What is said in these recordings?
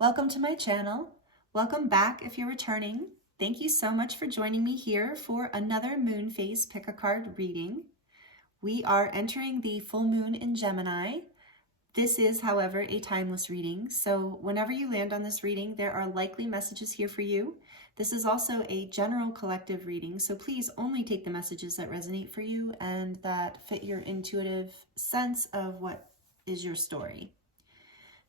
Welcome to my channel. Welcome back if you're returning. Thank you so much for joining me here for another moon phase pick a card reading. We are entering the full moon in Gemini. This is, however, a timeless reading, so whenever you land on this reading, there are likely messages here for you. This is also a general collective reading, so please only take the messages that resonate for you and that fit your intuitive sense of what is your story.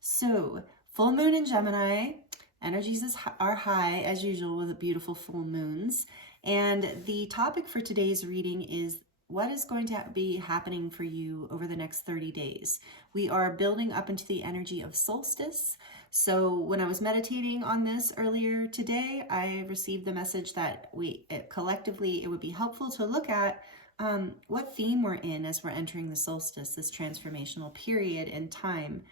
So, full moon in Gemini, energies are high as usual with the beautiful full moons. And the topic for today's reading is what is going to be happening for you over the next 30 days. We are building up into the energy of solstice. So when I was meditating on this earlier today, I received the message that collectively it would be helpful to look at what theme we're in as we're entering the solstice, this transformational period in time.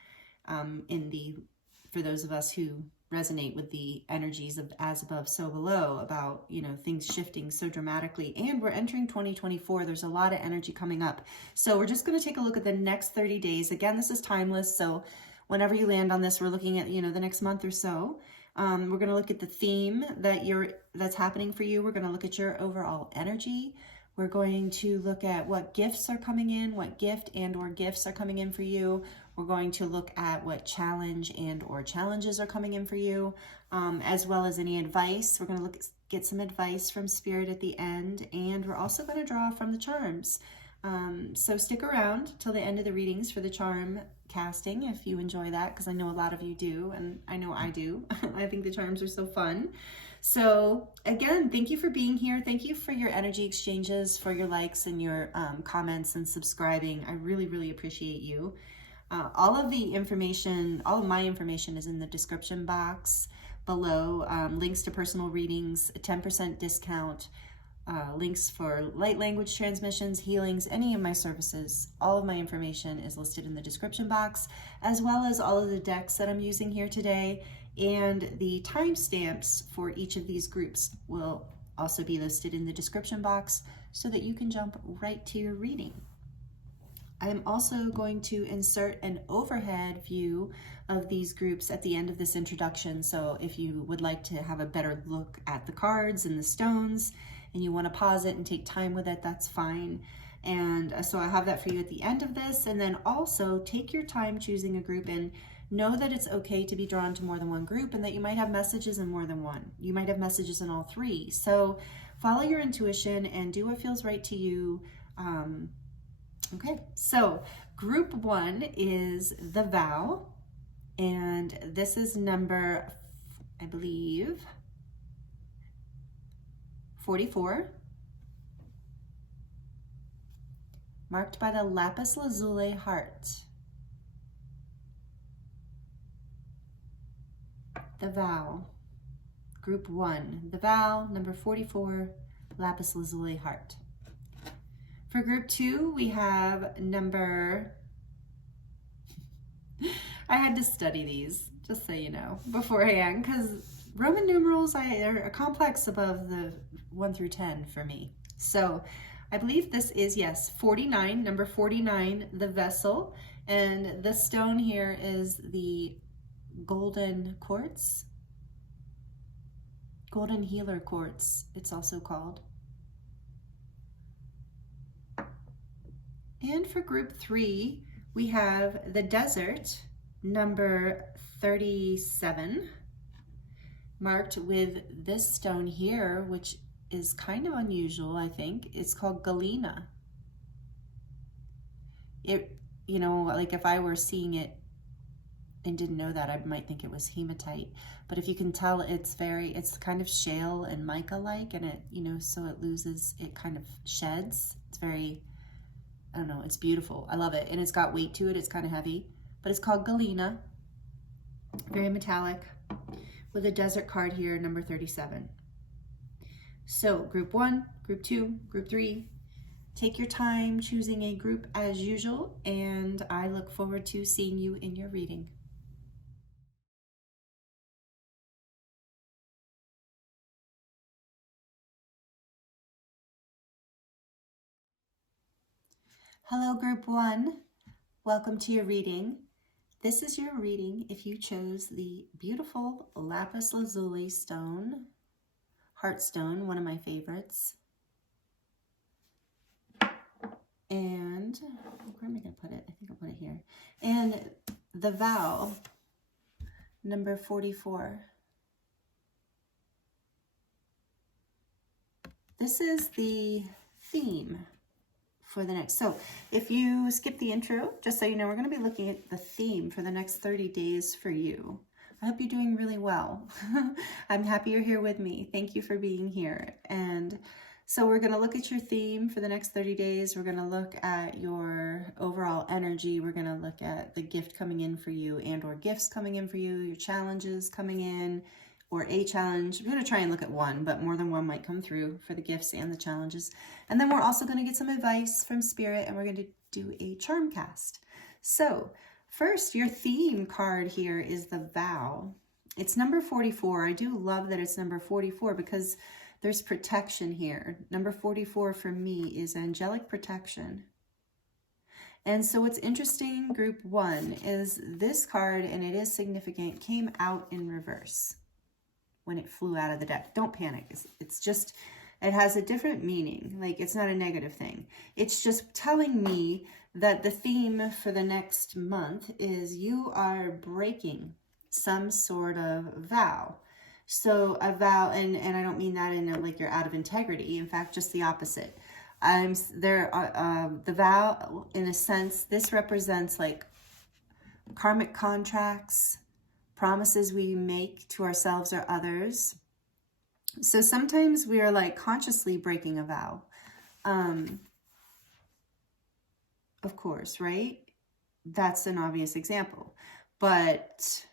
For those of us who resonate with the energies of as above, so below, about, things shifting so dramatically. And we're entering 2024. There's a lot of energy coming up. So we're just going to take a look at the next 30 days. Again, this is timeless. So whenever you land on this, we're looking at, the next month or so. We're going to look at the theme that's happening for you. We're going to look at your overall energy. We're going to look at what gifts are coming in, what gift and or gifts are coming in for you. We're going to look at what challenge and or challenges are coming in for you, as well as any advice. We're going to get some advice from Spirit at the end, and we're also going to draw from the charms. So stick around till the end of the readings for the charm casting if you enjoy that, because I know a lot of you do, and I know I do. I think the charms are so fun. So again, thank you for being here. Thank you for your energy exchanges, for your likes and your comments and subscribing. I really, really appreciate you. All of my information is in the description box below. Links to personal readings, a 10% discount, links for light language transmissions, healings, any of my services. All of my information is listed in the description box, as well as all of the decks that I'm using here today. And the timestamps for each of these groups will also be listed in the description box so that you can jump right to your reading. I'm also going to insert an overhead view of these groups at the end of this introduction. So if you would like to have a better look at the cards and the stones and you want to pause it and take time with it, that's fine. And so I'll have that for you at the end of this. And then also take your time choosing a group and know that it's okay to be drawn to more than one group and that you might have messages in more than one. You might have messages in all three. So follow your intuition and do what feels right to you. Okay, so group one is the vow, and this is number, I believe, 44, marked by the Lapis Lazuli heart. The vow, group one, the vow, number 44, Lapis Lazuli heart. For group two, we have number, I had to study these, just so you know, beforehand, because Roman numerals are a complex above the 1 through 10 for me. So I believe this is, yes, 49, number 49, the vessel. And the stone here is the golden quartz, golden healer quartz, it's also called. And for group three, we have the desert, number 37, marked with this stone here, which is kind of unusual, I think. It's called Galena. Like if I were seeing it and didn't know that, I might think it was hematite. But if you can tell, it's kind of shale and mica-like, and it, so it kind of sheds. It's very, I don't know, it's beautiful. I love it. And it's got weight to it. It's kind of heavy, but it's called Galena. Very metallic, with a desert card here, number 37. So group one, group two, group three, take your time choosing a group as usual, and I look forward to seeing you in your reading. Hello, group one. Welcome to your reading. This is your reading if you chose the beautiful Lapis Lazuli stone, Heartstone, one of my favorites. And where am I going to put it? I think I'll put it here. And the vow, number 44. This is the theme for the next. So if you skip the intro, just so you know, we're going to be looking at the theme for the next 30 days for you. I hope you're doing really well. I'm happy you're here with me. Thank you for being here. And so we're going to look at your theme for the next 30 days. We're going to look at your overall energy. We're going to look at the gift coming in for you and or gifts coming in for you, your challenges coming in, or a challenge. I'm going to try and look at one, but more than one might come through for the gifts and the challenges. And then we're also going to get some advice from Spirit, and we're going to do a charm cast. So first, your theme card here is the vow. It's number 44. I do love that it's number 44 because there's protection here. Number 44 for me is angelic protection. And so what's interesting, group 1, is this card, and it is significant, came out in reverse when it flew out of the deck. Don't panic. It's just, it has a different meaning. Like, it's not a negative thing. It's just telling me that the theme for the next month is you are breaking some sort of vow. So a vow, and I don't mean that in a, like you're out of integrity. In fact, just the opposite. The vow, in a sense, this represents like karmic contracts, promises we make to ourselves or others. So sometimes we are like consciously breaking a vow. Of course, right? That's an obvious example. But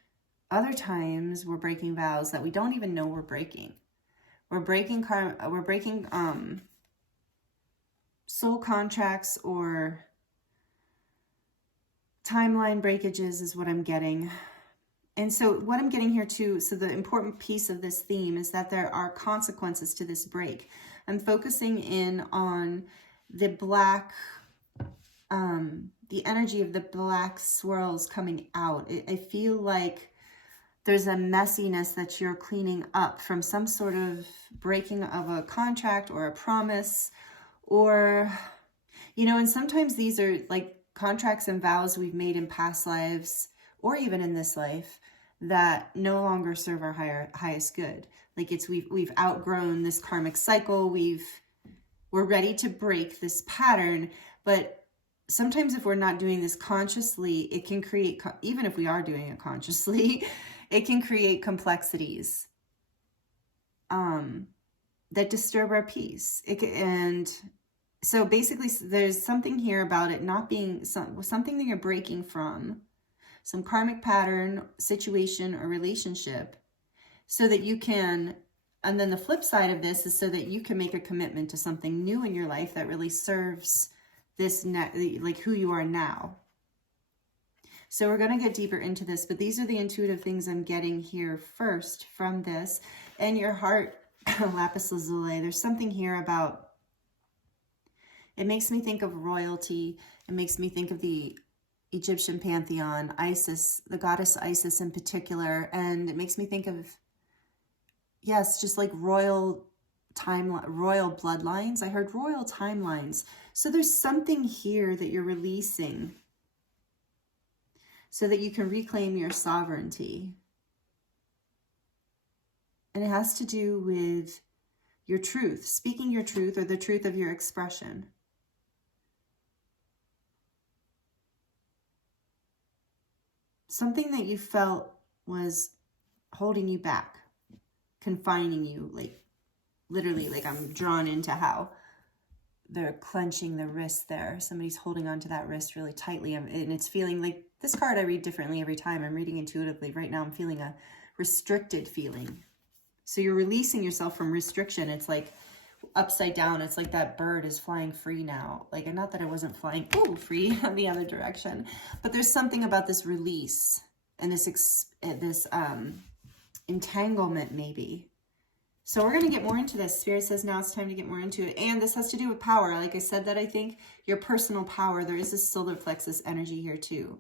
other times we're breaking vows that we don't even know we're breaking. We're breaking soul contracts or timeline breakages is what I'm getting. And so what I'm getting here too, so the important piece of this theme is that there are consequences to this break. I'm focusing in on the black, the energy of the black swirls coming out. I feel like there's a messiness that you're cleaning up from some sort of breaking of a contract or a promise, or, you know, and sometimes these are like contracts and vows we've made in past lives or even in this life that no longer serve our highest good. Like we've outgrown this karmic cycle. We're ready to break this pattern, but sometimes if we're not doing this consciously, it can create, even if we are doing it consciously, it can create complexities that disturb our peace. And so basically there's something here about it not being something that you're breaking from, some karmic pattern, situation, or relationship, so that you can, and then the flip side of this is so that you can make a commitment to something new in your life that really serves this, like who you are now. So we're going to get deeper into this, but these are the intuitive things I'm getting here first from this. And your heart, Lapis Lazuli, there's something here about, it makes me think of royalty. It makes me think of the Egyptian pantheon, Isis, the goddess Isis in particular. And it makes me think of, yes, just like royal bloodlines. I heard royal timelines. So there's something here that you're releasing so that you can reclaim your sovereignty. And it has to do with your truth, speaking your truth or the truth of your expression. Something that you felt was holding you back, confining you, like literally, like I'm drawn into how they're clenching the wrist there. Somebody's holding onto that wrist really tightly, and it's feeling like, this card I read differently every time. I'm reading intuitively. Right now I'm feeling a restricted feeling. So you're releasing yourself from restriction. It's like upside down. It's like that bird is flying free now. Like, not that I wasn't flying free the other direction, but there's something about this release and this entanglement maybe. So we're going to get more into this. Spirit says now it's time to get more into it. And this has to do with power. Like I said, that I think your personal power, there is this solar plexus energy here too.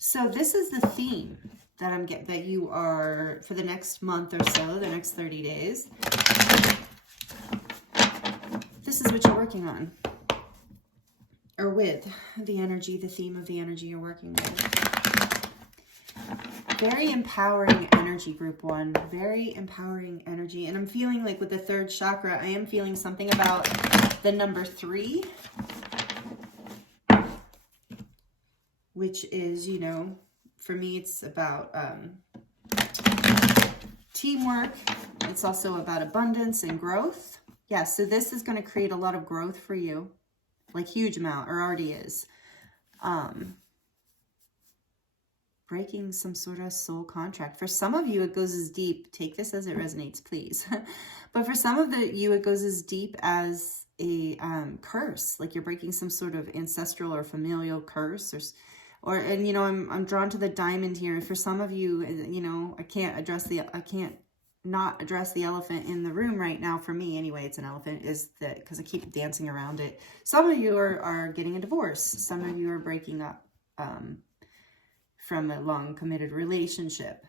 So this is the theme that I'm getting, that you are, for the next month or so, the next 30 days. This is what you're working on. Or with the energy, the theme of the energy you're working with. Very empowering energy, group 1. Very empowering energy. And I'm feeling like with the 3rd chakra, I am feeling something about the number 3. Which is, you know, for me, it's about teamwork. It's also about abundance and growth. Yeah, so this is going to create a lot of growth for you. Like huge amount, or already is. Breaking some sort of soul contract. For some of you, it goes as deep. Take this as it resonates, please. But for some of you, it goes as deep as a curse. Like you're breaking some sort of ancestral or familial curse, and you know, I'm drawn to the diamond here. For some of you, you know, I can't not address the elephant in the room right now. For me anyway, it's an elephant, is that because I keep dancing around it. Some of you are getting a divorce. Some of you are breaking up from a long committed relationship.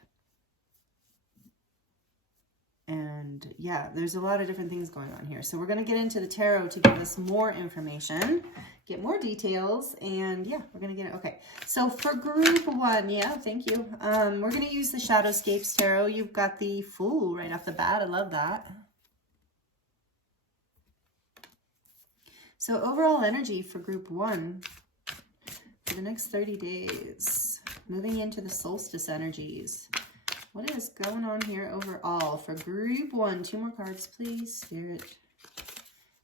And yeah, there's a lot of different things going on here. So we're going to get into the tarot to give us more information, get more details, and yeah, we're going to get it. Okay, so for group 1, yeah, thank you. We're going to use the Shadowscapes Tarot. You've got the Fool right off the bat. I love that. So overall energy for group 1 for the next 30 days, moving into the solstice energies. What is going on here overall for group 1? 2 more cards, please, Spirit.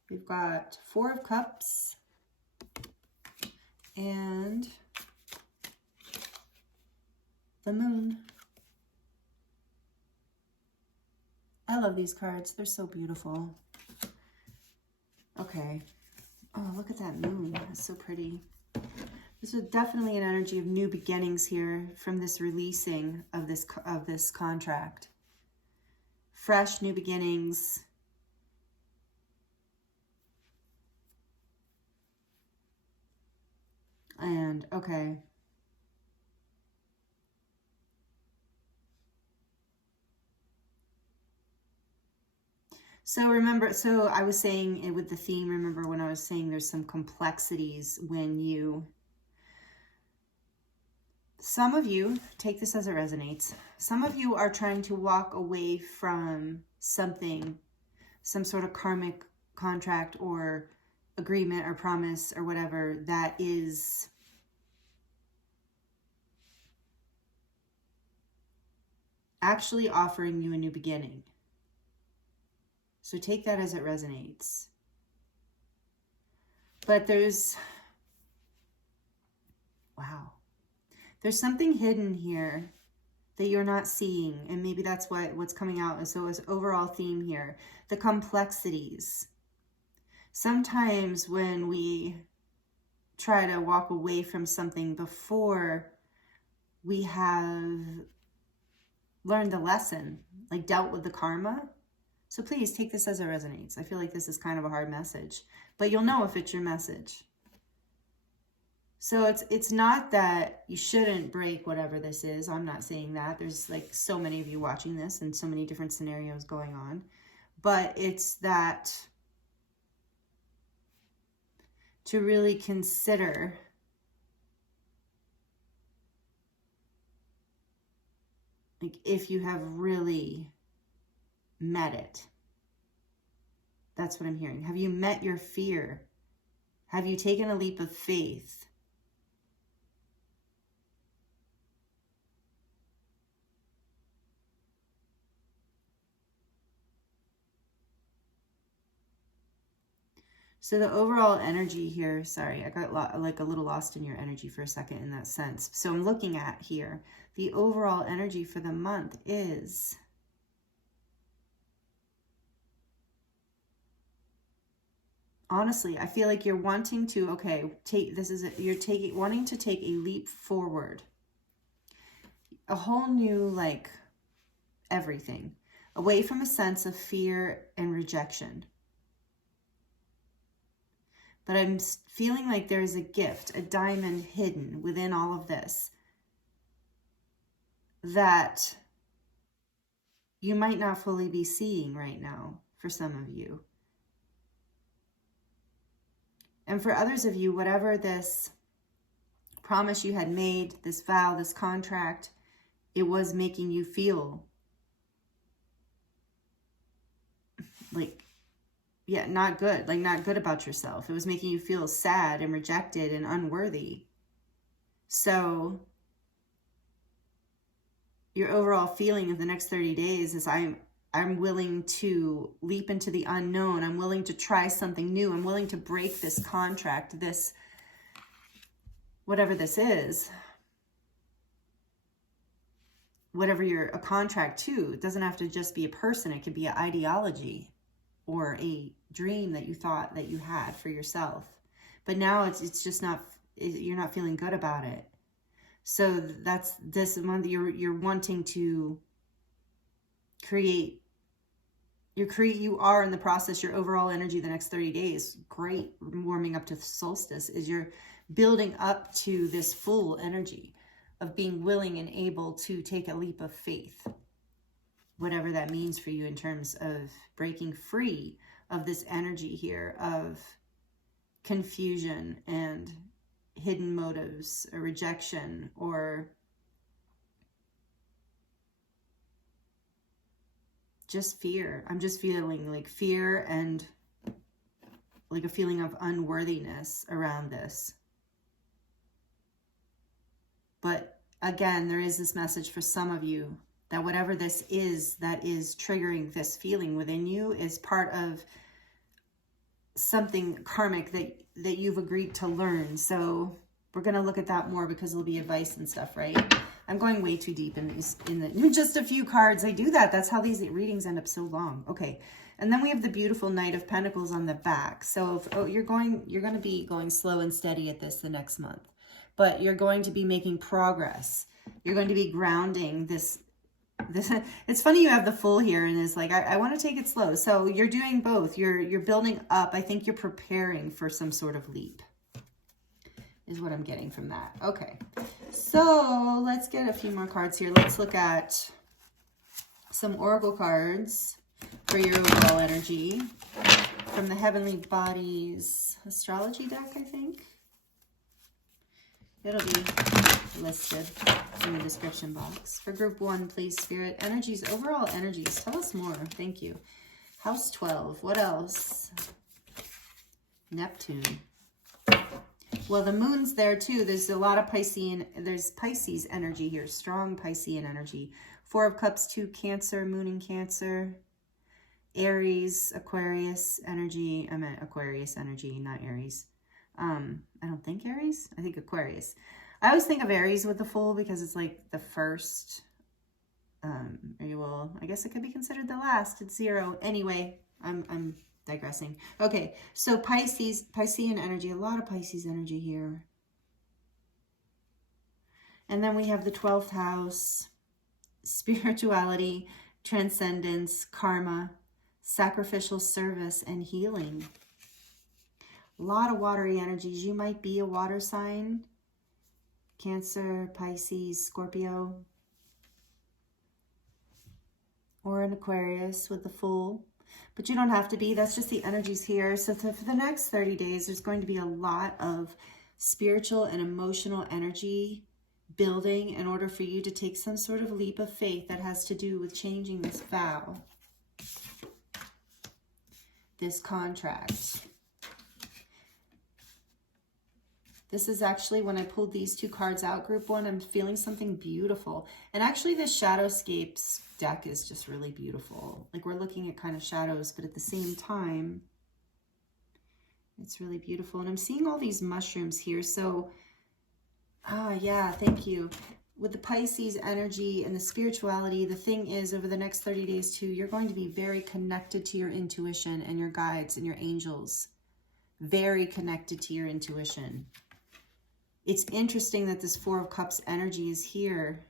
We've got 4 of Cups and the Moon. I love these cards. They're so beautiful. Okay. Oh, look at that moon. That's so pretty. This is definitely an energy of new beginnings here from this releasing of this contract. Fresh new beginnings. And okay. So remember, so I was saying with the theme, remember when I was saying there's some complexities when you, some of you, take this as it resonates, some of you are trying to walk away from something, some sort of karmic contract or agreement or promise or whatever that is actually offering you a new beginning. So take that as it resonates. But there's, wow. There's something hidden here that you're not seeing. And maybe that's what's coming out. And so as overall theme here, the complexities. Sometimes when we try to walk away from something before we have learned the lesson, like dealt with the karma. So please take this as it resonates. I feel like this is kind of a hard message, but you'll know if it's your message. So it's not that you shouldn't break whatever this is. I'm not saying that. There's like so many of you watching this and so many different scenarios going on. But it's that to really consider like if you have really met it. That's what I'm hearing. Have you met your fear? Have you taken a leap of faith? So the overall energy here, sorry, I got like a little lost in your energy for a second in that sense. So I'm looking at here, the overall energy for the month is honestly, I feel like you're wanting to, okay, wanting to take a leap forward. A whole new, like, everything. Away from a sense of fear and rejection. But I'm feeling like there's a gift, a diamond hidden within all of this. that you might not fully be seeing right now for some of you. And for others of you, whatever this promise you had made, this vow, this contract, it was making you feel like, yeah, not good, like not good about yourself. It was making you feel sad and rejected and unworthy. So your overall feeling of the next 30 days is I'm willing to leap into the unknown. I'm willing to try something new. I'm willing to break this contract, this, whatever this is, whatever you're a contract to. It doesn't have to just be a person. It could be an ideology or a dream that you thought that you had for yourself. But now it's just not, you're not feeling good about it. So that's this month you're wanting to create. You are in the process, your overall energy the next 30 days, great, warming up to solstice, is you're building up to this full energy of being willing and able to take a leap of faith. Whatever that means for you in terms of breaking free of this energy here of confusion and hidden motives or rejection or just fear. I'm just feeling like fear and like a feeling of unworthiness around this. But again, there is this message for some of you that whatever this is that is triggering this feeling within you is part of something karmic that you've agreed to learn. So we're going to look at that more because it'll be advice and stuff, right? I'm going way too deep in just a few cards. I do that. That's how these readings end up so long. Okay. And then we have the beautiful Knight of Pentacles on the back. So if, you're going to be going slow and steady at this the next month, but you're going to be making progress. You're going to be grounding this. It's funny you have the Fool here and is like, I want to take it slow. So you're doing both. You're building up. I think you're preparing for some sort of leap is what I'm getting from that. Okay. So let's get a few more cards here. Let's look at some oracle cards for your overall energy from the Heavenly Bodies astrology deck, I think. It'll be listed in the description box. For group 1, please, Spirit. Energies, overall energies. Tell us more. Thank you. House 12. What else? Neptune. Well, the moon's there too. There's a lot of there's Pisces energy here. Strong Piscean energy. 4 of Cups, 2 Cancer, moon in Cancer. Aries, Aquarius energy. I meant Aquarius energy, not Aries. I don't think Aries. I think Aquarius. I always think of Aries with the Fool because it's like the first. I guess it could be considered the last. It's 0. Anyway, I'm digressing. Okay, so Piscean energy. A lot of Pisces energy here. And then we have the 12th house. Spirituality, transcendence, karma, sacrificial service, and healing. A lot of watery energies. You might be a water sign. Cancer, Pisces, Scorpio. Or an Aquarius with the Fool. But you don't have to be. That's just the energies here. So for the next 30 days, there's going to be a lot of spiritual and emotional energy building in order for you to take some sort of leap of faith that has to do with changing this vow. This contract. This is actually, when I pulled these 2 cards out, group 1, I'm feeling something beautiful. And actually this Shadowscapes deck is just really beautiful. Like we're looking at kind of shadows, but at the same time, it's really beautiful. And I'm seeing all these mushrooms here. So, yeah, thank you. With the Pisces energy and the spirituality, the thing is over the next 30 days too, you're going to be very connected to your intuition and your guides and your angels. Very connected to your intuition. It's interesting that this 4 of Cups energy is here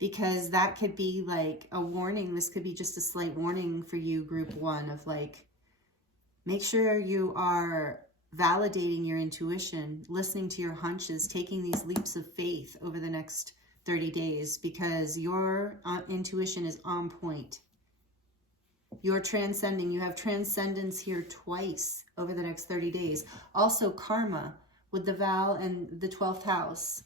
because that could be like a warning. This could be just a slight warning for you, group 1, of like, make sure you are validating your intuition, listening to your hunches, taking these leaps of faith over the next 30 days because your intuition is on point. You're transcending. You have transcendence here twice over the next 30 days. Also karma with the vow and the 12th house.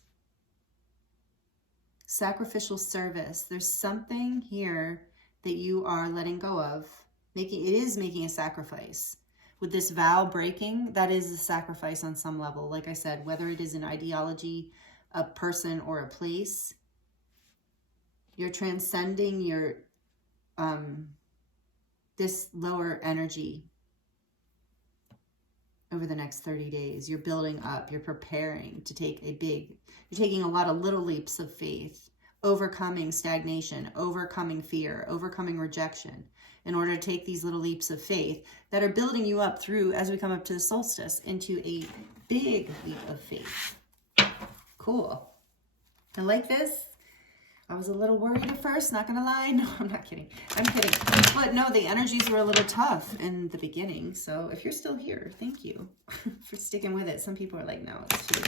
Sacrificial service. There's something here that you are letting go of. It is making a sacrifice. With this vow breaking, that is a sacrifice on some level. Like I said, whether it is an ideology, a person, or a place, you're transcending your this lower energy over the next 30 days. You're building up, you're preparing to take you're taking a lot of little leaps of faith, overcoming stagnation, overcoming fear, overcoming rejection, in order to take these little leaps of faith that are building you up through, as we come up to the solstice, into a big leap of faith. Cool. I like this. I was a little worried at first, not gonna lie. No, I'm not kidding. I'm kidding. But no, the energies were a little tough in the beginning. So if you're still here, thank you for sticking with it. Some people are like, no, it's too.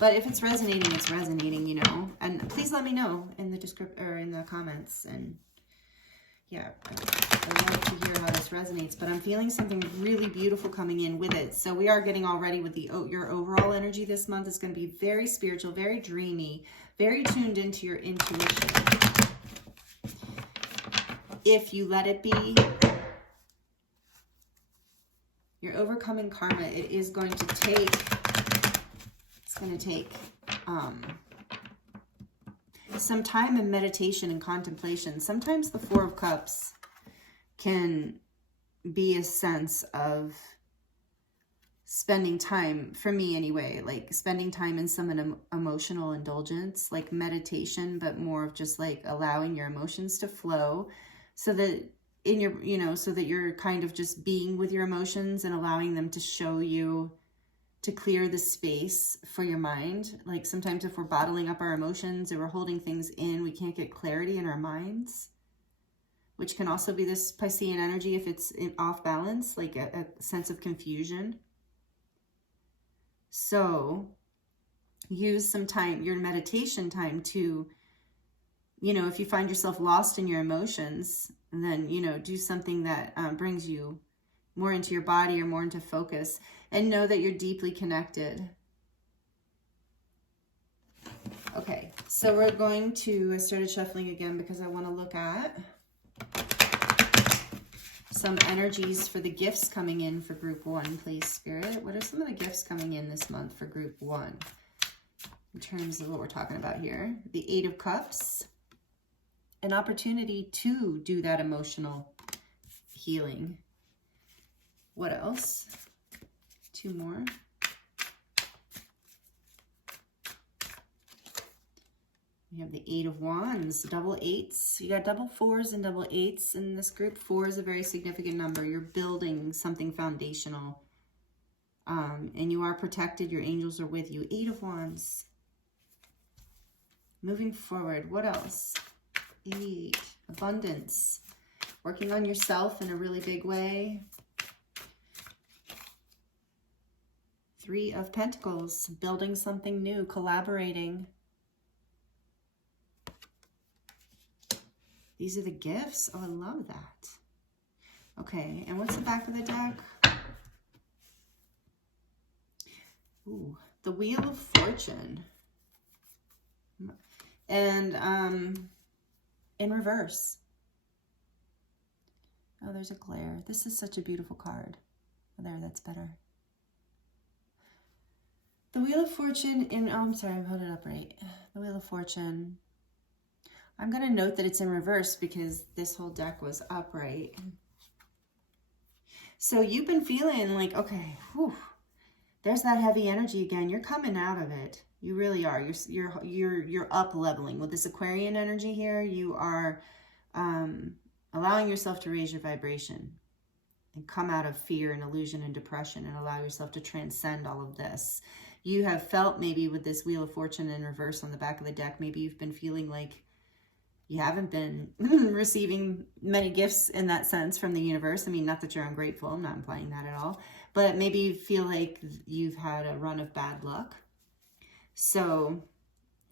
But if it's resonating, you know. And please let me know in the description or in the comments. And yeah, I'd love to hear how this resonates. But I'm feeling something really beautiful coming in with it. So we are getting all ready with your overall energy this month. It's going to be very spiritual, very dreamy, very tuned into your intuition. If you let it be, you're overcoming karma. It is going to take, some time in meditation and contemplation. Sometimes the Four of Cups can be a sense of spending time, for me anyway, like spending time in some emotional indulgence, like meditation, but more of just like allowing your emotions to flow, so that in your, you know, so that you're kind of just being with your emotions and allowing them to show you, to clear the space for your mind. Like sometimes if we're bottling up our emotions or we're holding things in, we can't get clarity in our minds, which can also be this Piscean energy if it's off balance, like a sense of confusion. So use some time, your meditation time, to, you know, if you find yourself lost in your emotions, then, you know, do something that brings you more into your body or more into focus, and know that you're deeply connected. Okay, so we're going to, I started shuffling again because I want to look at some energies for the gifts coming in for group 1, please, Spirit. What are some of the gifts coming in this month for group 1 in terms of what we're talking about here? The 8 of Cups, an opportunity to do that emotional healing. What else? 2 more. We have the 8 of Wands, double 8s. You got double 4s and double 8s in this group. 4 is a very significant number. You're building something foundational. And you are protected. Your angels are with you. 8 of Wands. Moving forward, what else? 8, abundance. Working on yourself in a really big way. 3 of Pentacles, building something new, collaborating. These are the gifts. Oh, I love that. Okay, and what's the back of the deck? Ooh, the Wheel of Fortune. And in reverse. Oh, there's a glare. This is such a beautiful card. Oh, there, that's better. The Wheel of Fortune in, oh, I'm sorry, I'm holding it up right. The Wheel of Fortune. I'm going to note that it's in reverse because this whole deck was upright. So you've been feeling like, okay, whew, there's that heavy energy again. You're coming out of it. You really are. You're up leveling with this Aquarian energy here. You are allowing yourself to raise your vibration and come out of fear and illusion and depression and allow yourself to transcend all of this. You have felt maybe with this Wheel of Fortune in reverse on the back of the deck, maybe you've been feeling like you haven't been receiving many gifts in that sense from the universe. I mean, not that you're ungrateful. I'm not implying that at all. But maybe you feel like you've had a run of bad luck. So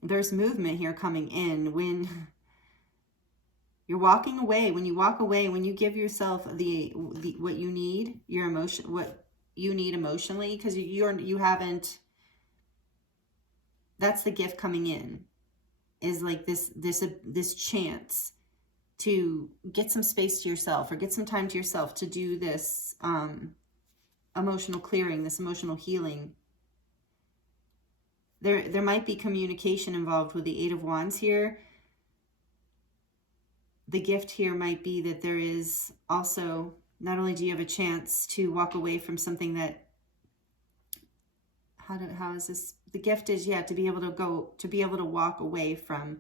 there's movement here coming in. When you're walking away, when you walk away, when you give yourself the what you need, your emotion, what you need emotionally, because you haven't, that's the gift coming in, is like this chance to get some space to yourself, or get some time to yourself to do this emotional clearing, this emotional healing. There might be communication involved with the Eight of Wands here. The gift here might be that there is also, not only do you have a chance to walk away from something that, how is this? The gift is, yeah, to be able to walk away from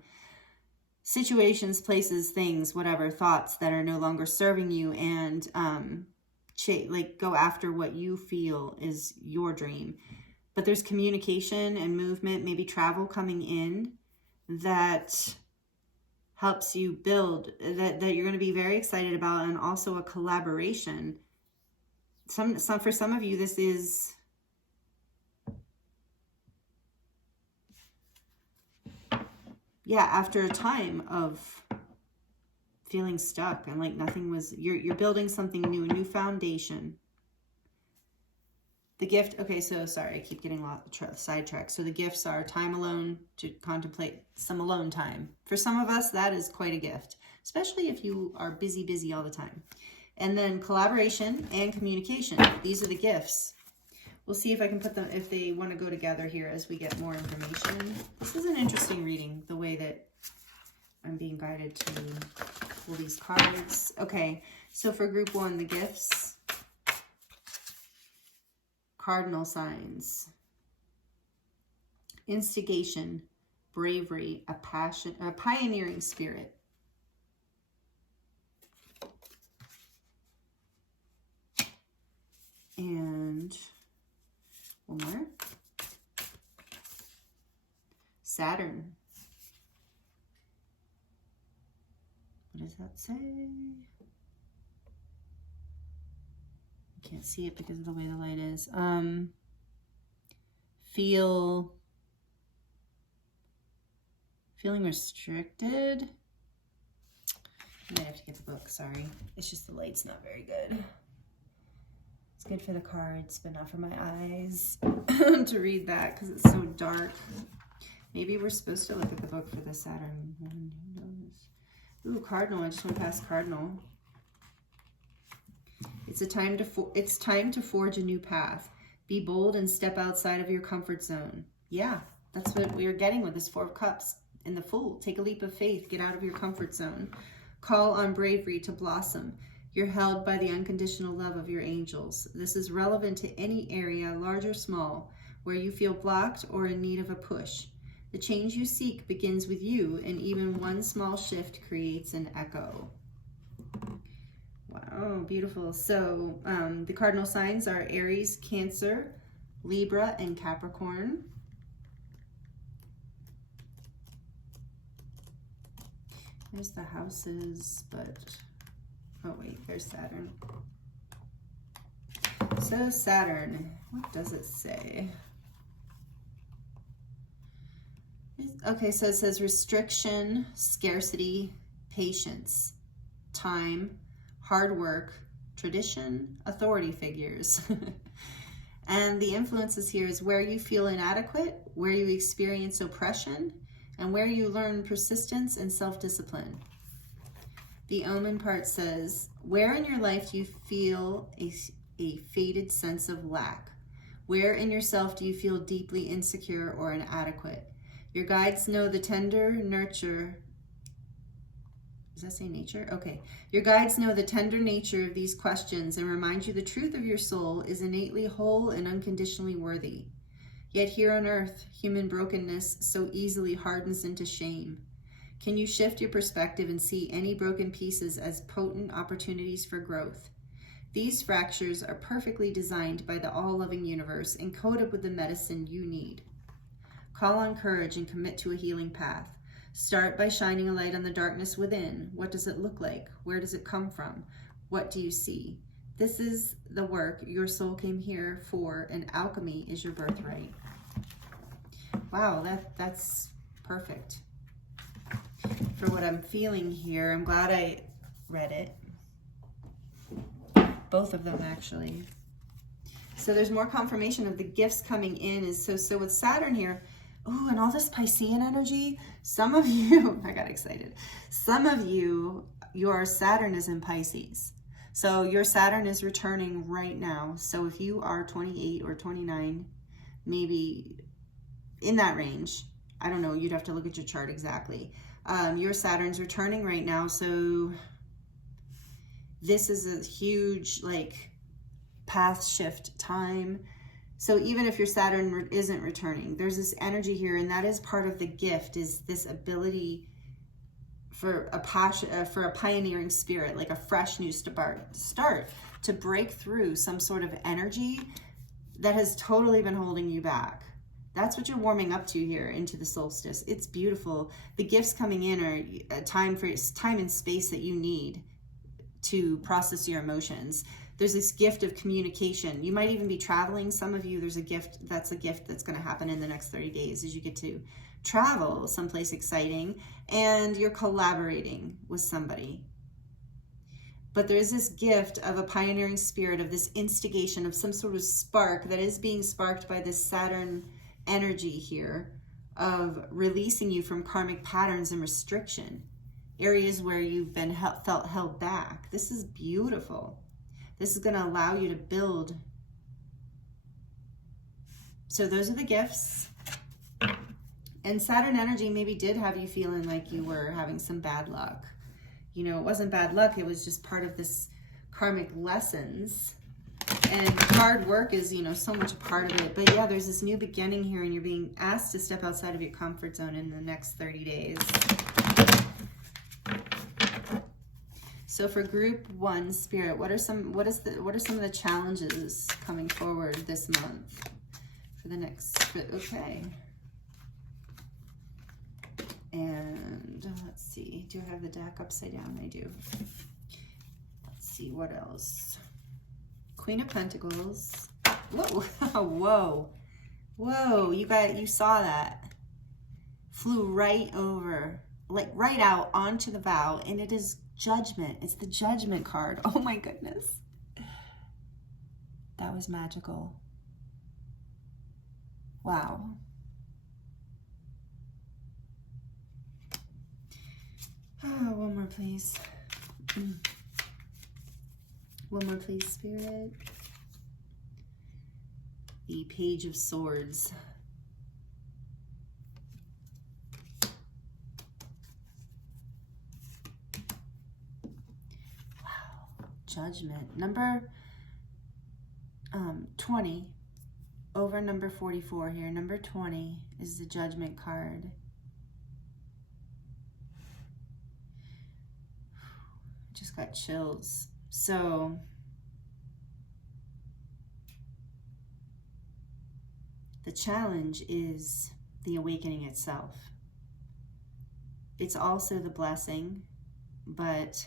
situations, places, things, whatever, thoughts that are no longer serving you, and like go after what you feel is your dream. But there's communication and movement, maybe travel coming in, that helps you build, that you're going to be very excited about, and also a collaboration. For some of you, this is, yeah, after a time of feeling stuck and like nothing was, you're building something new, a new foundation. The gift, okay, so sorry, I keep getting sidetracked. So the gifts are time alone, to contemplate some alone time. For some of us, that is quite a gift, especially if you are busy all the time. And then collaboration and communication. These are the gifts. We'll see if I can put them, if they want to go together here as we get more information. This is an interesting reading, the way that I'm being guided to pull these cards. Okay, so for group one, the gifts. Cardinal signs: instigation, bravery, a passion, a pioneering spirit. And one more. Saturn. What does that say? Can't see it because of the way the light is. Feeling restricted. I might have to get the book, sorry. It's just the light's not very good. It's good for the cards, but not for my eyes to read that because it's so dark. Maybe we're supposed to look at the book for the Saturn one. Who knows? Ooh, Cardinal. I just went past Cardinal. It's time to forge a new path. Be bold and step outside of your comfort zone. Yeah, that's what we are getting with this Four of Cups and the Fool. Take a leap of faith. Get out of your comfort zone. Call on bravery to blossom. You're held by the unconditional love of your angels. This is relevant to any area, large or small, where you feel blocked or in need of a push. The change you seek begins with you, and even one small shift creates an echo. Wow, beautiful. So the cardinal signs are Aries, Cancer, Libra, and Capricorn. There's the houses, but, oh wait, there's Saturn. So Saturn, what does it say? Okay, so it says restriction, scarcity, patience, time, hard work, tradition, authority figures. And the influences here is where you feel inadequate, where you experience oppression, and where you learn persistence and self-discipline. The omen part says, where in your life do you feel a faded sense of lack? Where in yourself do you feel deeply insecure or inadequate? Your guides know the tender nurture. Does that say nature? Okay. Your guides know the tender nature of these questions and remind you the truth of your soul is innately whole and unconditionally worthy. Yet here on earth, human brokenness so easily hardens into shame. Can you shift your perspective and see any broken pieces as potent opportunities for growth? These fractures are perfectly designed by the all-loving universe and coded with the medicine you need. Call on courage and commit to a healing path. Start by shining a light on the darkness within. What does it look like? Where does it come from? What do you see? This is the work your soul came here for, and alchemy is your birthright. Wow, that's Perfect. For what I'm feeling here, I'm glad I read it. Both of them, actually. So there's more confirmation of the gifts coming in. Is so with Saturn here, oh, and all this Piscean energy, some of you, I got excited. Some of you, your Saturn is in Pisces. So your Saturn is returning right now. So if you are 28 or 29, maybe in that range, I don't know, you'd have to look at your chart exactly. Your Saturn's returning right now. So this is a huge, like, path shift time. So even if your Saturn isn't returning, there's this energy here, and that is part of the gift, is this ability for a passion, for a pioneering spirit, like a fresh new start to break through some sort of energy that has totally been holding you back. That's what you're warming up to here into the solstice. It's beautiful. The gifts coming in are a time and space that you need to process your emotions. There's this gift of communication. You might even be traveling. Some of you, there's a gift that's going to happen in the next 30 days as you get to travel someplace exciting, and you're collaborating with somebody. But there's this gift of a pioneering spirit, of this instigation, of some sort of spark that is being sparked by this Saturn energy here, of releasing you from karmic patterns and restriction, areas where you've been felt held back. This is beautiful. This is going to allow you to build. So those are the gifts. And Saturn energy maybe did have you feeling like you were having some bad luck. You know, it wasn't bad luck. It was just part of this karmic lessons. And hard work is, you know, so much a part of it. But yeah, there's this new beginning here, and you're being asked to step outside of your comfort zone in the next 30 days. So for group 1 spirit, what are some of the challenges coming forward this month for the next, okay. And let's see, do I have the deck upside down? I do. Let's see, what else? Queen of Pentacles. Whoa, whoa, whoa, you saw that. Flew right over, like right out onto the vow, and it is Judgment. It's the Judgment card. Oh my goodness. That was magical. Wow. Oh, one more, please. One more, please, Spirit. The Page of Swords. Judgment. Number 20 over number 44 here. Number 20 is the Judgment card. Just got chills. So the challenge is the awakening itself. It's also the blessing, but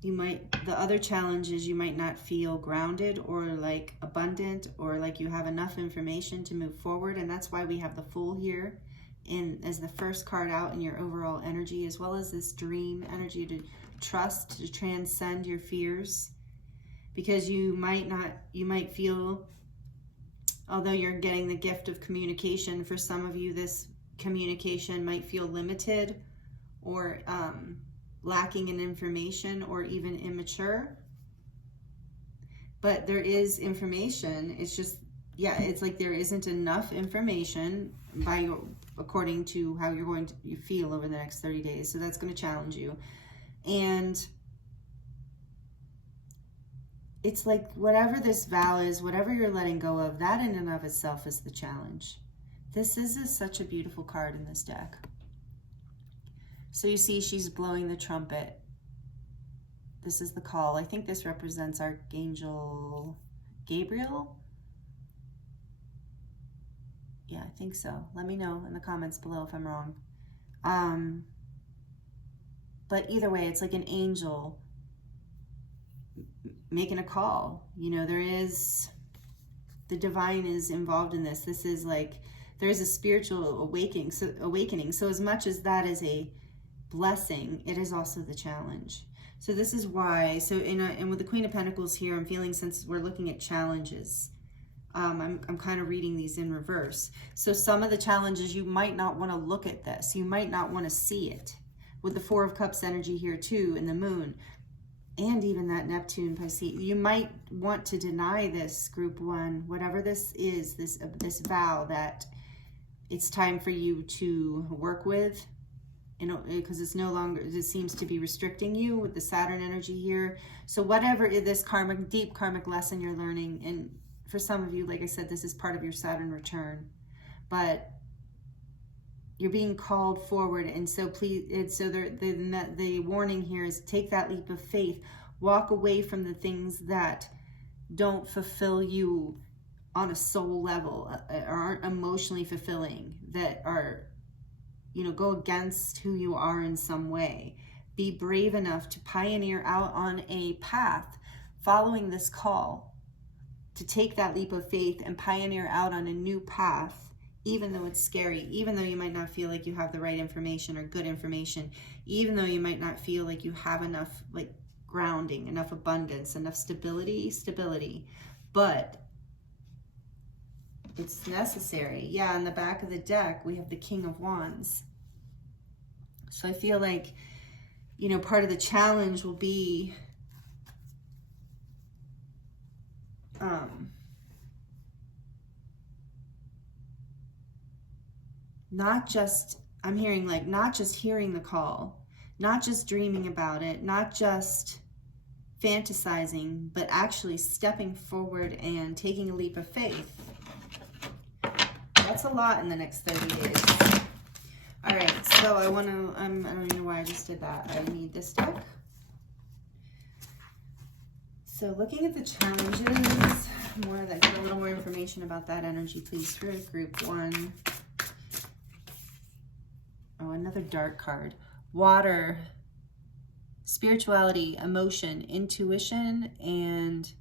the other challenge is you might not feel grounded or like abundant or like you have enough information to move forward. And that's why we have the Fool here as the first card out in your overall energy, as well as this dream energy to trust, to transcend your fears. Because you might feel, although you're getting the gift of communication, for some of you, this communication might feel limited or lacking in information or even immature. But there is information. It's just, yeah, it's like there isn't enough information according to how you feel over the next 30 days. So that's going to challenge you. And it's like whatever this vow is, whatever you're letting go of, that in and of itself is the challenge. This is such a beautiful card in this deck. So you see she's blowing the trumpet. This is the call. I think this represents Archangel Gabriel. Yeah, I think so. Let me know in the comments below if I'm wrong. But either way, it's like an angel making a call. You know, there is the divine is involved in this. This is like, there's a spiritual awakening. So as much as that is a blessing, it is also the challenge. So this is why, and with the Queen of Pentacles here, I'm feeling, since we're looking at challenges, I'm kind of reading these in reverse. So some of the challenges, you might not want to look at this. You might not want to see it. With the Four of Cups energy here too, and the Moon, and even that Neptune, Pisces, you might want to deny this, group one, whatever this is, this vow that it's time for you to work with, because it's no longer, it seems to be restricting you with the Saturn energy here. So whatever this deep karmic lesson you're learning, and for some of you, like I said, this is part of your Saturn return, but you're being called forward. And so please, the warning here is take that leap of faith, walk away from the things that don't fulfill you on a soul level, or aren't emotionally fulfilling, that are, go against who you are in some way. Be brave enough to pioneer out on a path following this call, to take that leap of faith and pioneer out on a new path, even though it's scary, even though you might not feel like you have the right information or good information, even though you might not feel like you have enough like grounding, enough abundance, enough stability, but it's necessary. Yeah, on the back of the deck, we have the King of Wands. So I feel like, part of the challenge will be not just hearing the call, not just dreaming about it, not just fantasizing, but actually stepping forward and taking a leap of faith. That's a lot in the next 30 days. All right, so I don't even know why I just did that. I need this deck. So looking at the challenges, get a little more information about that energy, please, for group one. Oh, another dark card. Water, spirituality, emotion, intuition, and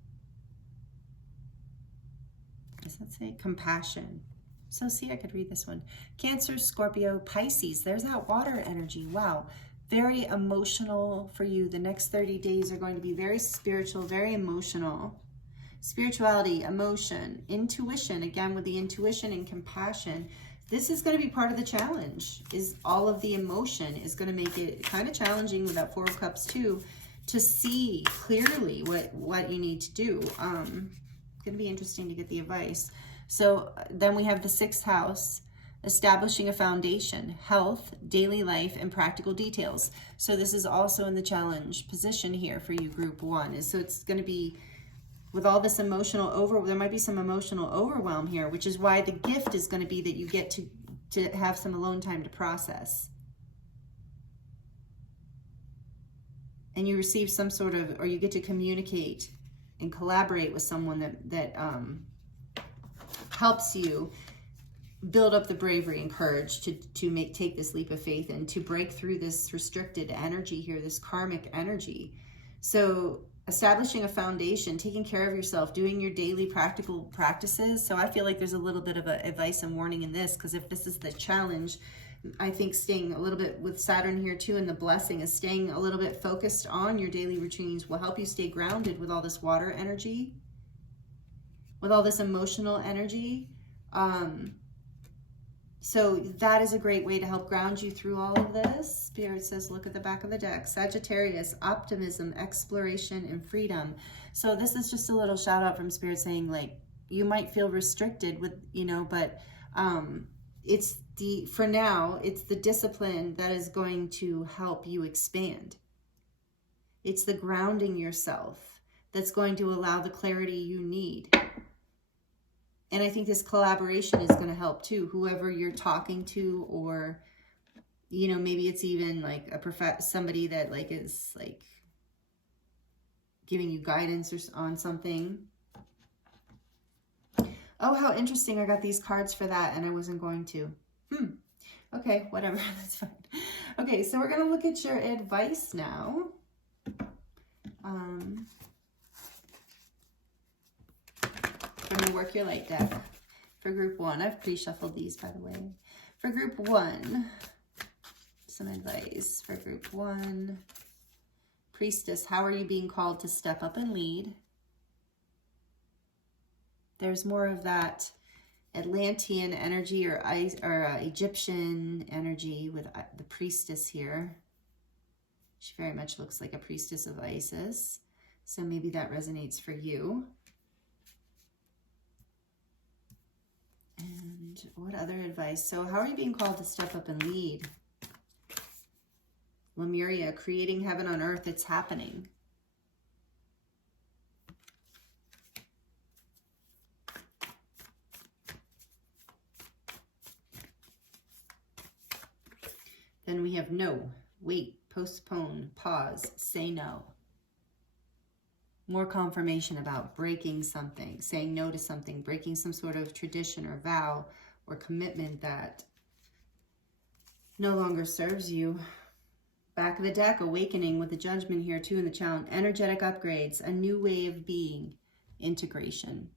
does that say compassion? So see, I could read this one. Cancer, Scorpio, Pisces. There's that water energy. Wow. Very emotional for you. The next 30 days are going to be very spiritual, very emotional. Spirituality, emotion, intuition, again with the intuition and compassion. This is going to be part of the challenge, is all of the emotion is going to make it kind of challenging with that Four of Cups too, to see clearly what you need to do. It's going to be interesting to get the advice. So then we have the 6th house, establishing a foundation, health, daily life, and practical details. So this is also in the challenge position here for you, group one. So it's going to be with all this emotional there might be some emotional overwhelm here, which is why the gift is going to be that you get to have some alone time to process. And you receive some sort of, or you get to communicate and collaborate with someone that helps you build up the bravery and courage to take this leap of faith and to break through this restricted energy here, this karmic energy. So establishing a foundation, taking care of yourself, doing your daily practical practices. So I feel like there's a little bit of advice and warning in this, because if this is the challenge, I think staying a little bit with Saturn here too, and the blessing is staying a little bit focused on your daily routines will help you stay grounded with all this water energy, with all this emotional energy. So that is a great way to help ground you through all of this. Spirit says, look at the back of the deck. Sagittarius, optimism, exploration, and freedom. So this is just a little shout out from Spirit saying, like, you might feel restricted with, but for now, it's the discipline that is going to help you expand. It's the grounding yourself that's going to allow the clarity you need. And I think this collaboration is going to help too. Whoever you're talking to, or, maybe it's even like somebody that is giving you guidance on something. Oh, how interesting. I got these cards for that and I wasn't going to. Okay, whatever. That's fine. Okay, so we're going to look at your advice now. From the work your light deck. For group 1, I've pre-shuffled these, by the way. For group 1, some advice for group 1. Priestess, how are you being called to step up and lead? There's more of that Atlantean energy or Egyptian energy with the priestess here. She very much looks like a priestess of Isis. So maybe that resonates for you. And what other advice? So how are you being called to step up and lead? Lemuria, creating heaven on earth, it's happening. Then we have no, wait, postpone, pause, say no. More confirmation about breaking something, saying no to something, breaking some sort of tradition or vow or commitment that no longer serves you. Back of the deck, awakening with the judgment here too in the challenge. Energetic upgrades, a new way of being, integration.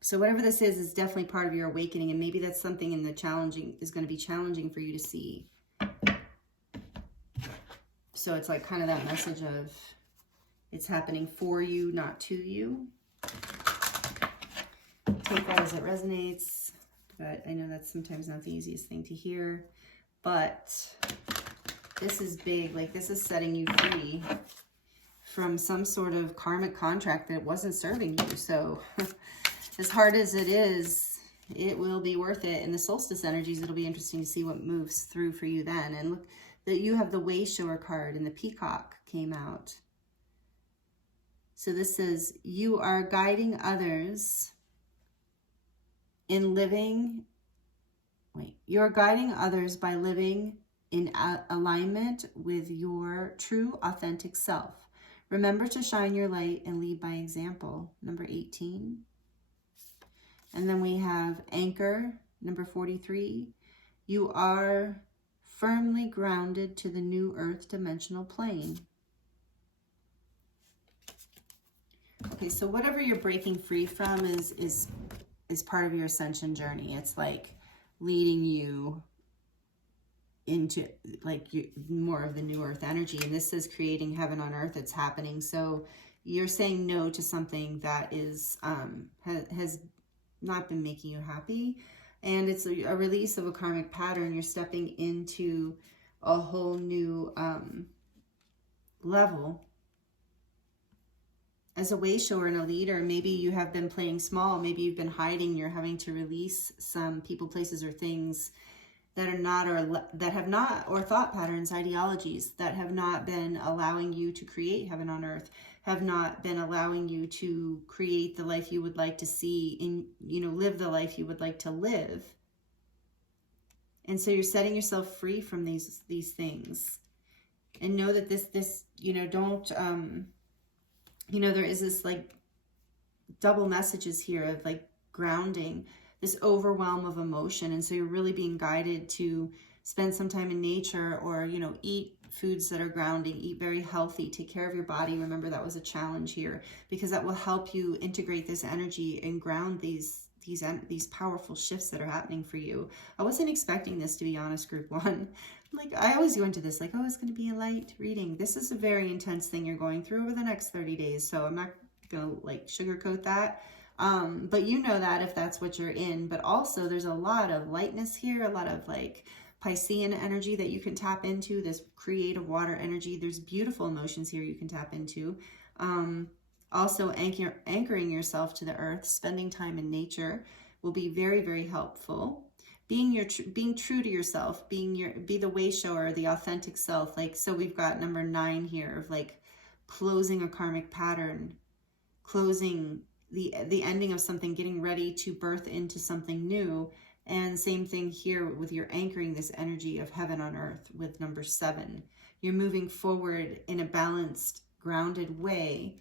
So whatever this is definitely part of your awakening, and maybe that's something in the challenging is going to be challenging for you to see. So it's like kind of that message of it's happening for you, not to you. Take that as it resonates, but I know that's sometimes not the easiest thing to hear. But this is big, like this is setting you free from some sort of karmic contract that wasn't serving you. So as hard as it is, it will be worth it. In the solstice energies, it'll be interesting to see what moves through for you then. And look that you have the way shower card and the peacock came out. So this says you are guiding others in living. You're guiding others by living in alignment with your true, authentic self. Remember to shine your light and lead by example, number 18. And then we have anchor, number 43. You are firmly grounded to the new earth dimensional plane. Okay, so whatever you're breaking free from is part of your ascension journey. It's like leading you into like more of the new earth energy. And this is creating heaven on earth. It's happening. So you're saying no to something that is has not been making you happy. And it's a release of a karmic pattern. You're stepping into a whole new level. As a way shower and a leader, maybe you have been playing small. Maybe you've been hiding. You're having to release some people, places, or things that are not, or thought patterns, ideologies that have not been allowing you to create heaven on earth, have not been allowing you to create the life you would like to see, live the life you would like to live. And so you're setting yourself free from these things, and know that this don't. There is this like double messages here of like grounding, this overwhelm of emotion. And so you're really being guided to spend some time in nature, or, eat foods that are grounding, eat very healthy, take care of your body. Remember, that was a challenge here, because that will help you integrate this energy and ground these powerful shifts that are happening for you. I wasn't expecting this, to be honest, group 1. Like, I always go into this like, oh, it's going to be a light reading. This is a very intense thing you're going through over the next 30 days. So I'm not going to like sugarcoat that. But you know that if that's what you're in. But also there's a lot of lightness here, a lot of like Piscean energy that you can tap into, this creative water energy. There's beautiful emotions here you can tap into. Also anchoring yourself to the earth, spending time in nature will be very, very helpful. Being true to yourself, be the way shower, the authentic self. Like, so we've got number 9 here of like closing a karmic pattern, closing the ending of something, getting ready to birth into something new. And same thing here with your anchoring this energy of heaven on earth with number 7. You're moving forward in a balanced, grounded way,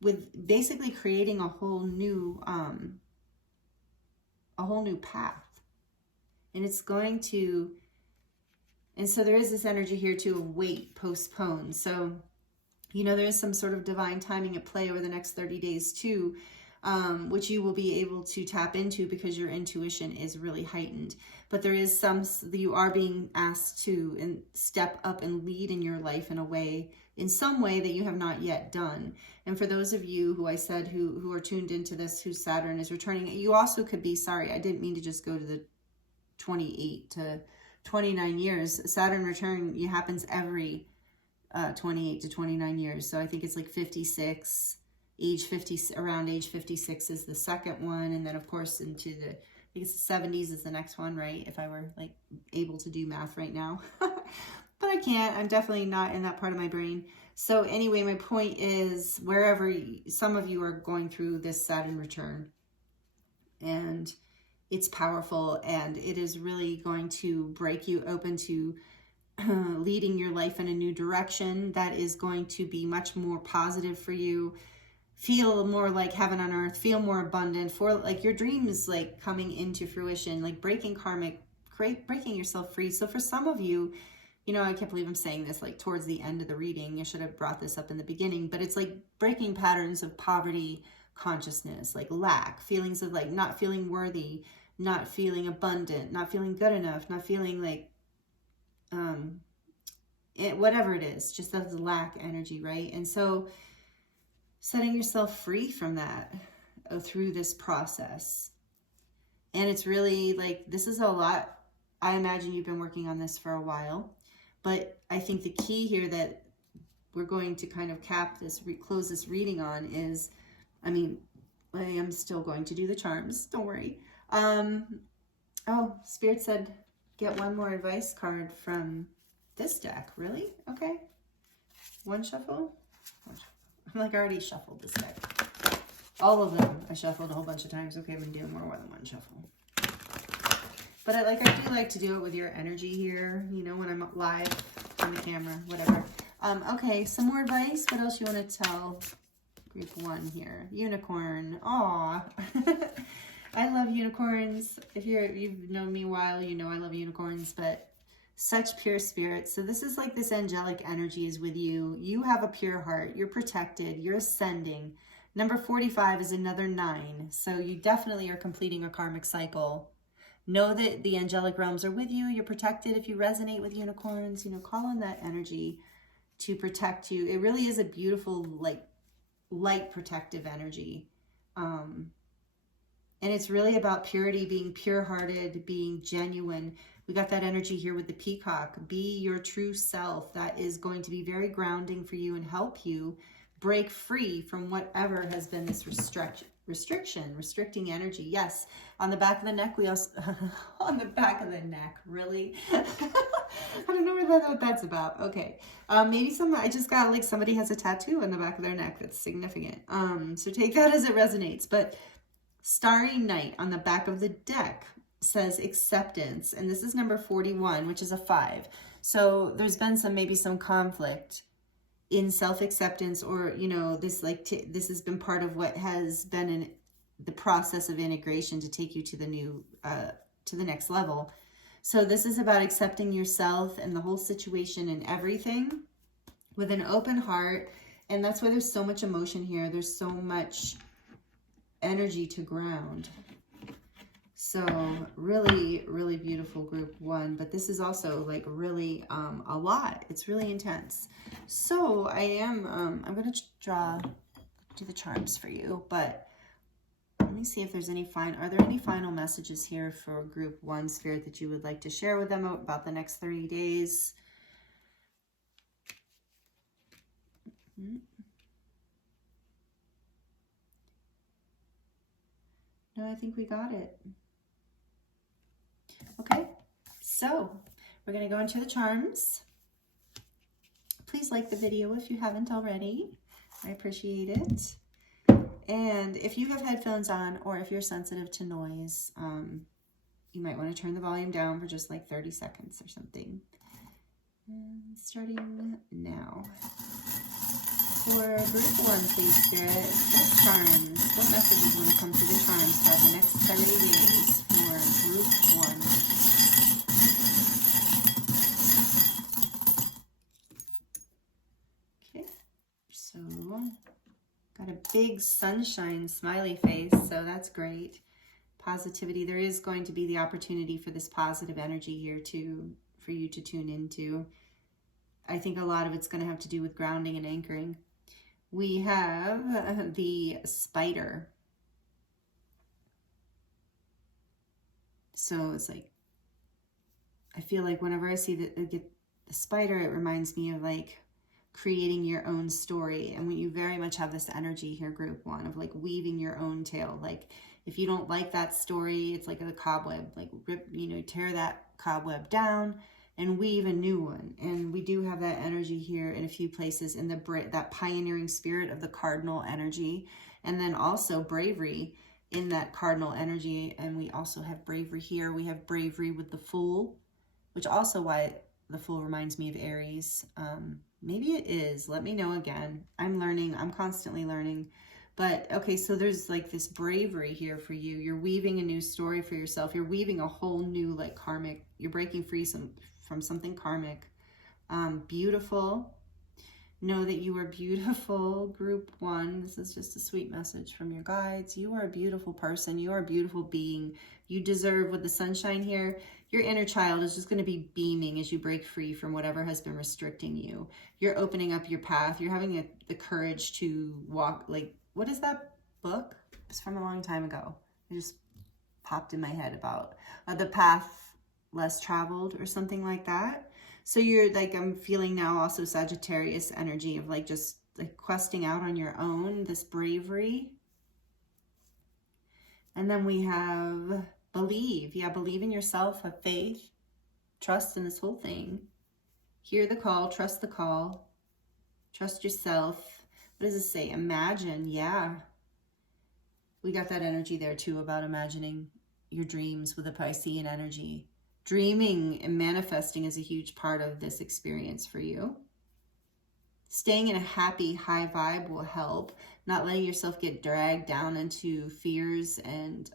with basically creating a whole new path. And it's going to, and so there is this energy here too of wait, postpone. So You know, there is some sort of divine timing at play over the next 30 days too, which you will be able to tap into because your intuition is really heightened. But there is you are being asked to step up and lead in your life in a way, in some way that you have not yet done. And for those of you who I said who are tuned into this, whose Saturn is returning, you also could be, sorry, I didn't mean to just go to the 28 to 29 years. Saturn return happens every 28 to 29 years. So I think it's like 56, around age 56 is the second one. And then of course into I think it's the 70s is the next one, right? If I were like able to do math right now, but I can't, I'm definitely not in that part of my brain. So anyway, my point is wherever some of you are going through this Saturn return, and it's powerful and it is really going to break you open to leading your life in a new direction that is going to be much more positive for you. Feel more like heaven on earth, feel more abundant, for like your dreams like coming into fruition, like breaking breaking yourself free. So for some of you, you know, I can't believe I'm saying this like towards the end of the reading. I should have brought this up in the beginning, but it's like breaking patterns of poverty consciousness, like lack, feelings of like not feeling worthy, not feeling abundant, not feeling good enough, not feeling like whatever it is, just that lack energy, right? And so setting yourself free from that through this process. And it's really like, this is a lot. I imagine you've been working on this for a while, but I think the key here that we're going to kind of close this reading on is, I mean, I am still going to do the charms, don't worry. Oh, Spirit said, get one more advice card from this deck. Really? Okay. One shuffle? I'm like, I already shuffled this deck. All of them. I shuffled a whole bunch of times. Okay, we're doing more than one shuffle. But I do like to do it with your energy here, you know, when I'm live on the camera, whatever. Okay, some more advice. What else you want to tell group one here? Unicorn. Aw. I love unicorns. If you've known me a while, you know I love unicorns, but such pure spirits. So this is like this angelic energy is with you. You have a pure heart. You're protected. You're ascending. Number 45 is another 9. So you definitely are completing a karmic cycle. Know that the angelic realms are with you. You're protected. If you resonate with unicorns, you know, call on that energy to protect you. It really is a beautiful, like, light protective energy. And it's really about purity, being pure-hearted, being genuine. We got that energy here with the peacock. Be your true self. That is going to be very grounding for you and help you break free from whatever has been this restricting energy. Yes, on the back of the neck, we also, on the back of the neck, really? I don't know what that's about. Okay, maybe I just got like somebody has a tattoo on the back of their neck that's significant. So take that as it resonates. But Starry Night on the back of the deck says acceptance, and this is number 41, which is a 5. So there's been maybe some conflict in self-acceptance, or you know, this has been part of what has been in the process of integration to take you to the new to the next level. So this is about accepting yourself and the whole situation and everything with an open heart, and that's why there's so much emotion here. There's so much energy to ground. So really, really beautiful group one, but this is also like really a lot. It's really intense. So I'm going to do the charms for you, but let me see if there's are there any final messages here for group one, Spirit, that you would like to share with them about the next 30 days? No, I think we got it. Okay, so we're going to go into the charms. Please like the video if you haven't already. I appreciate it. And if you have headphones on, or if you're sensitive to noise, you might want to turn the volume down for just like 30 seconds or something. And starting now. For group one, please, Spirit, what charms, what messages want to come through the charms throughout the next 30 days for group one? Okay. big sunshine smiley face, so that's great. Positivity. There is going to be the opportunity for this positive energy here for you to tune into. I think a lot of it's going to have to do with grounding and anchoring. We have the spider. So it's like, I feel like whenever I see the spider, it reminds me of like creating your own story. And when you very much have this energy here, group one, of like weaving your own tale. Like if you don't like that story, it's like a cobweb, like rip, tear that cobweb down and weave a new one. And we do have that energy here in a few places in that pioneering spirit of the cardinal energy. And then also bravery in that cardinal energy. And we also have bravery here. We have bravery with the Fool, which also why the Fool reminds me of Aries. Maybe it is. Let me know again. I'm learning. I'm constantly learning. But okay, so there's like this bravery here for you. You're weaving a new story for yourself. You're weaving a whole new like karmic. You're breaking free from something karmic. Beautiful. Know that you are beautiful, group one. This is just a sweet message from your guides. You are a beautiful person. You are a beautiful being. You deserve, with the sunshine here, your inner child is just going to be beaming as you break free from whatever has been restricting you. You're opening up your path. You're having the courage to walk. Like, what is that book? It's from a long time ago. It just popped in my head about the path less traveled or something like that. So you're like, I'm feeling now also Sagittarius energy of like just like questing out on your own, this bravery. And then we have believe. Yeah, believe in yourself, have faith, trust in this whole thing. Hear the call, trust the call, trust yourself. What does it say? Imagine. Yeah. We got that energy there too about imagining your dreams with a Piscean energy. Dreaming and manifesting is a huge part of this experience for you. Staying in a happy, high vibe will help. Not letting yourself get dragged down into fears and,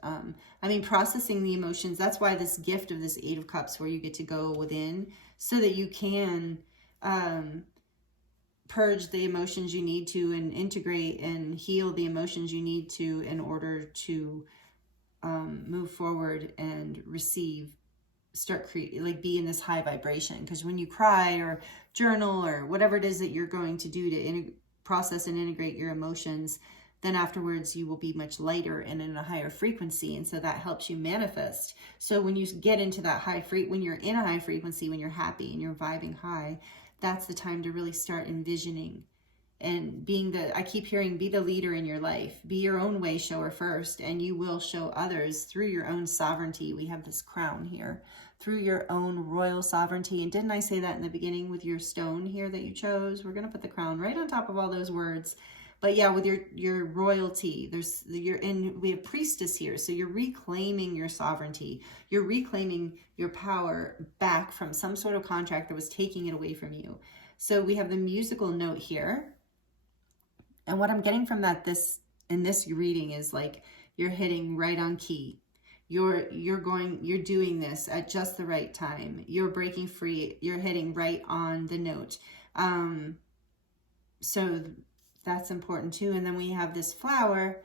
processing the emotions. That's why this gift of this Eight of Cups, where you get to go within so that you can purge the emotions you need to and integrate and heal the emotions you need to in order to move forward and receive. Start be in this high vibration, because when you cry or journal or whatever it is that you're going to do to process and integrate your emotions, then afterwards you will be much lighter and in a higher frequency, and so that helps you manifest. So when you get into that when you're in a high frequency, when you're happy and you're vibing high, that's the time to really start envisioning and I keep hearing, be the leader in your life, be your own way shower first, and you will show others through your own sovereignty. We have this crown here, through your own royal sovereignty. And didn't I say that in the beginning with your stone here that you chose? We're going to put the crown right on top of all those words. But yeah, with your royalty, we have priestess here. So you're reclaiming your sovereignty. You're reclaiming your power back from some sort of contract that was taking it away from you. So we have the musical note here. And what I'm getting from that in this reading is like you're hitting right on key. You're doing this at just the right time. You're breaking free. You're hitting right on the note. So that's important too. And then we have this flower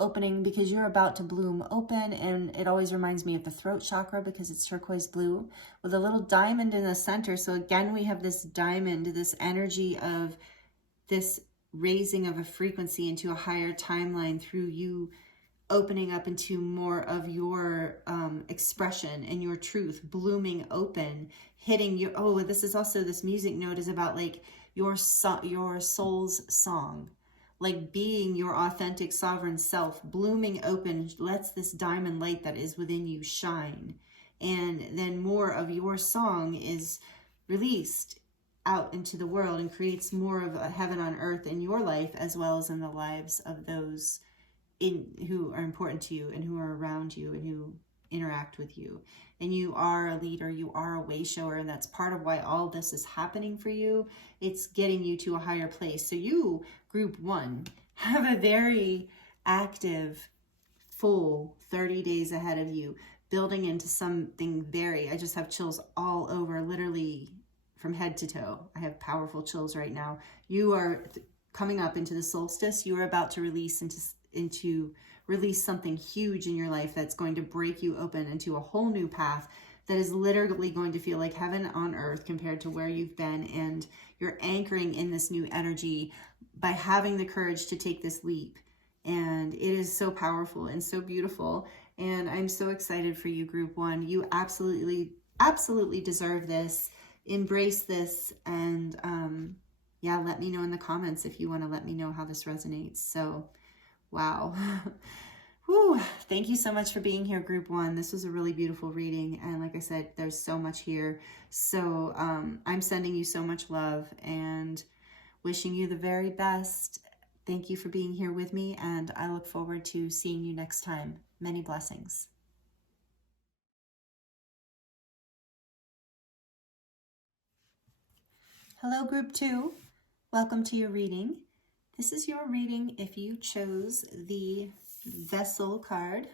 opening because you're about to bloom open, and it always reminds me of the throat chakra because it's turquoise blue with a little diamond in the center. So again, we have this diamond, this energy of this raising of a frequency into a higher timeline through you opening up into more of your expression and your truth, blooming open, hitting your, this music note is about like your soul's song, like being your authentic sovereign self, blooming open, lets this diamond light that is within you shine. And then more of your song is released out into the world and creates more of a heaven on earth in your life, as well as in the lives of those who are important to you and who are around you and who interact with you. And you are a leader, you are a way shower, and that's part of why all this is happening for you. It's getting you to a higher place. So you, group one, have a very active, full 30 days ahead of you, building into something I just have chills all over, literally from head to toe. I have powerful chills right now. You are coming up into the solstice, you are about to release release something huge in your life that's going to break you open into a whole new path that is literally going to feel like heaven on earth compared to where you've been. And you're anchoring in this new energy by having the courage to take this leap. And it is so powerful and so beautiful. And I'm so excited for you, Group 1. You absolutely deserve this. Embrace this. And yeah, let me know in the comments if you want to let me know how this resonates. So, wow. Whew. Thank you so much for being here, Group 1. This was a really beautiful reading. And like I said, there's so much here. So I'm sending you so much love and wishing you the very best. Thank you for being here with me, and I look forward to seeing you next time. Many blessings. Hello, Group 2. Welcome to your reading. This is your reading if you chose the Vessel card.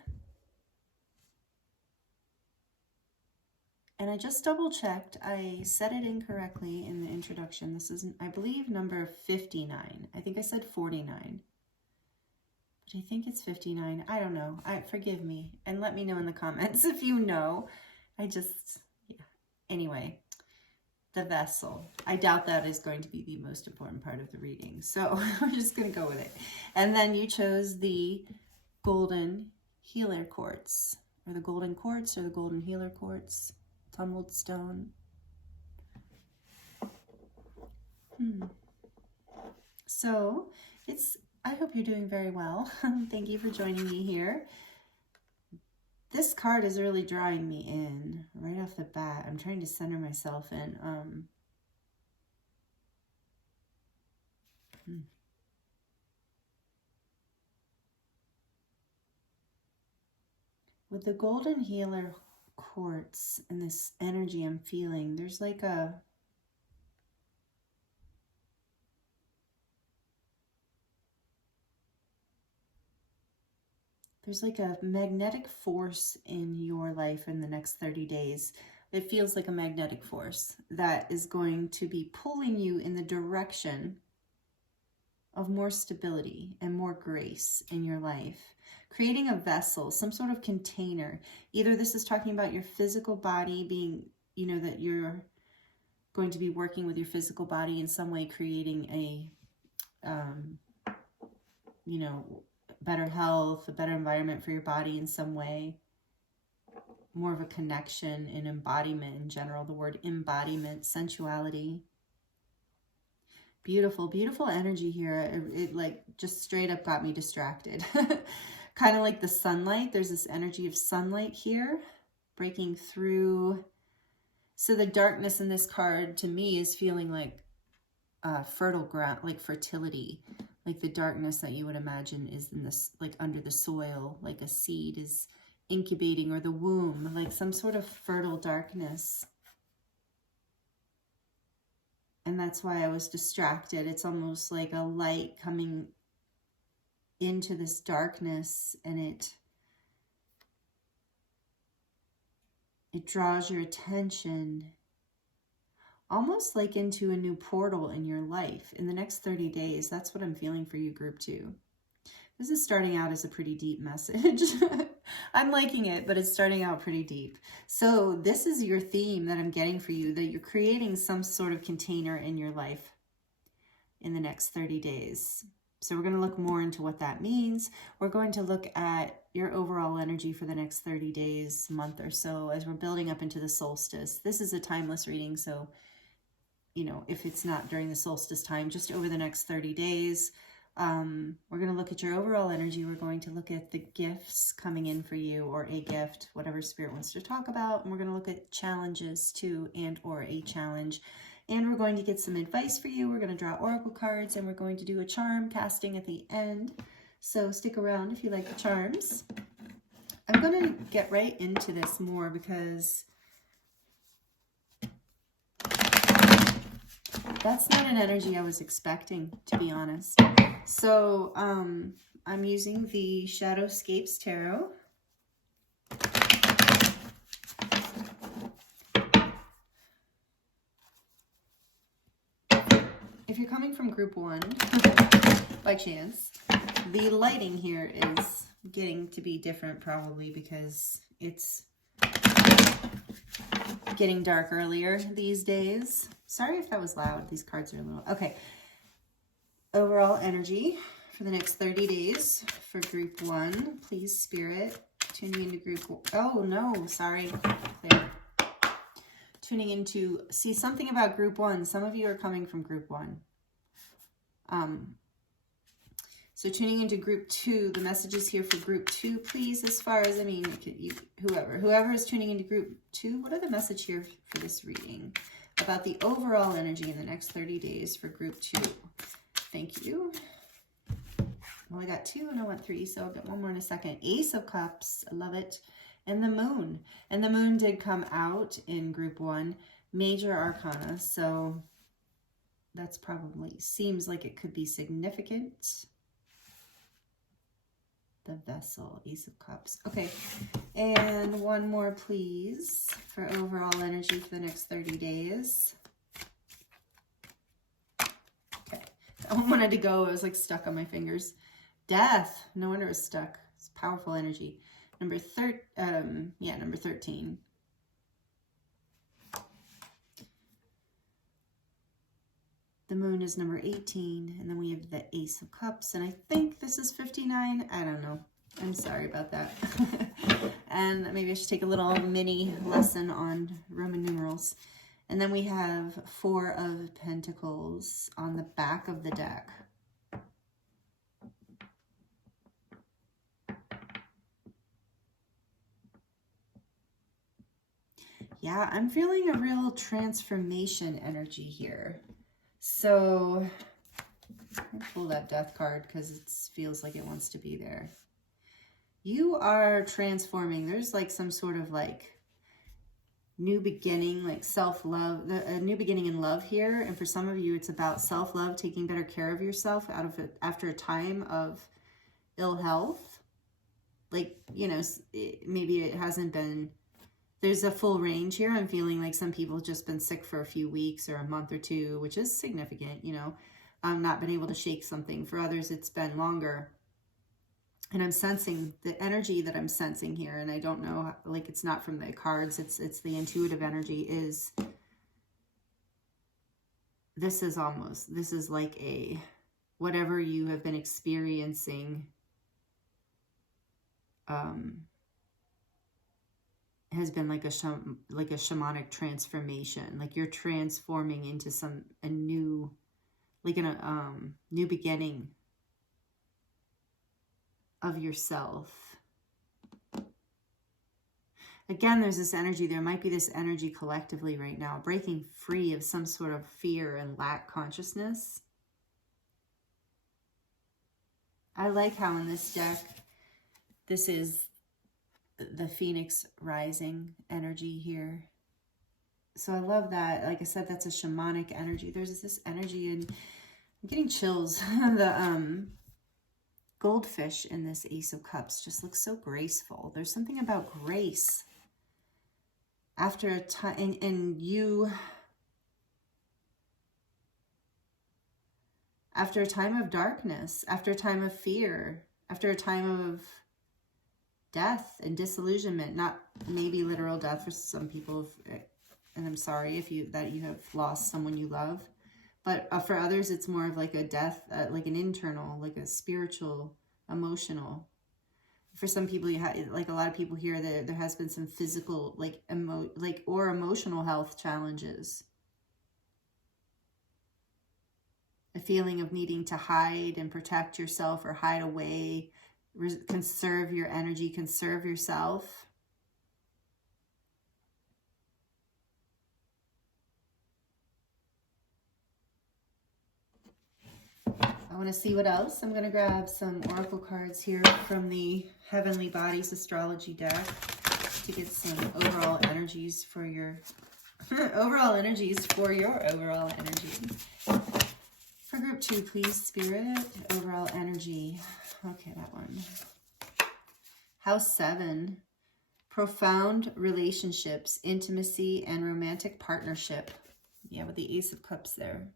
And I just double checked. I said it incorrectly in the introduction. This is, I believe, number 59. I think I said 49. But I think it's 59. I don't know. Forgive me. And let me know in the comments if you know. Yeah. Anyway, the Vessel. I doubt that is going to be the most important part of the reading. So I'm just going to go with it. And then you chose the Golden Healer Quartz. Or the Golden Quartz or the Golden Healer Quartz. Tumbled stone. So I hope you're doing very well. Thank you for joining me here. This card is really drawing me in right off the bat. I'm trying to center myself in. With the Golden Healer Quartz and this energy I'm feeling, there's like a magnetic force in your life in the next 30 days. It feels like a magnetic force that is going to be pulling you in the direction of more stability and more grace in your life. Creating a vessel, some sort of container. Either this is talking about your physical body being, that you're going to be working with your physical body in some way, creating a, better health, a better environment for your body in some way. More of a connection and embodiment in general. The word embodiment, sensuality. Beautiful, beautiful energy here. It like just straight up got me distracted. Kind of like the sunlight. There's this energy of sunlight here breaking through. So the darkness in this card to me is feeling like fertile ground, like fertility, like the darkness that you would imagine is in this, like under the soil, like a seed is incubating, or the womb, like some sort of fertile darkness. And that's why I was distracted. It's almost like a light coming into this darkness, and it draws your attention almost like into a new portal in your life in the next 30 days. That's what I'm feeling for you, Group 2. This is starting out as a pretty deep message. I'm liking it, but it's starting out pretty deep. So this is your theme that I'm getting for you, that you're creating some sort of container in your life in the next 30 days. So we're going to look more into what that means. We're going to look at your overall energy for the next 30 days, month or so, as we're building up into the solstice. This is a timeless reading, so, if it's not during the solstice time, just over the next 30 days, we're going to look at your overall energy. We're going to look at the gifts coming in for you, or a gift, whatever Spirit wants to talk about. And we're going to look at challenges too, and or a challenge. And we're going to get some advice for you. We're going to draw oracle cards, and we're going to do a charm casting at the end. So stick around if you like the charms. I'm going to get right into this more because that's not an energy I was expecting, to be honest. So I'm using the Shadowscapes Tarot. If you're coming from Group 1, by chance. The lighting here is getting to be different probably because it's getting dark earlier these days. Sorry if that was loud. These cards are a little... Okay. Overall energy for the next 30 days for group 1. Please, Spirit. Tuning into group... Oh, no. Sorry. There. Tuning into... See, something about group 1. Some of you are coming from group 1. So tuning into group 2, the messages here for group 2, please, as far as, I mean, whoever is tuning into group 2, what are the message here for this reading about the overall energy in the next 30 days for group 2? Thank you. Well, I got 2 and I want 3, so I'll get one more in a second. Ace of Cups, I love it. And the Moon. And the Moon did come out in group 1, major arcana, so that's probably, seems like it could be significant. The Vessel, Ace of Cups. Okay, and one more, please, for overall energy for the next 30 days. Okay, that one wanted to go. I was like stuck on my fingers. Death. No wonder it was stuck. It's powerful energy. Number 13. The Moon is number 18, and then we have the Ace of Cups, and I think this is 59. I don't know. I'm sorry about that. And maybe I should take a little mini lesson on Roman numerals. And then we have 4 of Pentacles on the back of the deck. Yeah, I'm feeling a real transformation energy here. So, I'll pull that Death card because it feels like it wants to be there. You are transforming. There's like some sort of like new beginning, like self-love, a new beginning in love here. And for some of you, it's about self-love, taking better care of yourself after a time of ill health. Like, you know, maybe it hasn't been... There's a full range here. I'm feeling like some people have just been sick for a few weeks or a month or 2, which is significant, you know. Not been able to shake something. For others, it's been longer. And I'm sensing the energy that I'm sensing here. And I don't know, like it's not from the cards. It's the intuitive energy is... This is like a... Whatever you have been experiencing... has been like a shamanic transformation. Like you're transforming into a new, like new beginning of yourself. Again, there's this energy. There might be this energy collectively right now, breaking free of some sort of fear and lack consciousness. I like how in this deck, this is the Phoenix rising energy here. So I love that. Like I said, that's a shamanic energy. There's this energy, and I'm getting chills. The goldfish in this Ace of Cups just looks so graceful. There's something about grace. After a time, and you, after a time of darkness, after a time of fear, after a time of death and disillusionment, not maybe literal death for some people, and I'm sorry if you have lost someone you love, but for others it's more of like a death, like an internal, like a spiritual, emotional. For some people, you have, like a lot of people here, there has been some physical, or emotional health challenges. A feeling of needing to hide and protect yourself or hide away. Conserve your energy, conserve yourself. I want to see what else. I'm going to grab some oracle cards here from the Heavenly Bodies astrology deck to get some overall energies for your overall energy. For group 2, please, Spirit. Overall energy. Okay, that one. House 7. Profound relationships, intimacy, and romantic partnership. Yeah, with the Ace of Cups there.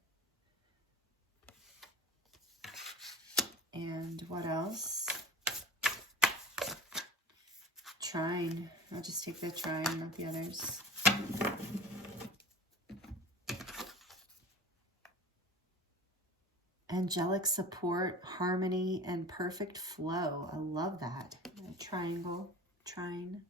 And what else? Trine. I'll just take the trine, not the others. Angelic support, harmony, and perfect flow. I love that. Triangle, trine.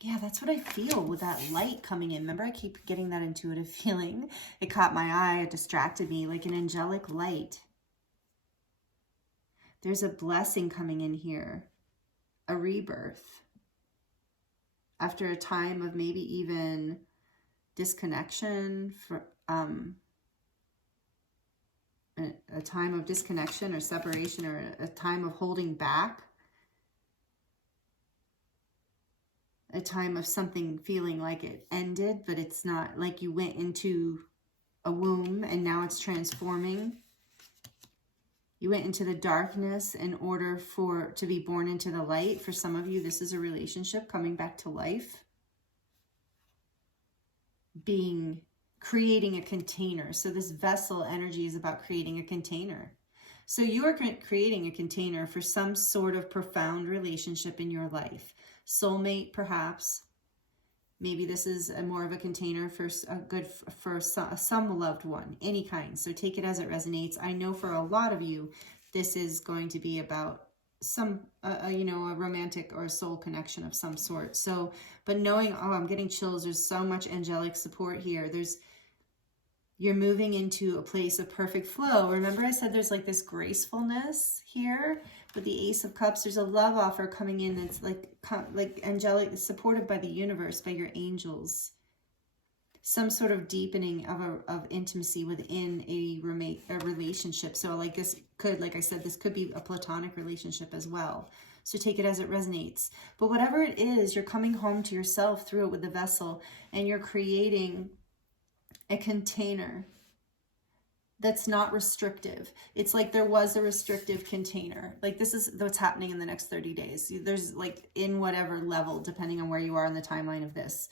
Yeah, that's what I feel with that light coming in. Remember, I keep getting that intuitive feeling. It caught my eye, it distracted me, like an angelic light. There's a blessing coming in here, a rebirth. After a time of maybe even disconnection, for a time of disconnection or separation, or a time of holding back, a time of something feeling like it ended, but it's not, like you went into a womb and now it's transforming. You went into the darkness in order to be born into the light. For some of you, this is a relationship coming back to life. Creating a container. So this vessel energy is about creating a container. So you are creating a container for some sort of profound relationship in your life. Soulmate, perhaps. Maybe this is more of a container for some loved one, any kind. So take it as it resonates. I know for a lot of you, this is going to be about some, you know, a romantic or a soul connection of some sort. So, but knowing, oh, I'm getting chills. There's so much angelic support here. You're moving into a place of perfect flow. Remember I said there's like this gracefulness here with the Ace of Cups. There's a love offer coming in that's like angelic, supported by the universe, by your angels. Some sort of deepening of intimacy within a relationship. So like this could, like I said, this could be a platonic relationship as well. So take it as it resonates. But whatever it is, you're coming home to yourself through it with the vessel, and you're creating a container that's not restrictive. It's like there was a restrictive container. Like this is what's happening in the next 30 days. There's like, in whatever level, depending on where you are in the timeline of this.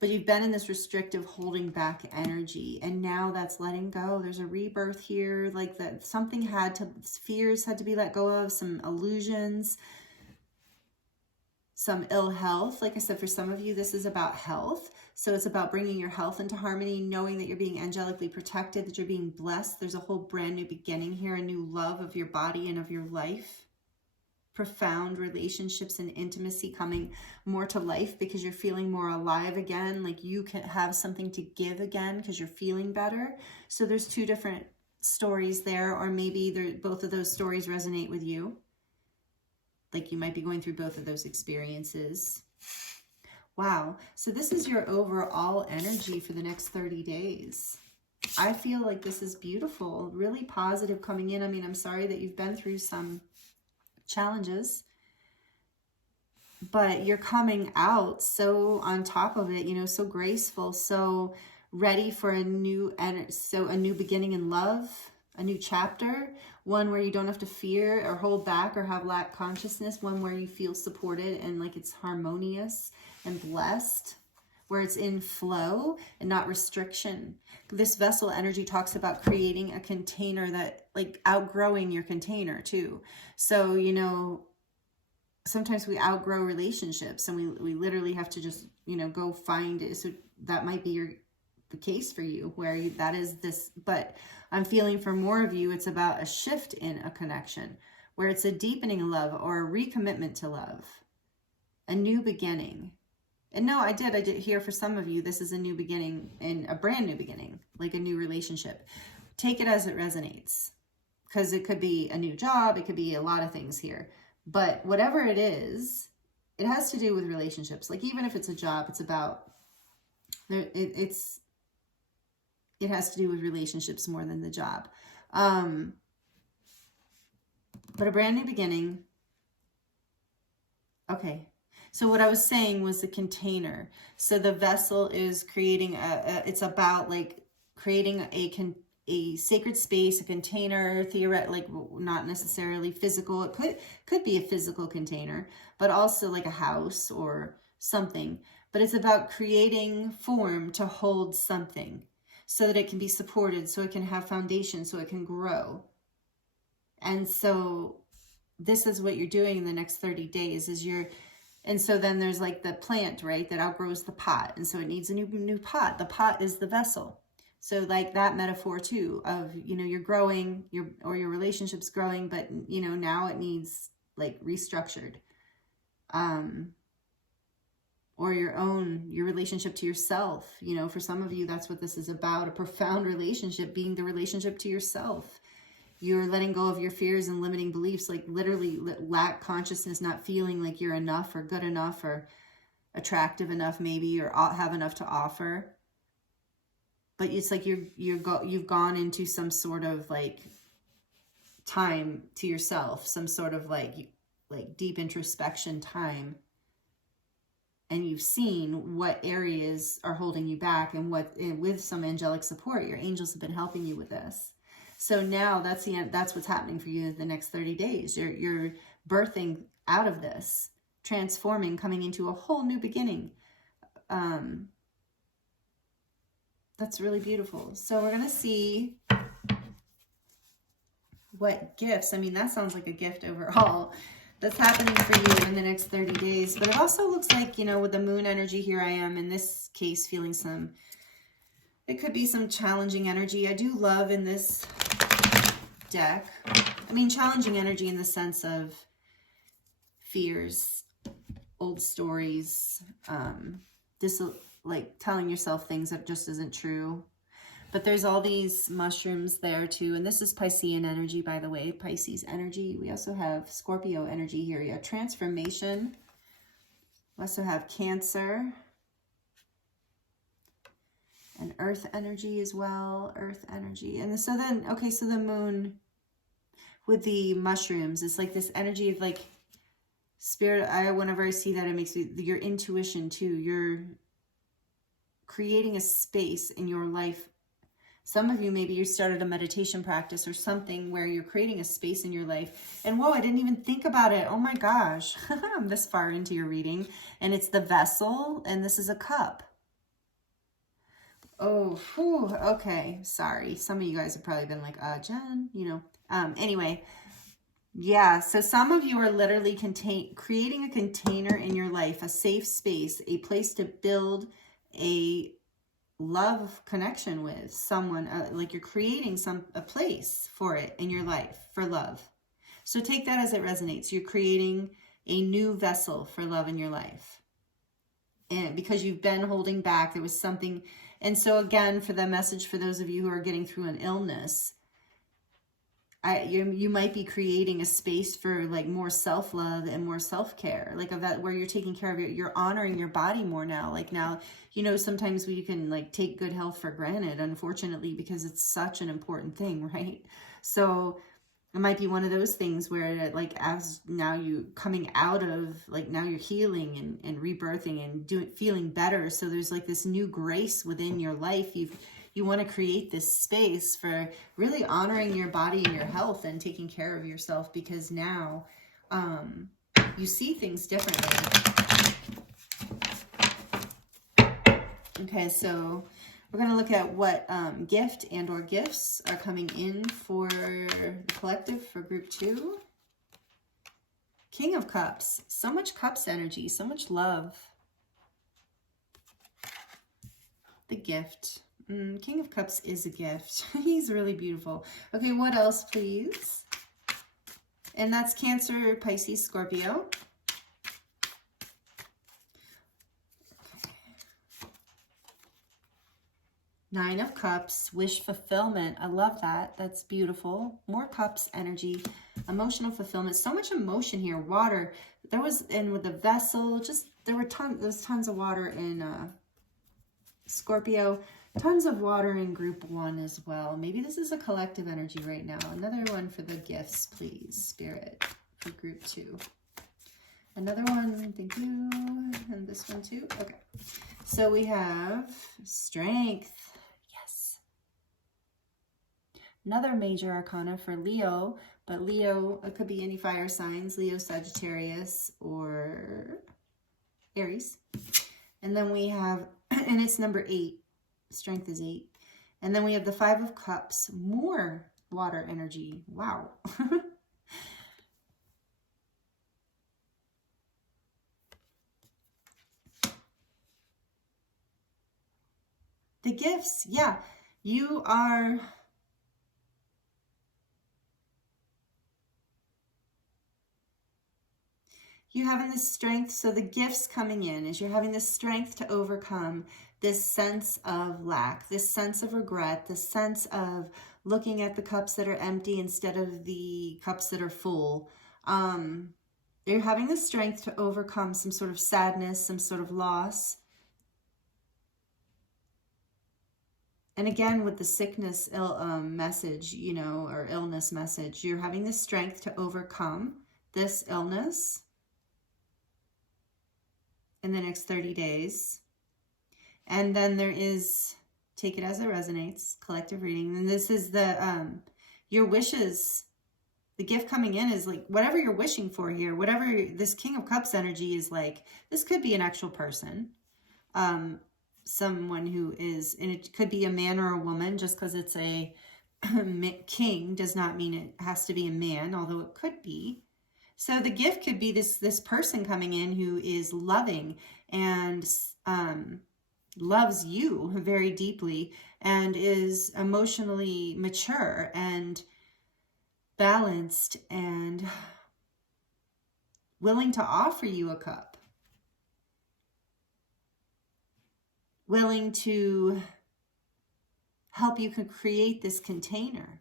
But you've been in this restrictive, holding back energy, and now that's letting go. There's a rebirth here, like that fears had to be let go of, some illusions, some ill health. Like I said, for some of you, this is about health. So it's about bringing your health into harmony, knowing that you're being angelically protected, that you're being blessed. There's a whole brand new beginning here, a new love of your body and of your life. Profound relationships and intimacy coming more to life because you're feeling more alive again. Like you can have something to give again because you're feeling better. So there's two different stories there, or maybe both of those stories resonate with you. Like you might be going through both of those experiences. Wow. So this is your overall energy for the next 30 days. I feel like this is beautiful, really positive coming in. I mean, I'm sorry that you've been through some challenges, but you're coming out so on top of it, you know, so graceful, so ready for a new beginning in love, a new chapter, one where you don't have to fear or hold back or have lack consciousness, one where you feel supported and like it's harmonious and blessed, where it's in flow and not restriction. This vessel energy talks about creating a container that, like, outgrowing your container too. So, you know, sometimes we outgrow relationships and we literally have to just, you know, go find it. So that might be the case for you, where that is this, but I'm feeling for more of you, it's about a shift in a connection where it's a deepening of love or a recommitment to love, a new beginning. And no, I did hear for some of you, this is a new beginning, and a brand new beginning, like a new relationship. Take it as it resonates, because it could be a new job. It could be a lot of things here, but whatever it is, it has to do with relationships. Like even if it's a job, it's about, it has to do with relationships more than the job. But a brand new beginning. Okay. So what I was saying was the container. So the vessel is creating it's about like creating a sacred space, a container, like not necessarily physical. It could be a physical container, but also like a house or something. But it's about creating form to hold something. so that it can be supported, so it can have foundation, so it can grow. And so this is what you're doing in the next 30 days is and so then there's like the plant, right, that outgrows the pot. And so it needs a new pot. The pot is the vessel. So like that metaphor too of, you're growing, your relationship's growing, but now it needs like restructured. Or your relationship to yourself. For some of you, that's what this is about, a profound relationship, being the relationship to yourself. You're letting go of your fears and limiting beliefs, like literally lack consciousness, not feeling like you're enough or good enough or attractive enough maybe, or have enough to offer. But it's like you've gone into some sort of like time to yourself, some sort of like deep introspection time. And you've seen what areas are holding you back, and with some angelic support, your angels have been helping you with this. So now that's what's happening for you the next 30 days. You're birthing out of this, transforming, coming into a whole new beginning. That's really beautiful. So we're going to see what gifts, that sounds like a gift overall, that's happening for you in the next 30 days. But it also looks like, with the moon energy here, I am in this case feeling it could be some challenging energy. I do love in this deck, challenging energy in the sense of fears, old stories, like telling yourself things that just isn't true. But there's all these mushrooms there too. And this is Piscean energy, by the way, Pisces energy. We also have Scorpio energy here. Yeah, transformation. We also have Cancer. And Earth energy as well, Earth energy. And so then, okay, so the moon with the mushrooms, it's like this energy of like spirit. Whenever I see that, it makes me, your intuition too. You're creating a space in your life. Some of you, maybe you started a meditation practice or something where you're creating a space in your life. And whoa, I didn't even think about it. Oh my gosh, I'm this far into your reading. And it's the vessel, and this is a cup. Oh, whew, okay, sorry. Some of you guys have probably been like, Jen, anyway. Yeah, so some of you are literally creating a container in your life, a safe space, a place to build a love connection with someone, like you're creating a place for it in your life, for love. So take that as it resonates. You're creating a new vessel for love in your life. And because you've been holding back, there was something. And so again, for the message for those of you who are getting through an illness, you might be creating a space for like more self-love and more self-care, like of that, where you're taking care of you're honoring your body more now. Like now, sometimes we can like take good health for granted, unfortunately, because it's such an important thing, right? So it might be one of those things where like, as now you coming out of, like now you're healing and rebirthing and feeling better. So there's like this new grace within your life. You want to create this space for really honoring your body and your health and taking care of yourself, because now you see things differently. Okay, so we're going to look at what gift and or gifts are coming in for the collective for group 2. King of Cups. So much Cups energy, so much love. The gift. King of Cups is a gift. He's really beautiful. Okay, what else, please? And that's Cancer, Pisces, Scorpio. Nine of Cups, wish fulfillment. I love that. That's beautiful. More Cups energy, emotional fulfillment. So much emotion here. Water. There was, and with the vessel, just there was tons of water in Scorpio. Tons of water in group 1 as well. Maybe this is a collective energy right now. Another one for the gifts, please, Spirit, for group 2. Another one, thank you. And this one too. Okay. So we have strength. Yes. Another major arcana for Leo, but Leo, it could be any fire signs, Leo, Sagittarius, or Aries. And then we have, and it's number 8. Strength is 8. And then we have the Five of Cups, more water energy. Wow. The gifts, yeah. You are... You're having this strength, so the gifts coming in is you're having this strength to overcome this sense of lack, this sense of regret, this sense of looking at the cups that are empty instead of the cups that are full. You're having the strength to overcome some sort of sadness, some sort of loss. And again, with the sickness message, you know, or illness message, you're having the strength to overcome this illness in the next 30 days. And then there is, take it as it resonates, collective reading. And this is the, your wishes, the gift coming in is like, whatever you're wishing for here, whatever this King of Cups energy is like, this could be an actual person, someone who is, and it could be a man or a woman. Just because it's a king does not mean it has to be a man, although it could be. So the gift could be this person coming in who is loving and loves you very deeply and is emotionally mature and balanced and willing to offer you a cup. Willing to help you create this container.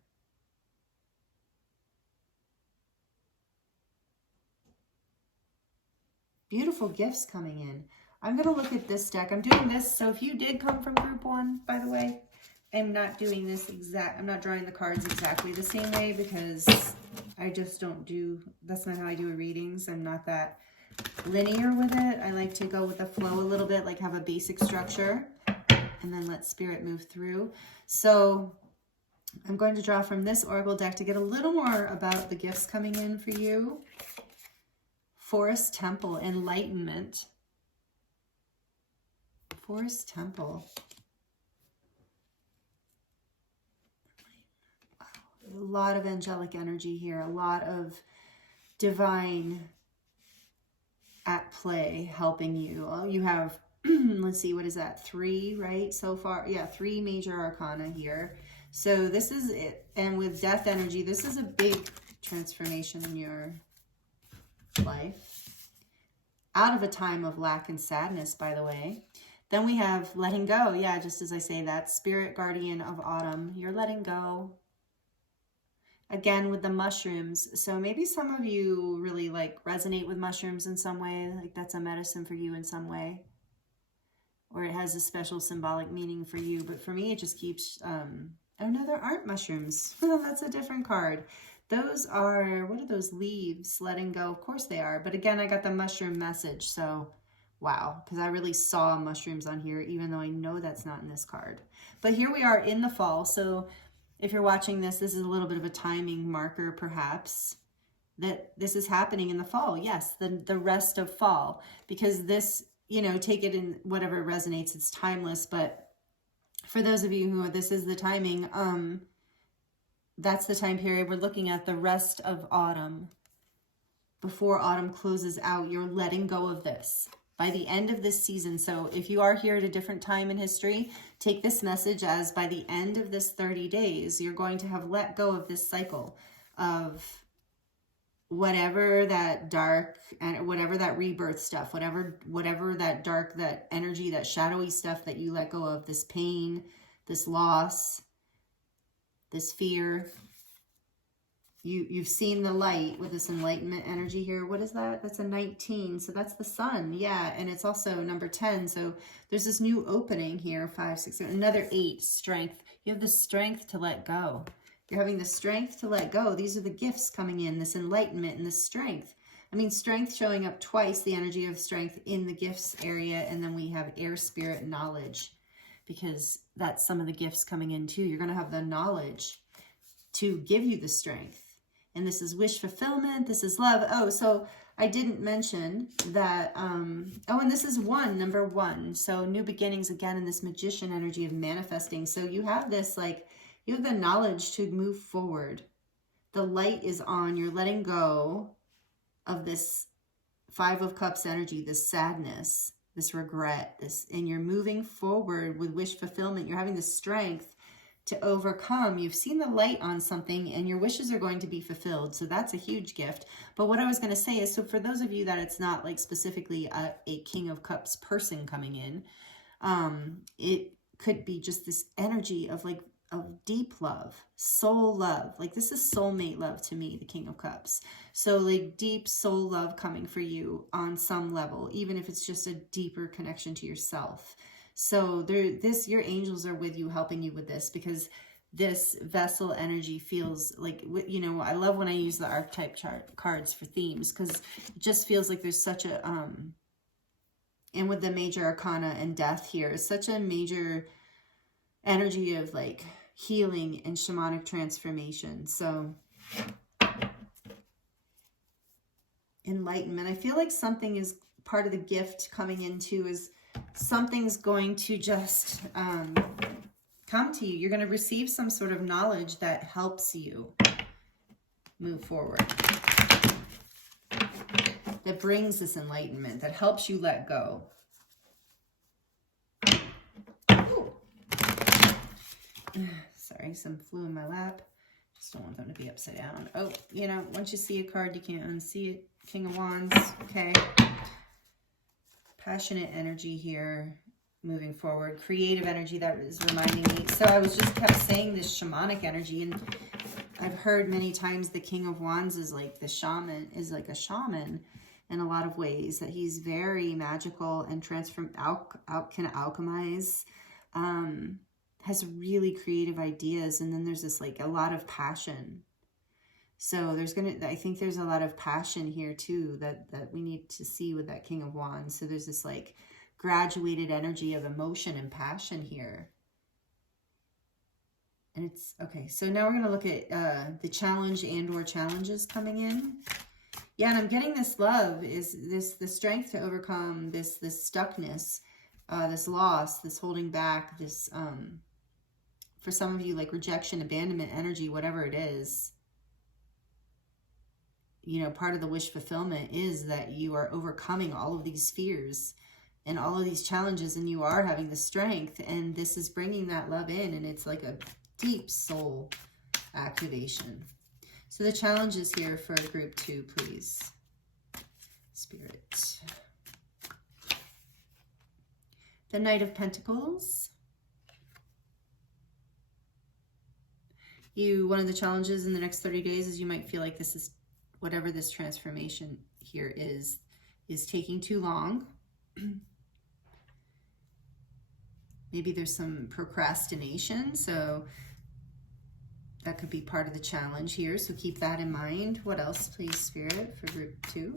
Beautiful gifts coming in. I'm going to look at this deck. I'm doing this. So if you did come from group 1, by the way, I'm not doing this I'm not drawing the cards exactly the same way because I just don't do, that's not how I do readings. I'm not that linear with it. I like to go with the flow a little bit, like have a basic structure and then let spirit move through. So I'm going to draw from this oracle deck to get a little more about the gifts coming in for you. Forest Temple, enlightenment. Forest Temple. A lot of angelic energy here, a lot of divine at play helping you. You have, let's see, what is that? 3, right? So far, yeah, 3 major arcana here. So this is it. And with death energy, this is a big transformation in your life. Out of a time of lack and sadness, by the way. Then we have letting go. Yeah, just as I say that. Spirit guardian of autumn. You're letting go. Again, with the mushrooms. So maybe some of you really like resonate with mushrooms in some way. Like that's a medicine for you in some way. Or it has a special symbolic meaning for you. But for me, it just keeps... oh, no, there aren't mushrooms. That's a different card. Those are... What are those leaves? Letting go. Of course they are. But again, I got the mushroom message. So... Wow, because I really saw mushrooms on here, even though I know that's not in this card. But here we are in the fall. So if you're watching this, this is a little bit of a timing marker, perhaps, that this is happening in the fall. Yes, the rest of fall. Because this, you know, take it in whatever resonates. It's timeless. But for those of you who this is the timing, that's the time period we're looking at, the rest of autumn. Before autumn closes out, you're letting go of this. By the end of this season. So if you are here at a different time in history, take this message as by the end of this 30 days, you're going to have let go of this cycle of whatever that dark and whatever that rebirth stuff, whatever that dark, that energy, that shadowy stuff that you let go of, this pain, this loss, this fear. You've seen the light with this enlightenment energy here. What is that? That's a 19. So that's the sun. Yeah. And it's also number 10. So there's this new opening here. 5, 6, 7, another 8. Strength. You have the strength to let go. You're having the strength to let go. These are the gifts coming in, this enlightenment and this strength. I mean, strength showing up twice, the energy of strength in the gifts area. And then we have air, spirit, knowledge, because that's some of the gifts coming in too. You're going to have the knowledge to give you the strength. And this is wish fulfillment. This is love. Oh, so I didn't mention that, oh, and this is number one. So new beginnings again in this magician energy of manifesting. So you have this, like, you have the knowledge to move forward. The light is on. You're letting go of this Five of Cups energy, this sadness, this regret, and you're moving forward with wish fulfillment. You're having the strength to overcome. You've seen the light on something and your wishes are going to be fulfilled. So that's a huge gift. But what I was going to say is, so for those of you that it's not like specifically a King of Cups person coming in, it could be just this energy of like, of deep love, soul love. Like this is soulmate love to me, the King of Cups. So like deep soul love coming for you on some level, even if it's just a deeper connection to yourself. So your angels are with you, helping you with this, because this vessel energy feels like, you know, I love when I use the archetype chart cards for themes, because it just feels like there's such a, and with the major arcana and death here, such a major energy of like healing and shamanic transformation. So enlightenment. I feel like something is part of the gift coming into is something's going to just come to you. You're going to receive some sort of knowledge that helps you move forward, that brings this enlightenment, that helps you let go. Sorry, some flew in my lap. Just don't want them to be upside down. Oh, you know, once you see a card, you can't unsee it. King of Wands, okay. Passionate energy here, moving forward. Creative energy, that is reminding me. So I was just kept saying this shamanic energy, and I've heard many times the King of Wands is like the shaman, is like a shaman in a lot of ways, that he's very magical and can alchemize, has really creative ideas, and then there's this like a lot of passion. So I think there's a lot of passion here too that we need to see with that King of Wands. So there's this like graduated energy of emotion and passion here. And it's okay. So now we're going to look at the challenge and or challenges coming in. Yeah, and I'm getting this love is the strength to overcome this stuckness, this loss, this holding back, this for some of you like rejection, abandonment energy, whatever it is. You know, part of the wish fulfillment is that you are overcoming all of these fears and all of these challenges, and you are having the strength, and this is bringing that love in, and it's like a deep soul activation. So the challenges here for group 2, please. Spirit. The Knight of Pentacles. One of the challenges in the next 30 days is you might feel like this is, whatever this transformation here is taking too long. Maybe there's some procrastination, so that could be part of the challenge here. So keep that in mind. What else, please, Spirit, for group 2?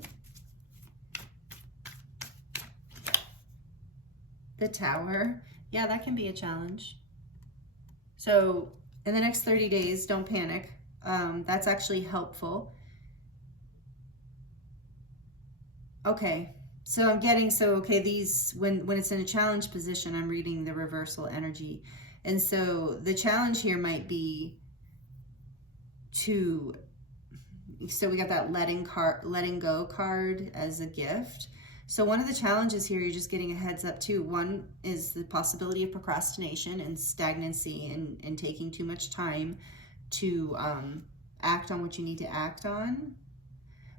The Tower. Yeah, that can be a challenge. So in the next 30 days, don't panic. That's actually helpful. Okay, so I'm getting, these, when it's in a challenge position, I'm reading the reversal energy. And so the challenge here might be so we got that letting go card as a gift. So one of the challenges here, you're just getting a heads up too. One is the possibility of procrastination and stagnancy and taking too much time to act on what you need to act on.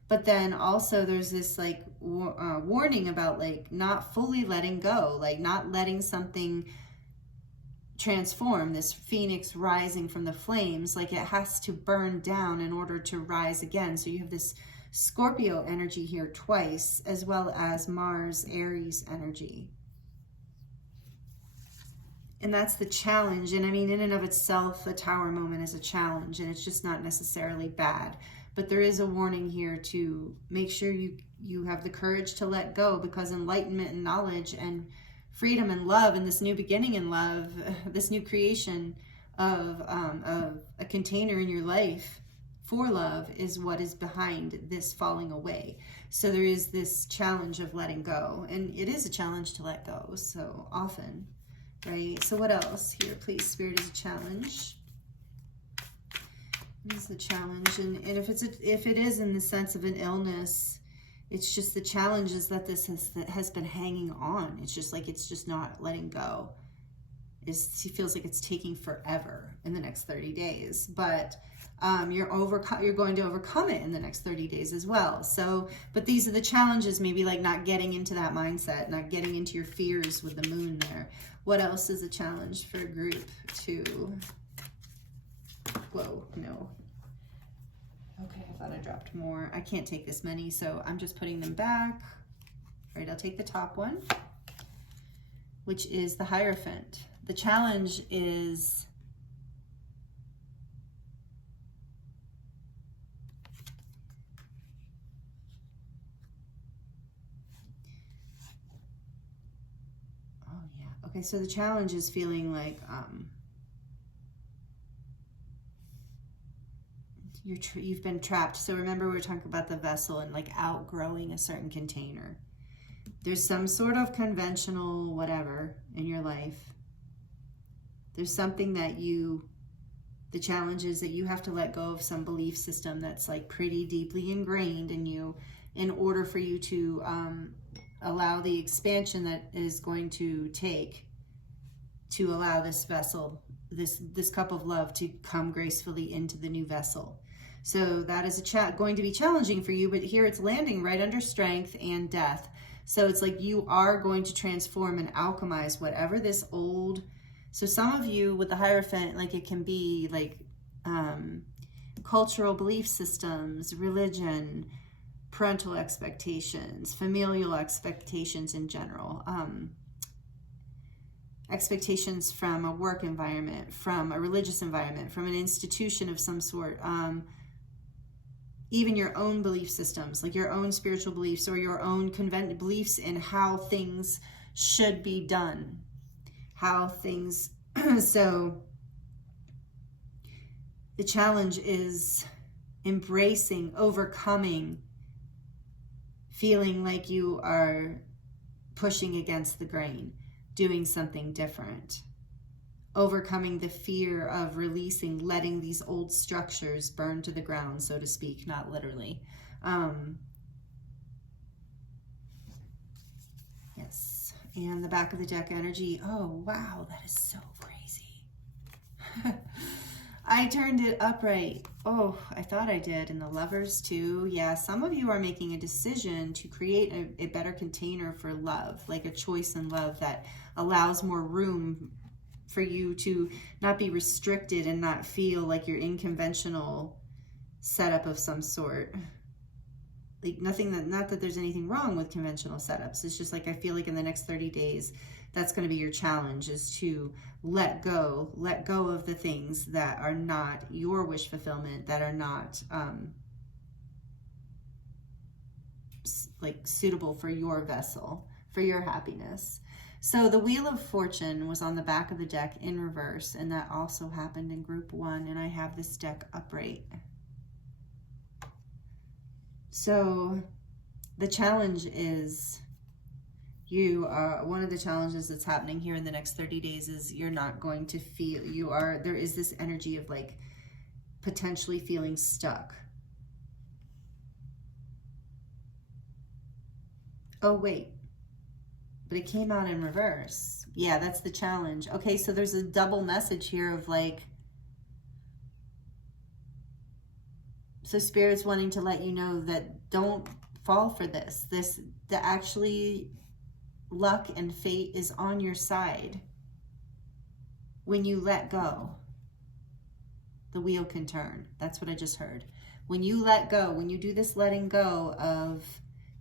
But then also there's this like warning about like not fully letting go, like not letting something transform, this phoenix rising from the flames, like it has to burn down in order to rise again. So you have this Scorpio energy here twice, as well as Mars, Aries energy. And that's the challenge. And I mean, in and of itself, the Tower moment is a challenge, and it's just not necessarily bad. But there is a warning here to make sure you have the courage to let go, because enlightenment and knowledge and freedom and love and this new beginning in love, this new creation of a container in your life for love is what is behind this falling away. So there is this challenge of letting go, and it is a challenge to let go so often, right? So what else here, please, Spirit, is a challenge? What is the challenge? And if it is in the sense of an illness, it's just the challenge is that this has been hanging on. It's just like it's just not letting go. It feels like it's taking forever in the next 30 days, but you're going to overcome it in the next 30 days as well. So, but these are the challenges, maybe like not getting into that mindset, not getting into your fears with the moon there. What else is a challenge for group 2? Whoa, no. Okay, I thought I dropped more. I can't take this many, so I'm just putting them back. All right, I'll take the top one, which is the Hierophant. The challenge is okay, so the challenge is feeling like you've been trapped. So remember we were talking about the vessel and like outgrowing a certain container. There's some sort of conventional whatever in your life. There's something that the challenge is that you have to let go of some belief system that's like pretty deeply ingrained in you in order for you to allow the expansion that is going to take to allow this vessel, this cup of love to come gracefully into the new vessel. So that is going to be challenging for you, but here it's landing right under strength and death. So it's like you are going to transform and alchemize whatever this old, so some of you with the Hierophant, like it can be like cultural belief systems, religion, parental expectations, familial expectations in general, expectations from a work environment, from a religious environment, from an institution of some sort, even your own belief systems, like your own spiritual beliefs or your own beliefs in how things should be done, how things, so the challenge is embracing, overcoming, feeling like you are pushing against the grain, doing something different, overcoming the fear of releasing, letting these old structures burn to the ground, so to speak, not literally. Yes. And the back of the deck energy. Oh, wow, that is so crazy. I turned it upright. Oh, I thought I did. And the Lovers too. Yeah, some of you are making a decision to create a better container for love, like a choice in love that allows more room for you to not be restricted and not feel like you're in conventional setup of some sort. Like not that there's anything wrong with conventional setups. It's just like I feel like in the next 30 days, that's going to be your challenge, is to let go of the things that are not your wish fulfillment, that are not like suitable for your vessel, for your happiness. So the Wheel of Fortune was on the back of the deck in reverse, and that also happened in group 1, and I have this deck upright. So the challenge is one of the challenges that's happening here in the next 30 days is you're not going to feel, there is this energy of like potentially feeling stuck. Oh, wait, but it came out in reverse. Yeah, that's the challenge. Okay, so there's a double message here of like, so Spirit's wanting to let you know that don't fall for this. That actually luck and fate is on your side. When you let go, the wheel can turn. That's what I just heard. When you let go, when you do this letting go of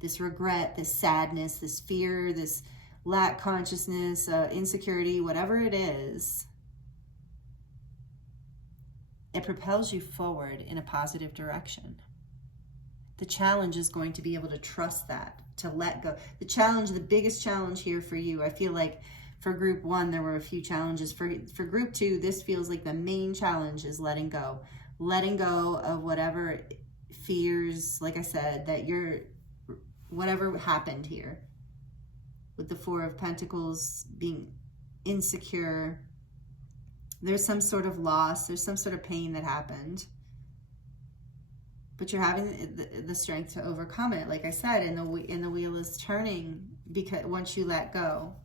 this regret, this sadness, this fear, this lack consciousness, insecurity, whatever it is, it propels you forward in a positive direction. The challenge is going to be able to trust that, to let go. The biggest challenge here for you, I feel like for group 1, there were a few challenges. For group 2, this feels like the main challenge is letting go. letting go of whatever fears, like I said, that whatever happened here with the Four of Pentacles, being insecure. There's some sort of loss, there's some sort of pain that happened, but you're having the strength to overcome it. Like I said, and the wheel is turning, because once you let go.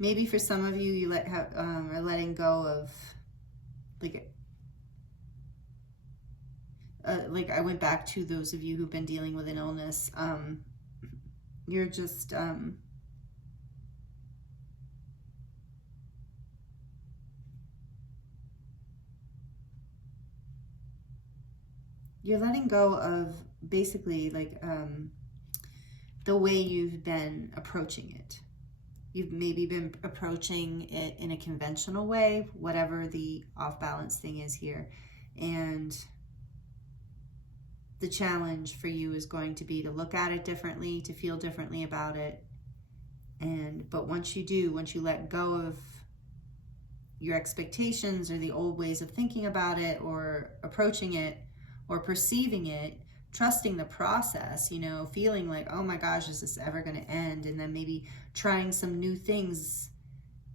Maybe for some of you, you are letting go of, like I went back to those of you who've been dealing with an illness. You're just you're letting go of basically like the way you've been approaching it. You've maybe been approaching it in a conventional way, whatever the off-balance thing is here. And the challenge for you is going to be to look at it differently, to feel differently about it. But once you let go of your expectations or the old ways of thinking about it or approaching it or perceiving it, trusting the process, you know, feeling like, oh my gosh, is this ever going to end? And then maybe trying some new things,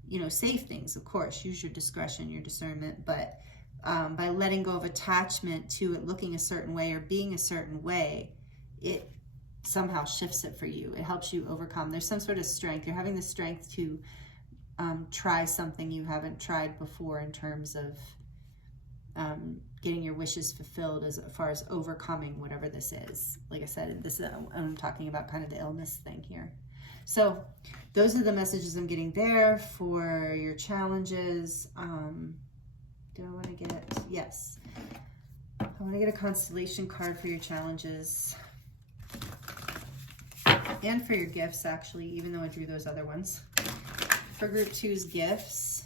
you know, safe things, of course, use your discretion, your discernment, but by letting go of attachment to it looking a certain way or being a certain way, it somehow shifts it for you. It helps you overcome. There's some sort of strength. You're having the strength to try something you haven't tried before in terms of getting your wishes fulfilled as far as overcoming whatever this is. Like I said, I'm talking about kind of the illness thing here. So those are the messages I'm getting there for your challenges. Do I want to get, yes. I want to get a constellation card for your challenges. And for your gifts, actually, even though I drew those other ones. For group 2's gifts.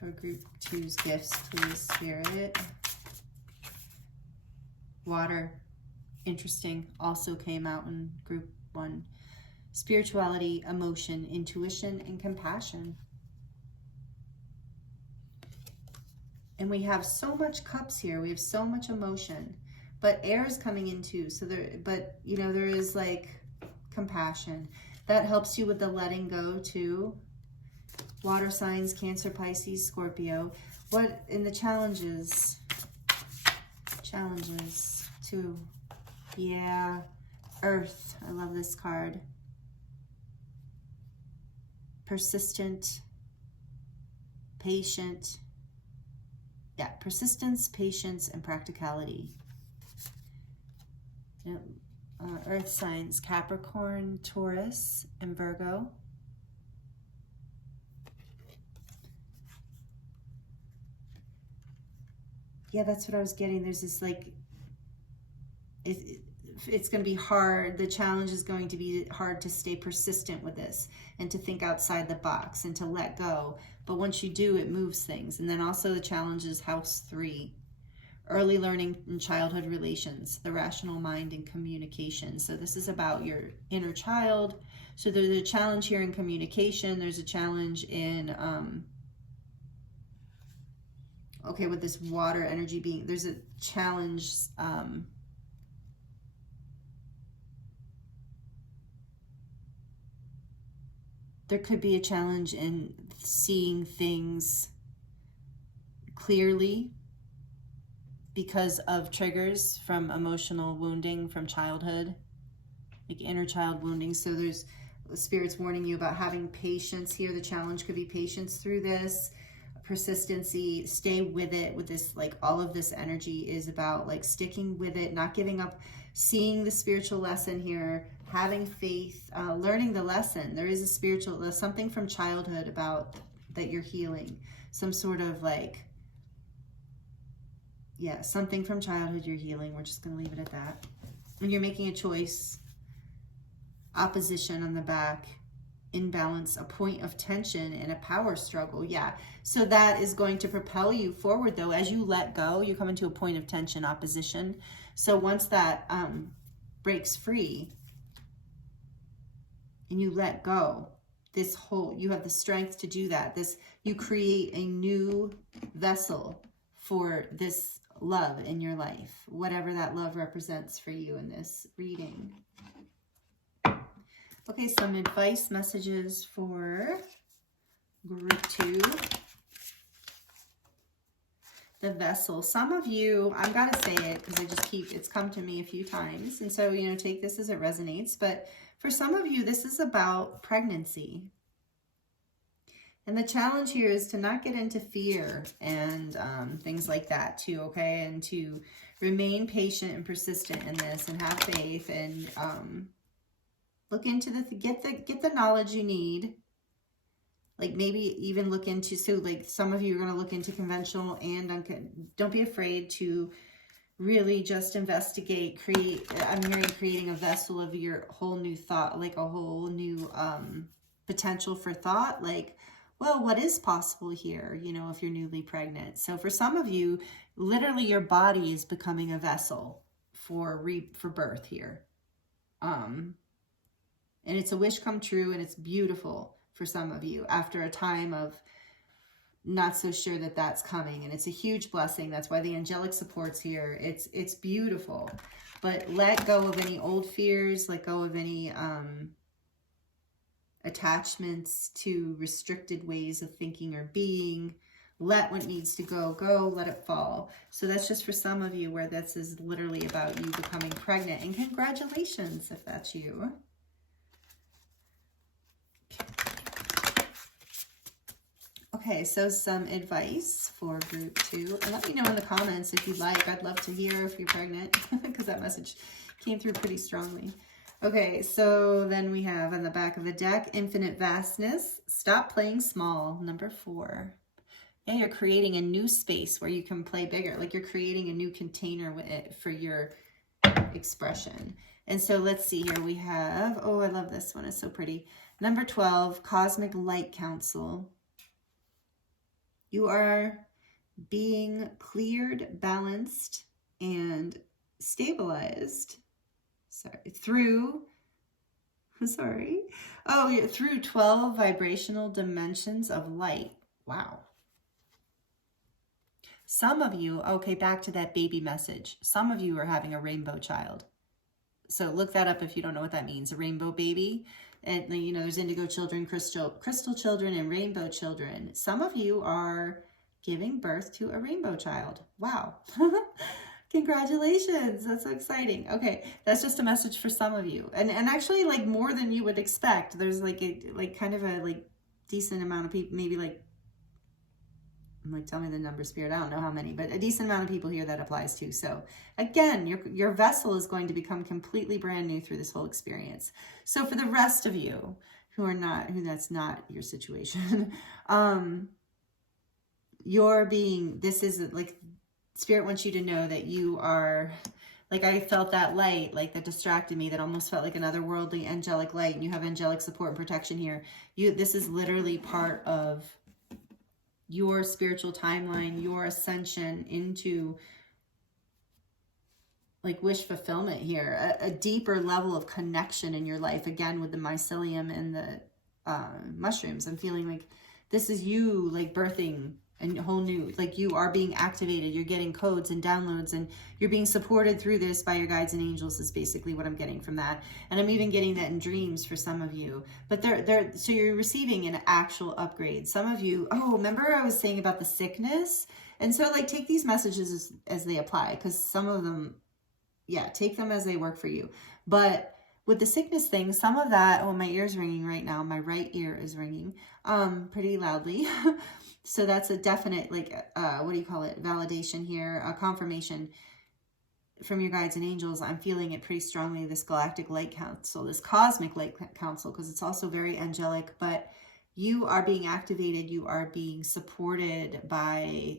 For group 2's gifts, please, Spirit. Water, interesting, also came out in group 1. Spirituality, emotion, intuition, and compassion. And we have so much cups here. We have so much emotion, but air is coming in too. So but you know, there is like compassion that helps you with the letting go too. Water signs, Cancer, Pisces, Scorpio. What in the challenges too? Yeah, Earth. I love this card. Persistent, patient. Yeah, persistence, patience, and practicality. Yep. Earth signs, Capricorn, Taurus, and Virgo. Yeah, that's what I was getting. There's this like, it's going to be hard. The challenge is going to be hard to stay persistent with this and to think outside the box and to let go. But once you do, it moves things. And then also the challenge is house 3, early learning and childhood relations, the rational mind and communication. So this is about your inner child. So there's a challenge here in communication. There's a challenge in, okay, with this water energy being, there's a challenge, there could be a challenge in seeing things clearly because of triggers from emotional wounding from childhood, like inner child wounding. So there's spirits warning you about having patience here. The challenge could be patience through this, persistency, stay with it. With this, like all of this energy is about like sticking with it, not giving up, seeing the spiritual lesson here, having faith, learning the lesson. There is a spiritual, something from childhood about that you're healing. Some sort of like, yeah, something from childhood you're healing. We're just going to leave it at that. And you're making a choice. Opposition on the back. Imbalance, a point of tension, and a power struggle. Yeah, so that is going to propel you forward though. As you let go, you come into a point of tension, opposition. So once that breaks free and you let go, this whole, you have the strength to do that. You create a new vessel for this love in your life, whatever that love represents for you in this reading. Okay, some advice messages for group 2. The vessel. Some of you, I've got to say it because it's come to me a few times. And so, take this as it resonates. But for some of you, this is about pregnancy. And the challenge here is to not get into fear and things like that too, okay? And to remain patient and persistent in this and have faith and look into get the knowledge you need. Like maybe even look into, so like some of you are going to look into conventional and don't be afraid to really just investigate, I'm hearing creating a vessel of your whole new thought, like a whole new potential for thought, like, well, what is possible here, if you're newly pregnant. So for some of you, literally your body is becoming a vessel for birth here. And it's a wish come true, and it's beautiful for some of you after a time of not so sure that that's coming. And it's a huge blessing. That's why the angelic support's here. It's beautiful. But let go of any old fears, let go of any attachments to restricted ways of thinking or being. Let what needs to go, let it fall. So that's just for some of you where this is literally about you becoming pregnant. And congratulations if that's you. Okay, so some advice for group 2. And let me know in the comments if you'd like. I'd love to hear if you're pregnant because that message came through pretty strongly. Okay, so then we have on the back of the deck, infinite vastness. Stop playing small, number 4. Yeah, you're creating a new space where you can play bigger. Like you're creating a new container for your expression. And so let's see here. We have, oh, I love this one. It's so pretty. Number 12, Cosmic Light Council. You are being cleared, balanced, and stabilized. Through 12 vibrational dimensions of light. Wow. Some of you, okay, back to that baby message. Some of you are having a rainbow child. So look that up if you don't know what that means. A rainbow baby. And there's indigo children, crystal children, and rainbow children. Some of you are giving birth to a rainbow child. Wow. Congratulations. That's so exciting. Okay, that's just a message for some of you. And actually like more than you would expect. There's like kind of a decent amount of people, maybe tell me the number, Spirit. I don't know how many, but a decent amount of people here that applies to. So again, your vessel is going to become completely brand new through this whole experience. So for the rest of you who that's not your situation, this is like, Spirit wants you to know that you are, like I felt that light, like that distracted me, that almost felt like another worldly angelic light, and you have angelic support and protection here. This is literally part of your spiritual timeline, your ascension into like wish fulfillment here, a deeper level of connection in your life, again with the mycelium and the mushrooms. I'm feeling like this is you like birthing a whole new, like you are being activated, you're getting codes and downloads, and you're being supported through this by your guides and angels is basically what I'm getting from that. And I'm even getting that in dreams for some of you. But so you're receiving an actual upgrade. Some of you, remember I was saying about the sickness? And so like take these messages as they apply, because some of them, take them as they work for you. But with the sickness thing, some of that, my ear's ringing right now. My right ear is ringing pretty loudly. So that's a definite, validation here, a confirmation from your guides and angels. I'm feeling it pretty strongly, this galactic light council, this cosmic light council, because it's also very angelic, but you are being activated. You are being supported by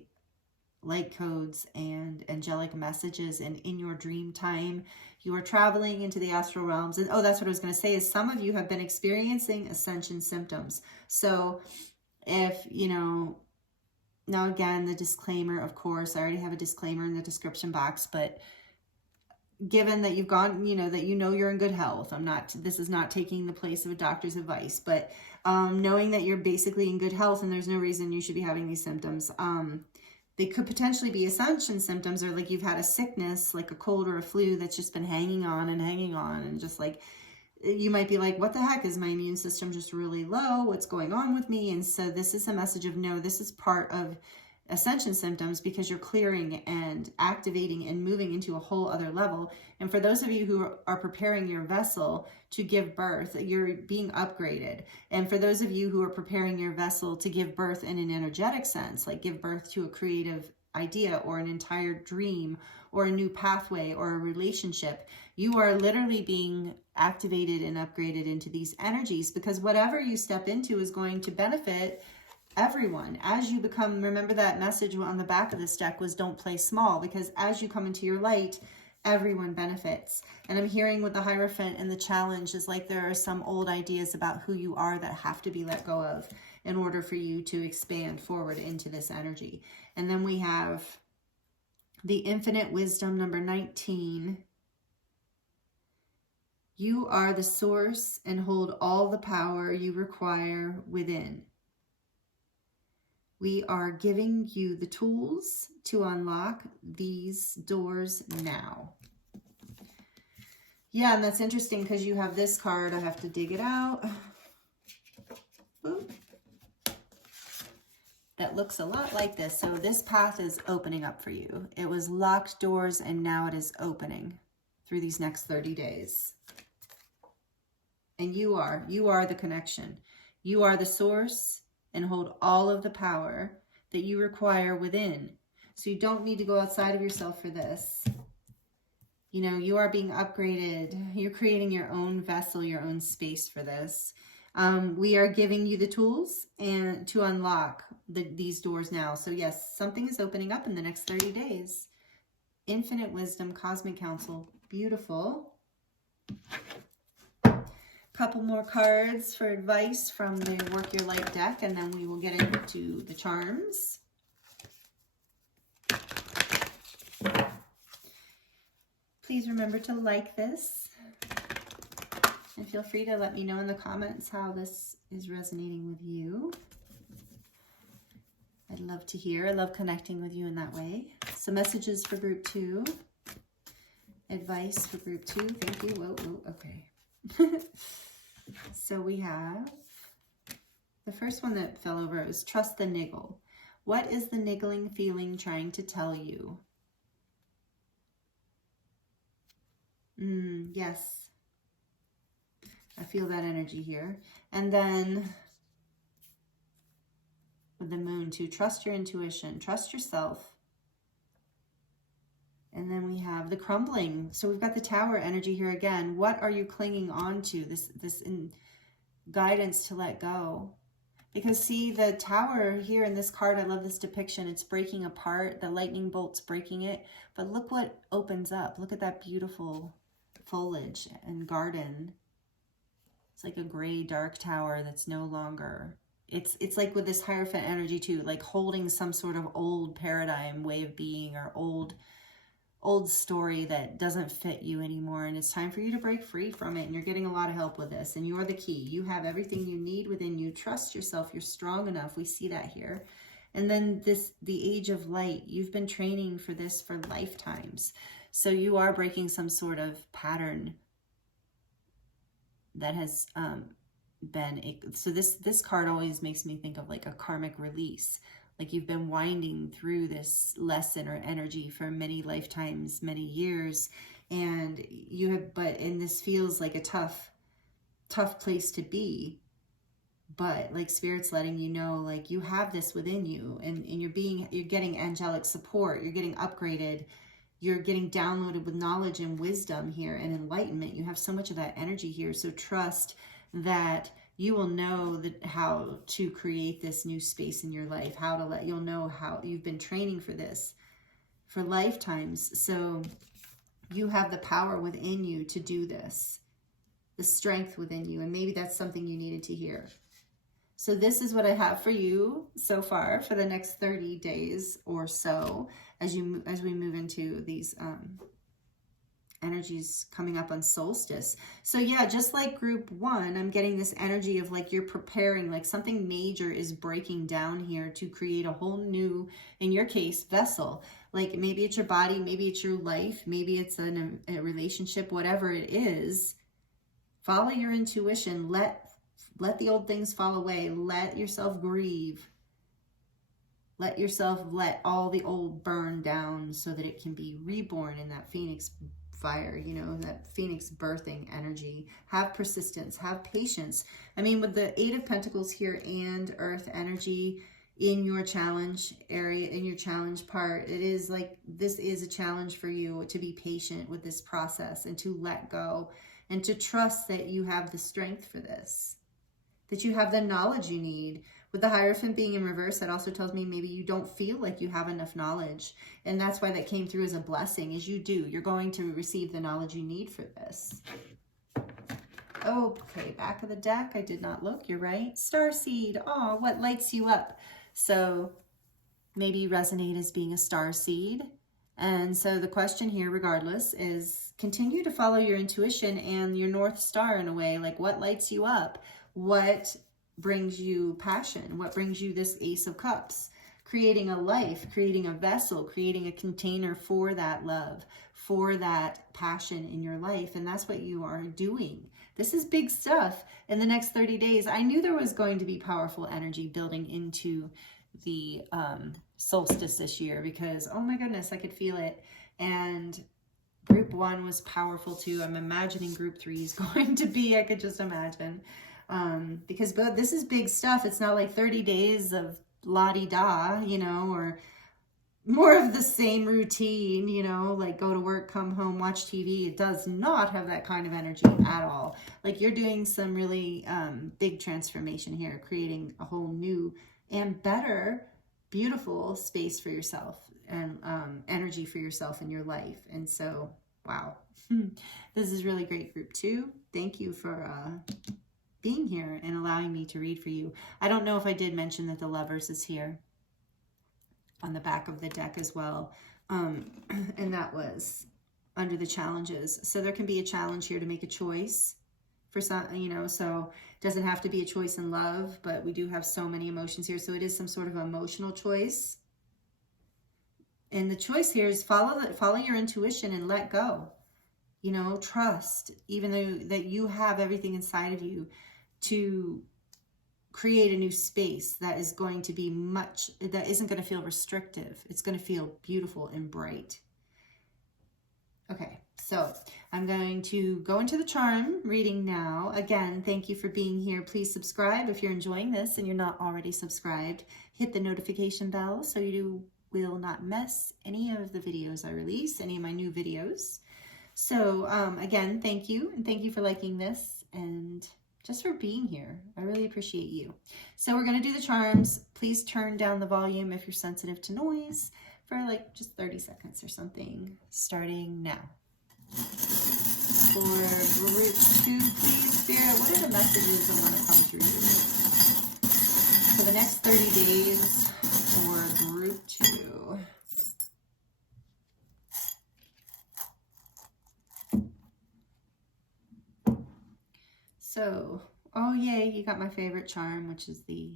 light codes and angelic messages. And in your dream time, you are traveling into the astral realms. And that's what I was going to say, is some of you have been experiencing ascension symptoms. So if, now again, the disclaimer, of course, I already have a disclaimer in the description box, but given that you've gone, that you're in good health. This is not taking the place of a doctor's advice, but knowing that you're basically in good health and there's no reason you should be having these symptoms. They could potentially be ascension symptoms, or like you've had a sickness, like a cold or a flu that's just been hanging on and just like, you might be like, what the heck, is my immune system just really low? What's going on with me? And so this is a message of, no, this is part of ascension symptoms, because you're clearing and activating and moving into a whole other level. And for those of you who are preparing your vessel to give birth, you're being upgraded. And for those of you who are preparing your vessel to give birth in an energetic sense, like give birth to a creative idea or an entire dream or a new pathway or a relationship, you are literally being activated and upgraded into these energies, because whatever you step into is going to benefit everyone. As you become, remember that message on the back of this deck was, don't play small, because as you come into your light, everyone benefits. And I'm hearing with the Hierophant and the challenge is like, there are some old ideas about who you are that have to be let go of in order for you to expand forward into this energy. And then we have the infinite wisdom, number 19. You are the source and hold all the power you require within. We are giving you the tools to unlock these doors now. Yeah, and that's interesting because you have this card. I have to dig it out. Boop. That looks a lot like this. So this path is opening up for you. It was locked doors and now it is opening through these next 30 days. And you are the connection. You are the source and hold all of the power that you require within. So you don't need to go outside of yourself for this. You are being upgraded. You're creating your own vessel, your own space for this. We are giving you the tools and to unlock these doors now. So yes, something is opening up in the next 30 days. Infinite wisdom, cosmic counsel, beautiful. Couple more cards for advice from the Work Your Light deck, and then we will get into the charms. Please remember to like this, and feel free to let me know in the comments how this is resonating with you. I'd love to hear. I love connecting with you in that way. So messages for group 2. Advice for group 2. Thank you. Whoa, okay. So we have the first one that fell over is trust the niggle. What is the niggling feeling trying to tell you? Yes. I feel that energy here. And then with the moon too, trust your intuition, trust yourself. And then we have the crumbling. So we've got the tower energy here again. What are you clinging on to? This guidance to let go. Because see, the tower here in this card, I love this depiction. It's breaking apart. The lightning bolt's breaking it. But look what opens up. Look at that beautiful foliage and garden. It's like a gray, dark tower that's no longer... It's like with this Hierophant energy too, like holding some sort of old paradigm, way of being, or old story that doesn't fit you anymore, and it's time for you to break free from it. And you're getting a lot of help with this, and you're the key. You have everything you need within you. Trust yourself. You're strong enough. We see that here. And then the age of light, you've been training for this for lifetimes. So you are breaking some sort of pattern that has so this card always makes me think of like a karmic release. Like you've been winding through this lesson or energy for many lifetimes, many years, and this feels like a tough place to be. But like Spirit's letting you know, like you have this within you, and you're getting angelic support, you're getting upgraded, you're getting downloaded with knowledge and wisdom here and enlightenment. You have so much of that energy here. So trust that you will know how to create this new space in your life, you'll know how you've been training for this for lifetimes. So you have the power within you to do this, the strength within you. And maybe that's something you needed to hear. So this is what I have for you so far for the next 30 days or so as we move into these energies coming up on solstice. So yeah, just like group 1, I'm getting this energy of like you're preparing, like something major is breaking down here to create a whole new, in your case, vessel. Like maybe it's your body, maybe it's your life, maybe it's a relationship, whatever it is. Follow your intuition. Let the old things fall away. Let yourself grieve. Let yourself let all the old burn down so that it can be reborn in that phoenix fire, you know, that phoenix birthing energy. Have persistence, have patience. I mean, with the 8 of Pentacles here and earth energy in your challenge area, in your challenge part, it is like, this is a challenge for you to be patient with this process and to let go and to trust that you have the strength for this, that you have the knowledge you need. With the Hierophant being in reverse, that also tells me maybe you don't feel like you have enough knowledge. And that's why that came through as a blessing, is you do. You're going to receive the knowledge you need for this. Okay, back of the deck. I did not look. You're right. Starseed. Oh, what lights you up? So maybe you resonate as being a starseed. And so the question here, regardless, is continue to follow your intuition and your North Star in a way. Like, what lights you up? What brings you passion? What brings you this Ace of Cups? Creating a life, creating a vessel, creating a container for that love, for that passion in your life. And that's what you are doing. This is big stuff. In the next 30 days, I knew there was going to be powerful energy building into the solstice this year, because, oh my goodness, I could feel it. And group 1 was powerful too. I'm imagining group 3 is going to be, I could just imagine. Because this is big stuff. It's not like 30 days of la-di-da, you know, or more of the same routine, you know, like go to work, come home, watch TV. It does not have that kind of energy at all. Like you're doing some really big transformation here, creating a whole new and better, beautiful space for yourself and energy for yourself in your life. And so, wow, this is really great, group 2. Thank you for being here and allowing me to read for you. I don't know if I did mention that the Lovers is here on the back of the deck as well. And that was under the challenges. So there can be a challenge here to make a choice for some, you know, so it doesn't have to be a choice in love, but we do have so many emotions here. So it is some sort of emotional choice. And the choice here is follow your intuition and let go. You know, trust, even though that you have everything inside of you to create a new space that is going to be that isn't going to feel restrictive. It's going to feel beautiful and bright. Okay, so I'm going to go into the charm reading now. Again, thank you for being here. Please subscribe if you're enjoying this and you're not already subscribed. Hit the notification bell so you will not miss any of the videos I release, any of my new videos. So again, thank you. And thank you for liking this and just for being here. I really appreciate you. So we're going to do the charms. Please turn down the volume if you're sensitive to noise for like just 30 seconds or something, starting now. For group 2, please, Spirit, what are the messages that want to come through for the next 30 days for group 2? So, oh yay, you got my favorite charm, which is the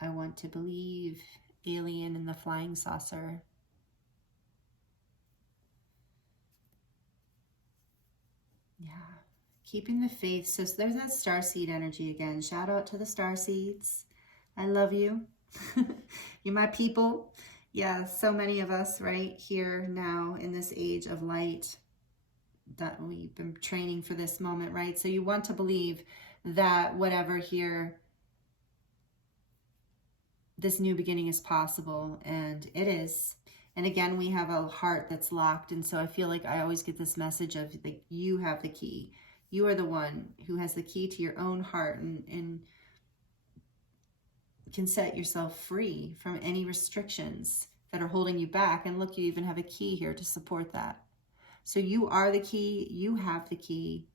I want to believe alien and the flying saucer. Yeah, keeping the faith. So there's that starseed energy again. Shout out to the starseeds. I love you. You're my people. Yeah, so many of us right here now in this age of light, that we've been training for this moment, right? So you want to believe that whatever here, this new beginning is possible, and it is. And again, we have a heart that's locked, and so I feel like I always get this message of like, you have the key. You are the one who has the key to your own heart and can set yourself free from any restrictions that are holding you back. And look, you even have a key here to support that. So you are the key, you have the key.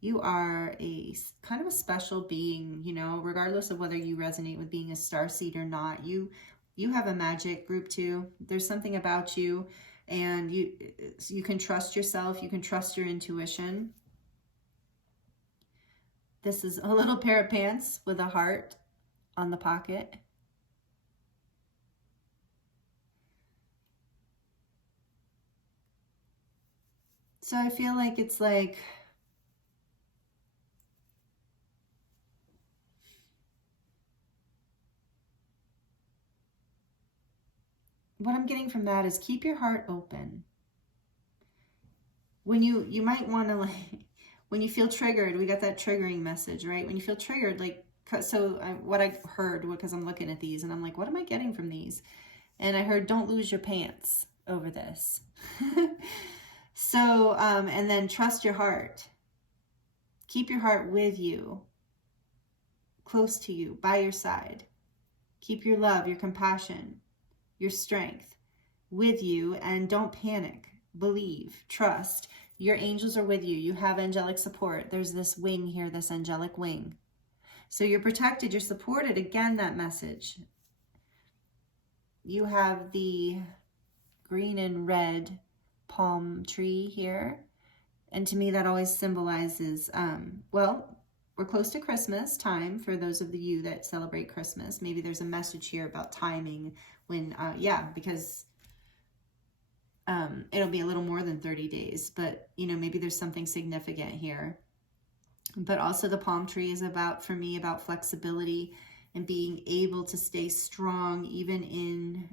You are a kind of a special being, you know, regardless of whether you resonate with being a starseed or not. You have a magic, group 2. There's something about you And you can trust yourself. You can trust your intuition. This is a little pair of pants with a heart on the pocket. So I feel like it's like, what I'm getting from that is keep your heart open. When you might want to, like, when you feel triggered, we got that triggering message, right? When you feel triggered, like, what I heard, because I'm looking at these and I'm like, what am I getting from these? And I heard, don't lose your pants over this. So, and then trust your heart. Keep your heart with you, close to you, by your side. Keep your love, your compassion, your strength with you, and don't panic. Believe, trust. Your angels are with you. You have angelic support. There's this wing here, this angelic wing. So you're protected, you're supported. Again, that message. You have the green and red palm tree here. And to me, that always symbolizes, well, we're close to Christmas time for those of you that celebrate Christmas. Maybe there's a message here about timing when, yeah, because it'll be a little more than 30 days, but, you know, maybe there's something significant here. But also the palm tree is about, for me, about flexibility and being able to stay strong even in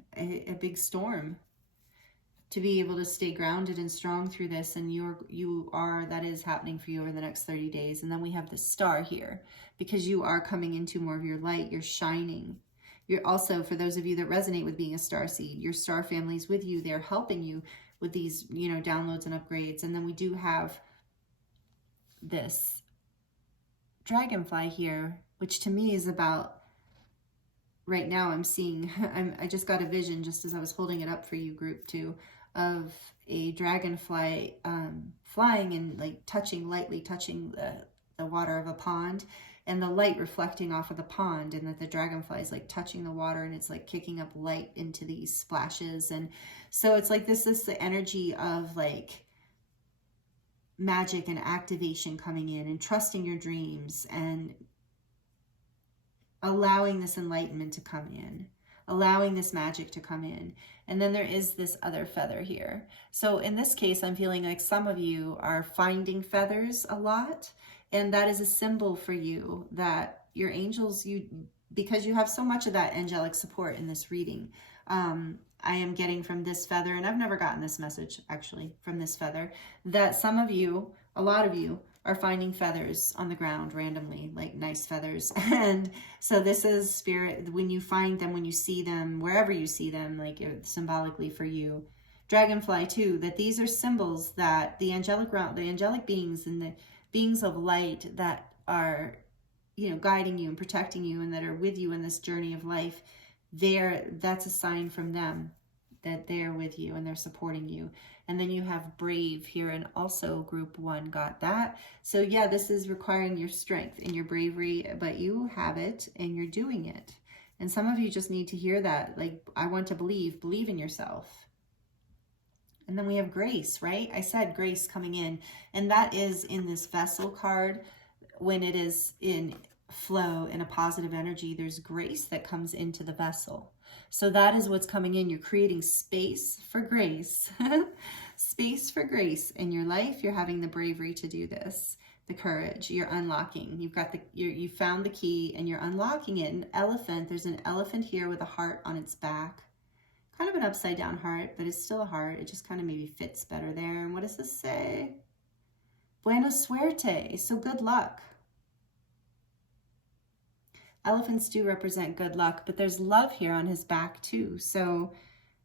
a big storm, to be able to stay grounded and strong through this. And that is happening for you over the next 30 days. And then we have the star here, because you are coming into more of your light. You're shining. You're also, for those of you that resonate with being a star seed, your star family's with you. They're helping you with these, you know, downloads and upgrades. And then we do have this dragonfly here, which to me is about, right now I'm seeing, I just got a vision just as I was holding it up for you, group 2, of a dragonfly flying and like lightly touching the water of a pond, and the light reflecting off of the pond, and that the dragonfly is like touching the water, and it's like kicking up light into these splashes. And so it's like this is the energy of like magic and activation coming in, and trusting your dreams, and allowing this enlightenment to come in, allowing this magic to come in. And then there is this other feather here. So in this case, I'm feeling like some of you are finding feathers a lot. And that is a symbol for you that your angels, because you have so much of that angelic support in this reading. I am getting from this feather, and I've never gotten this message actually from this feather, that some of you, a lot of you, are finding feathers on the ground randomly, like nice feathers. And so this is spirit, when you find them, when you see them, wherever you see them, like symbolically for you. Dragonfly too, that these are symbols that the angelic beings and the beings of light that are, you know, guiding you and protecting you, and that are with you in this journey of life, that's a sign from them that they're with you and they're supporting you. And then you have brave here, and also group 1 got that. So yeah, this is requiring your strength and your bravery, but you have it and you're doing it. And some of you just need to hear that, like, I want to believe in yourself. And then we have grace, right? I said grace coming in, and that is in this vessel card. When it is in flow, in a positive energy, there's grace that comes into the vessel. So that is what's coming in. You're creating space for grace, space for grace in your life. You're having the bravery to do this, the courage. You're unlocking. You've got you found the key, and you're unlocking it. An elephant. There's an elephant here with a heart on its back, kind of an upside down heart, but it's still a heart. It just kind of maybe fits better there. And what does this say? Buena suerte. So good luck. Elephants do represent good luck, but there's love here on his back too. So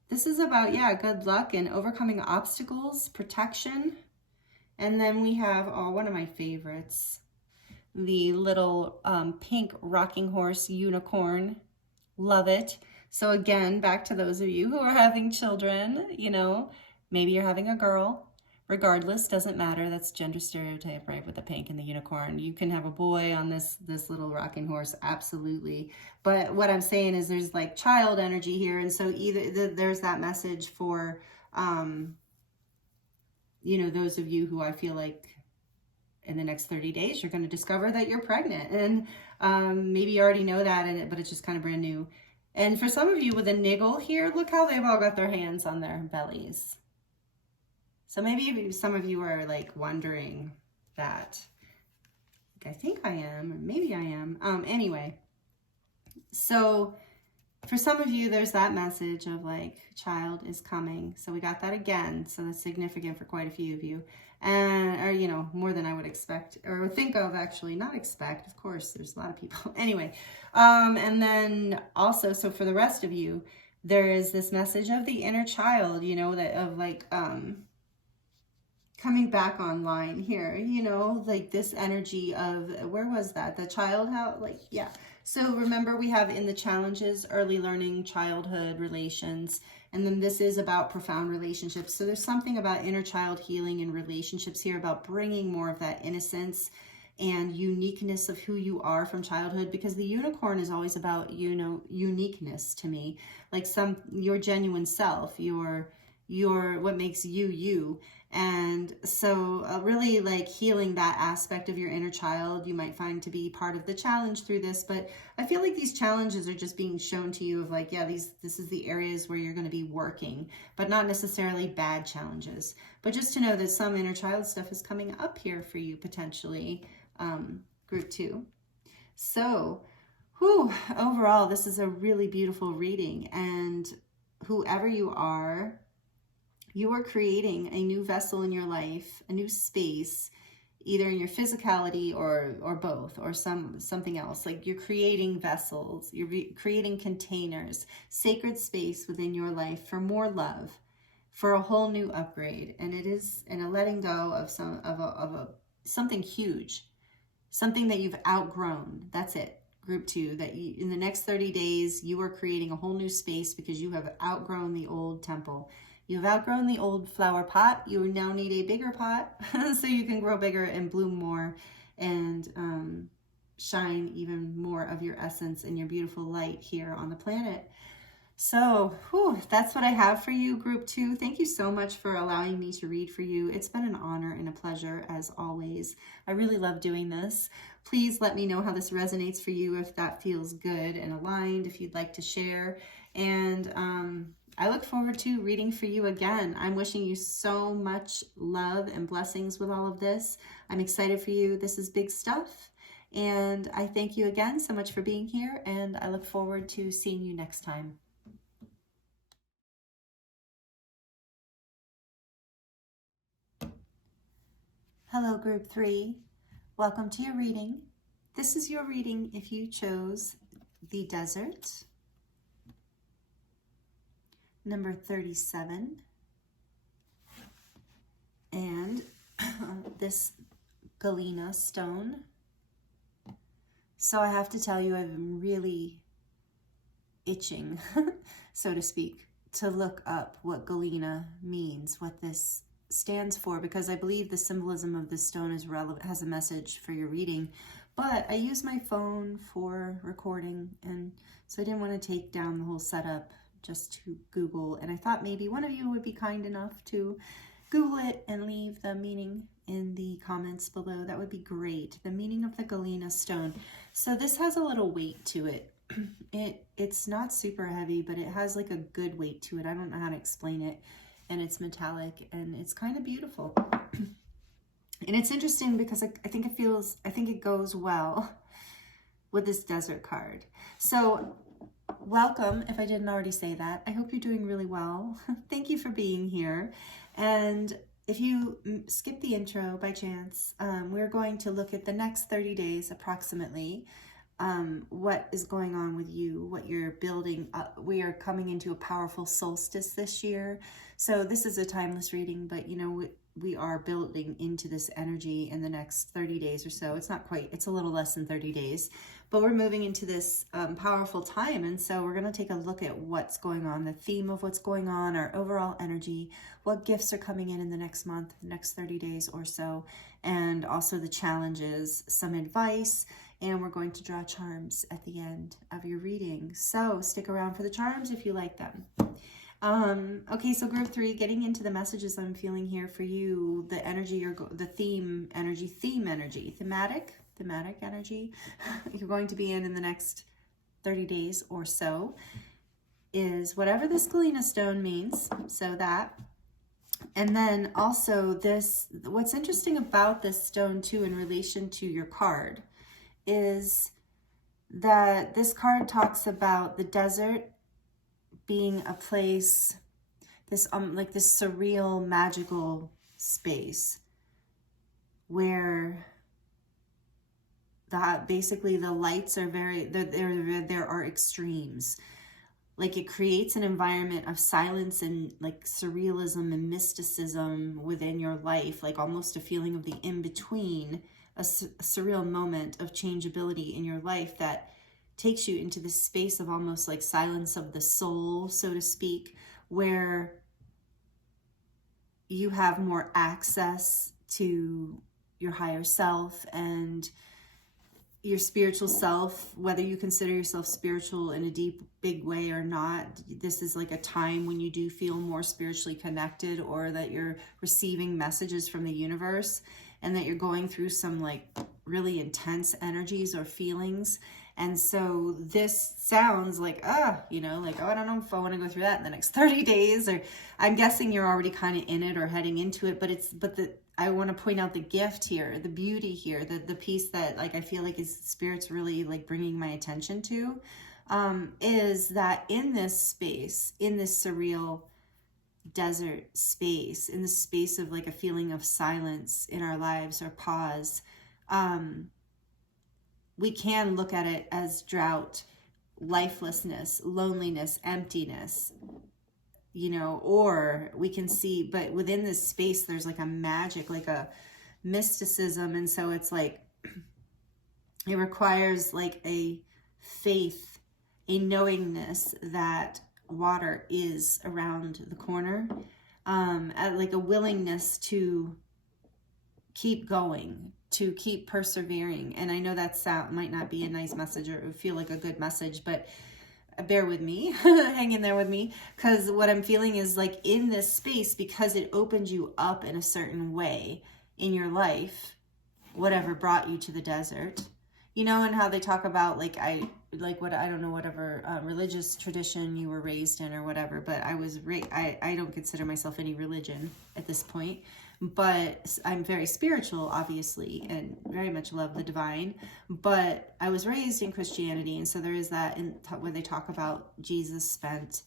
this is about, yeah, good luck and overcoming obstacles, protection. And then we have, oh, one of my favorites, the little pink rocking horse unicorn. Love it. So again, back to those of you who are having children, you know, maybe you're having a girl. Regardless, doesn't matter. That's gender stereotype, right? With the pink and the unicorn. You can have a boy on this little rocking horse, absolutely. But what I'm saying is there's like child energy here. And so either there's that message for You know, those of you who I feel like in the next 30 days, you're going to discover that you're pregnant. And maybe you already know that, but it's just kind of brand new. And for some of you with a niggle here, look how they've all got their hands on their bellies. So maybe some of you are like wondering that. I think I am, or maybe I am. Anyway, so for some of you, there's that message of like, child is coming. So we got that again. So that's significant for quite a few of you. And, or, you know, more than I would expect or think of, actually. Not expect, of course, there's a lot of people. Anyway, and then also, so for the rest of you, there is this message of the inner child, you know, that of like, coming back online here, you know, like this energy of, where was that? The child, how, like, yeah. So remember, we have in the challenges, early learning, childhood, relations, and then this is about profound relationships. So there's something about inner child healing and relationships here, about bringing more of that innocence and uniqueness of who you are from childhood, because the unicorn is always about, you know, uniqueness to me, like your genuine self, your what makes you you. And so really like healing that aspect of your inner child, you might find to be part of the challenge through this. But I feel like these challenges are just being shown to you of like, yeah, this is the areas where you're going to be working, but not necessarily bad challenges. But just to know that some inner child stuff is coming up here for you potentially, group 2. So overall, this is a really beautiful reading. And whoever you are creating a new vessel in your life, a new space, either in your physicality or both, or something else. Like you're creating vessels, you're creating containers, sacred space within your life for more love, for a whole new upgrade. And it is in a letting go of something huge, something that you've outgrown. That's it. Group 2, that in the next 30 days, you are creating a whole new space because you have outgrown the old temple. You've outgrown the old flower pot. You now need a bigger pot so you can grow bigger and bloom more and shine even more of your essence and your beautiful light here on the planet. So that's what I have for you, group 2. Thank you so much for allowing me to read for you. It's been an honor and a pleasure as always. I really love doing this. Please let me know how this resonates for you, if that feels good and aligned, if you'd like to share. And I look forward to reading for you again. I'm wishing you so much love and blessings with all of this. I'm excited for you. This is big stuff. And I thank you again so much for being here. And I look forward to seeing you next time. Hello, group 3. Welcome to your reading. This is your reading if you chose the desert, number 37, and this Galena stone. So I have to tell you, I'm really itching, so to speak, to look up what Galena means, what this stands for, because I believe the symbolism of this stone is relevant, has a message for your reading. But I use my phone for recording, and so I didn't want to take down the whole setup just to Google. And I thought maybe one of you would be kind enough to Google it and leave the meaning in the comments below. That would be great. The meaning of the Galena stone. So this has a little weight to it. It's not super heavy, but it has like a good weight to it. I don't know how to explain it. And it's metallic and it's kind of beautiful. And it's interesting because I think it goes well with this desert card. So welcome, if I didn't already say that. I hope you're doing really well. Thank you for being here. And if you skip the intro by chance, we're going to look at the next 30 days approximately. What is going on with you, what you're building up. We are coming into a powerful solstice this year. So this is a timeless reading, but you know, we are building into this energy in the next 30 days or so. It's not quite, it's a little less than 30 days, but we're moving into this powerful time. And so we're going to take a look at what's going on, the theme of what's going on, our overall energy, what gifts are coming in the next month, the next 30 days or so, and also the challenges, some advice, and we're going to draw charms at the end of your reading. So stick around for the charms if you like them. Okay, so group 3, getting into the messages I'm feeling here for you, the energy, the theme energy, thematic energy you're going to be in the next 30 days or so is whatever this Galena stone means. So that, and then also this, what's interesting about this stone too in relation to your card is that this card talks about the desert being a place, this like this surreal, magical space where basically the lights are there are extremes. Like it creates an environment of silence and like surrealism and mysticism within your life, like almost a feeling of the in-between, a surreal moment of changeability in your life that takes you into this space of almost like silence of the soul, so to speak, where you have more access to your higher self and your spiritual self, whether you consider yourself spiritual in a deep, big way or not. This is like a time when you do feel more spiritually connected, or that you're receiving messages from the universe and that you're going through some like really intense energies or feelings. And so this sounds like, you know, like, oh, I don't know if I want to go through that in the next 30 days, or I'm guessing you're already kind of in it or heading into it, I want to point out the gift here, the beauty here, the piece that like I feel like is Spirit's really like bringing my attention to, is that in this space, in this surreal desert space, in the space of like a feeling of silence in our lives or pause, we can look at it as drought, lifelessness, loneliness, emptiness, you know, or we can see, but within this space, there's like a magic, like a mysticism. And so it's like, it requires like a faith, a knowingness that water is around the corner, like a willingness to keep going, to keep persevering. And I know that might not be a nice message or feel like a good message, but bear with me, hang in there with me, because what I'm feeling is like in this space, because it opened you up in a certain way in your life, whatever brought you to the desert, you know, and how they talk about like, I don't know, whatever religious tradition you were raised in or whatever, but I don't consider myself any religion at this point, but I'm very spiritual, obviously, and very much love the divine. But I was raised in Christianity, and so there is that where they talk about Jesus spent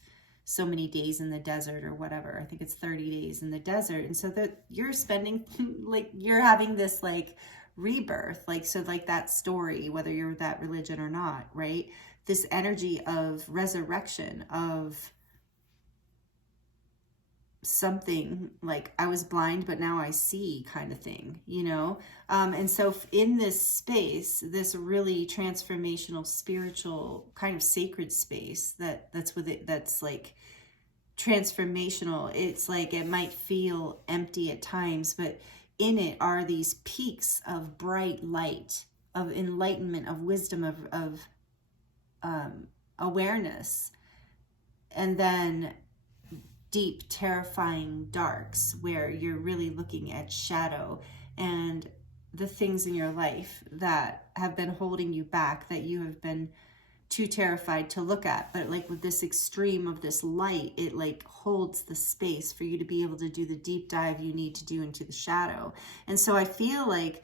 so many days in the desert or whatever. I think it's 30 days in the desert, and so that you're spending like you're having this like rebirth, like so like that story, whether you're that religion or not, right? This energy of resurrection, of something like I was blind but now I see kind of thing, you know. And so in this space, this really transformational, spiritual kind of sacred space that's with it, that's like transformational. It's like it might feel empty at times, but in it are these peaks of bright light, of enlightenment, of wisdom, of awareness, and then deep, terrifying darks where you're really looking at shadow and the things in your life that have been holding you back, that you have been too terrified to look at. But like with this extreme of this light, it like holds the space for you to be able to do the deep dive you need to do into the shadow. And so I feel like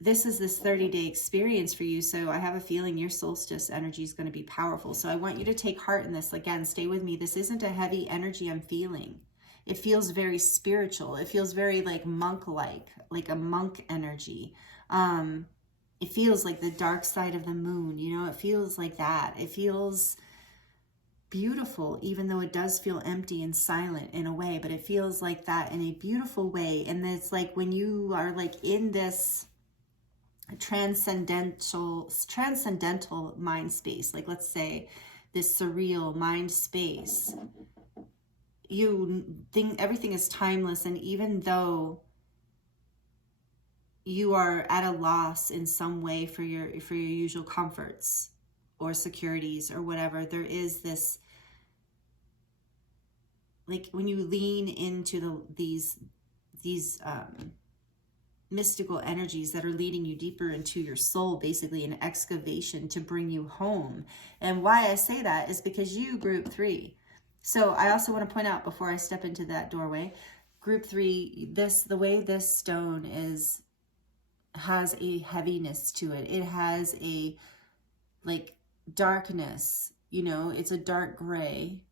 this is this 30-day experience for you. So I have a feeling your solstice energy is going to be powerful. So I want you to take heart in this. Again, stay with me. This isn't a heavy energy I'm feeling. It feels very spiritual. It feels very like monk-like a monk energy. It feels like the dark side of the moon, you know, it feels like that. It feels beautiful, even though it does feel empty and silent in a way, but it feels like that in a beautiful way. And it's like when you are like in this transcendental mind space, like let's say this surreal mind space, you think everything is timeless. And even though you are at a loss in some way for your usual comforts or securities or whatever, there is this like when you lean into these mystical energies that are leading you deeper into your soul, basically an excavation to bring you home. And why I say that is because you, group 3. So I also want to point out before I step into that doorway, group 3, the way this stone has a heaviness to it. It has a like darkness, you know, it's a dark gray,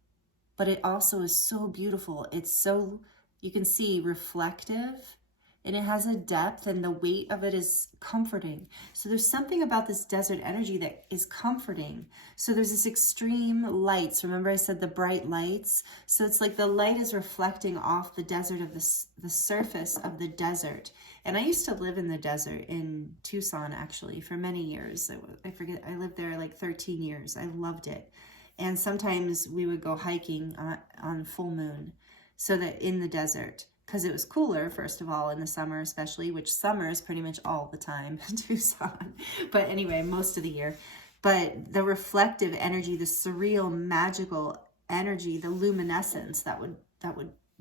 but it also is so beautiful. It's so, you can see, reflective, and it has a depth, and the weight of it is comforting. So there's something about this desert energy that is comforting. So there's this extreme lights. Remember I said the bright lights? So it's like the light is reflecting off the desert of the surface of the desert. And I used to live in the desert in Tucson, actually, for many years. I forget, I lived there like 13 years. I loved it. And sometimes we would go hiking on full moon, so that in the desert, because it was cooler, first of all, in the summer especially, which summer is pretty much all the time in Tucson. But anyway, most of the year. But the reflective energy, the surreal, magical energy, the luminescence that would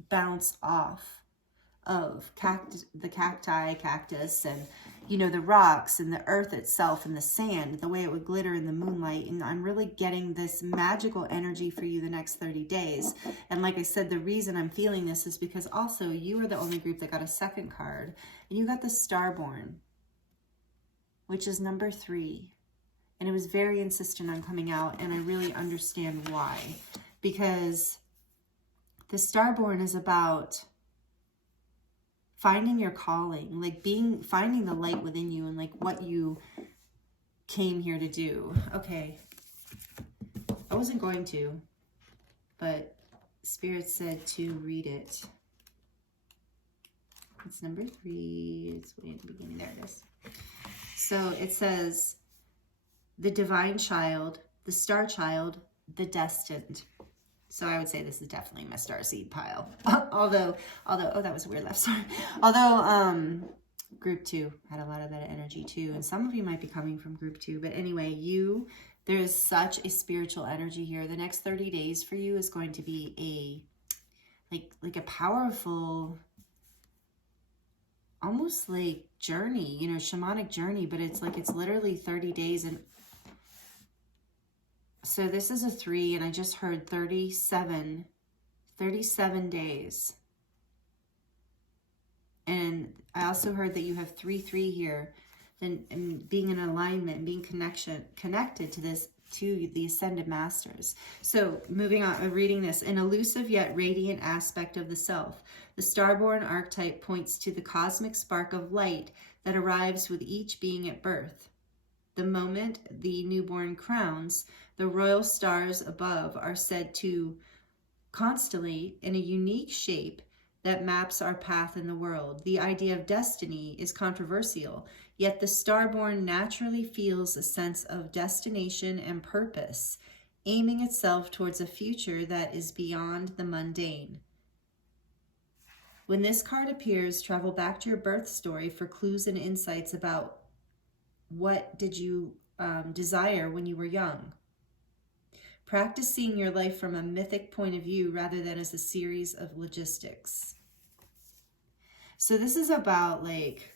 bounce off of the cactus, and, you know, the rocks and the earth itself and the sand, the way it would glitter in the moonlight. And I'm really getting this magical energy for you the next 30 days. And like I said, the reason I'm feeling this is because also you are the only group that got a second card, and you got the Starborn, which is number 3. And it was very insistent on coming out, and I really understand why. Because the Starborn is about finding your calling, like finding the light within you, and like what you came here to do. Okay, I wasn't going to, but Spirit said to read it. It's number 3. It's way at the beginning. There it is. So it says, the divine child, the star child, the destined. So I would say this is definitely my star seed pile. although, oh, that was a weird left, sorry. Although, group 2 had a lot of that energy too. And some of you might be coming from group 2. But anyway, there is such a spiritual energy here. The next 30 days for you is going to be like a powerful, almost like journey, you know, shamanic journey, but it's literally 30 days. And so this is a 3, and I just heard 37 days. And I also heard that you have 3 here, and being in alignment, being connected to this, to the Ascended Masters. So moving on, reading this, an elusive yet radiant aspect of the self. The Starborn archetype points to the cosmic spark of light that arrives with each being at birth. The moment the newborn crowns, the royal stars above are said to constellate in a unique shape that maps our path in the world. The idea of destiny is controversial, yet the Starborn naturally feels a sense of destination and purpose, aiming itself towards a future that is beyond the mundane. When this card appears, travel back to your birth story for clues and insights about what did you desire when you were young. Practice seeing your life from a mythic point of view rather than as a series of logistics. So this is about, like,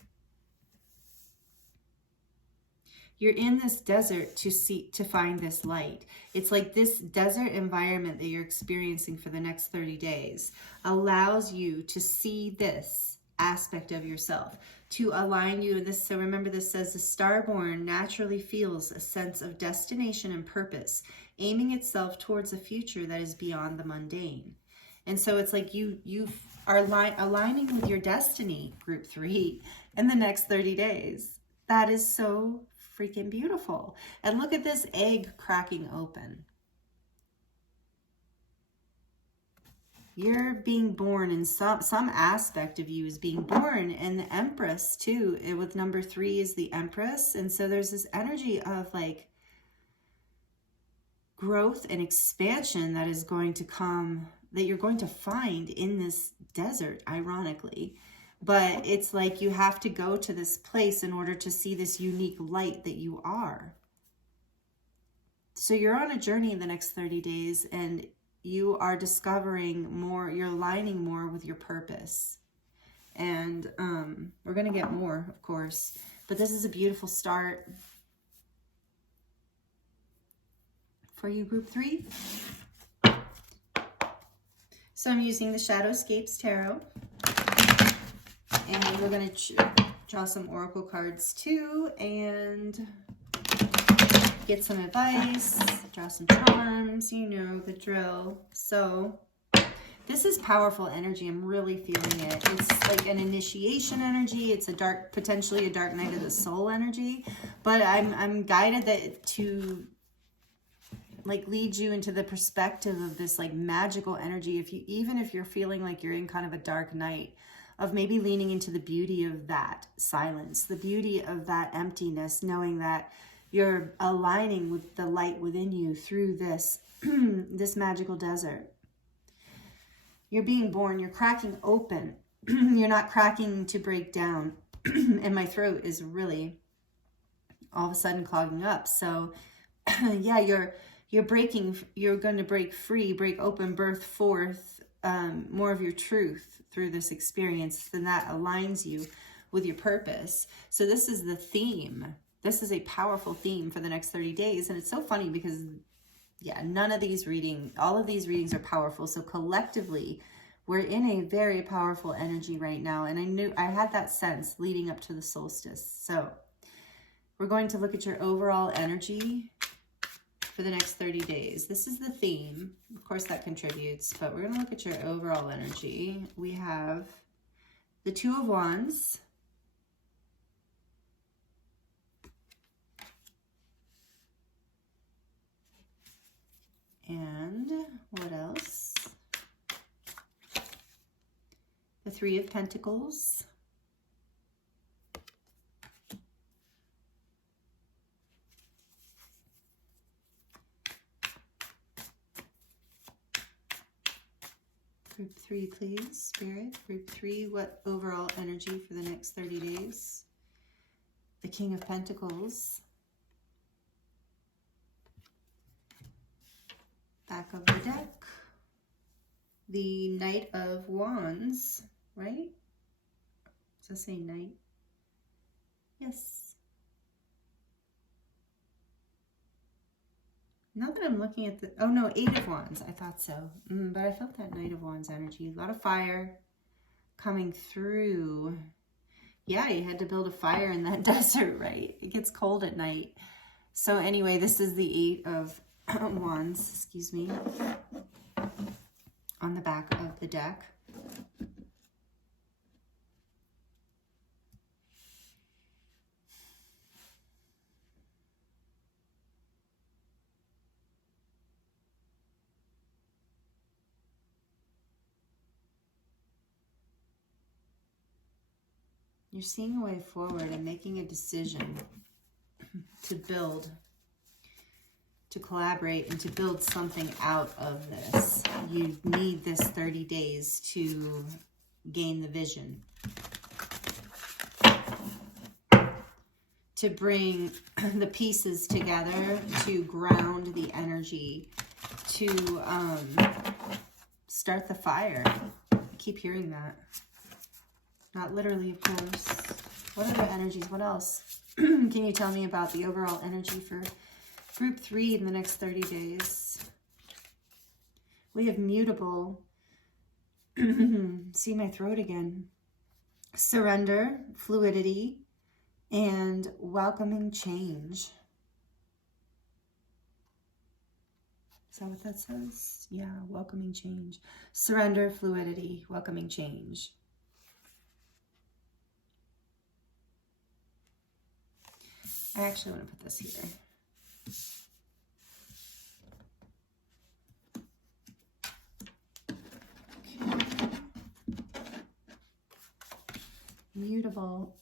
you're in this desert to find this light. It's like this desert environment that you're experiencing for the next 30 days allows you to see this aspect of yourself, to align you in this. So remember, this says the Starborn naturally feels a sense of destination and purpose, aiming itself towards a future that is beyond the mundane. And so it's like you are aligning with your destiny, group 3, in the next 30 days. That is so freaking beautiful. And look at this egg cracking open. You're being born, in some aspect of you is being born, and the Empress too, with number 3 is the Empress. And so there's this energy of like growth and expansion that is going to come, that you're going to find in this desert, ironically. But it's like you have to go to this place in order to see this unique light that you are. So you're on a journey in the next 30 days, and you are discovering more, you're aligning more with your purpose. And we're going to get more, of course, but this is a beautiful start for you, group 3. So I'm using the Shadowscapes Tarot, and we're going to draw some oracle cards too, and get some advice, draw some charms, you know the drill. So this is powerful energy. I'm really feeling it. It's like an initiation energy. It's a dark, potentially a dark night of the soul energy, but I'm guided that to like lead you into the perspective of this like magical energy. If you, even if you're feeling like you're in kind of a dark night, of maybe leaning into the beauty of that silence, the beauty of that emptiness, knowing that you're aligning with the light within you through this, this magical desert. You're being born, you're cracking open. You're not cracking to break down. And my throat is really all of a sudden clogging up. So yeah, you're breaking, you're going to break free, break open, birth forth more of your truth through this experience. Then that aligns you with your purpose. So this is the theme. This is a powerful theme for the next 30 days. And it's so funny because, yeah, none of these all of these readings are powerful. So collectively, we're in a very powerful energy right now. And I had that sense leading up to the solstice. So we're going to look at your overall energy for the next 30 days. This is the theme. Of course, that contributes, but we're going to look at your overall energy. We have the Two of Wands, and what else? The Three of Pentacles, Group 3, please, Spirit. Group 3, what overall energy for the next 30 days? The King of Pentacles, back of the deck, the Knight of Wands, right? Does that say Knight? Yes. Now that I'm looking at the, oh no, Eight of Wands, I thought so. But I felt that Knight of Wands energy. A lot of fire coming through. Yeah, you had to build a fire in that desert, right? It gets cold at night. So anyway, this is the Eight of Wands, excuse me, on the back of the deck. You're seeing a way forward and making a decision to build, to collaborate, and to build something out of this. You need this 30 days to gain the vision, to bring the pieces together, to ground the energy, to start the fire. I keep hearing that. Not literally, of course. What other energies? What else? Can you tell me about the overall energy for Group 3 in the next 30 days? We have mutable. See my throat again. Surrender, fluidity, and welcoming change. Is that what that says? Yeah, welcoming change. Surrender, fluidity, welcoming change. I actually want to put this here. Okay. Mutable.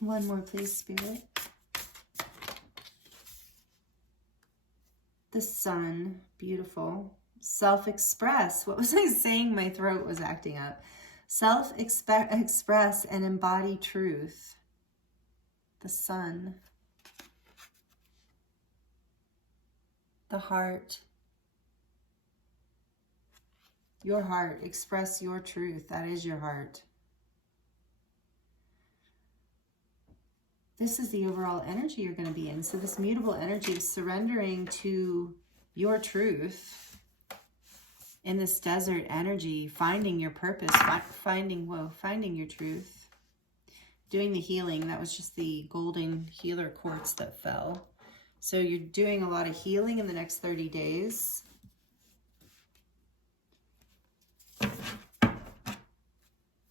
One more, please, Spirit. The Sun. Beautiful. Self-express. What was I saying? My throat was acting up. Self-express and embody truth. The Sun. the heart. Your heart. Express your truth. That is your heart. This is the overall energy you're going to be in. So this mutable energy is surrendering to your truth in this desert energy, finding your purpose, finding your truth, doing the healing. That was just the golden healer quartz that fell. So you're doing a lot of healing in the next 30 days.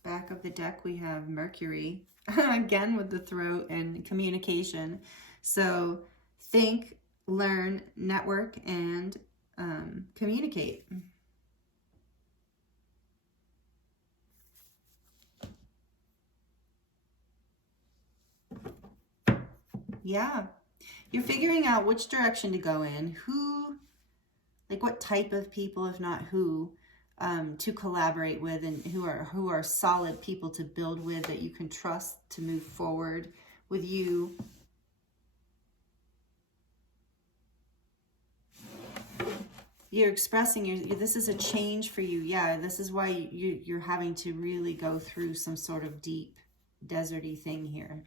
Back of the deck, we have Mercury, again with the throat and communication. So think, learn, network, and communicate. Yeah. You're figuring out which direction to go in, who, like what type of people, if not who, to collaborate with, and who are solid people to build with that you can trust to move forward with you. You're expressing this is a change for you. Yeah, this is why you're having to really go through some sort of deep deserty thing here.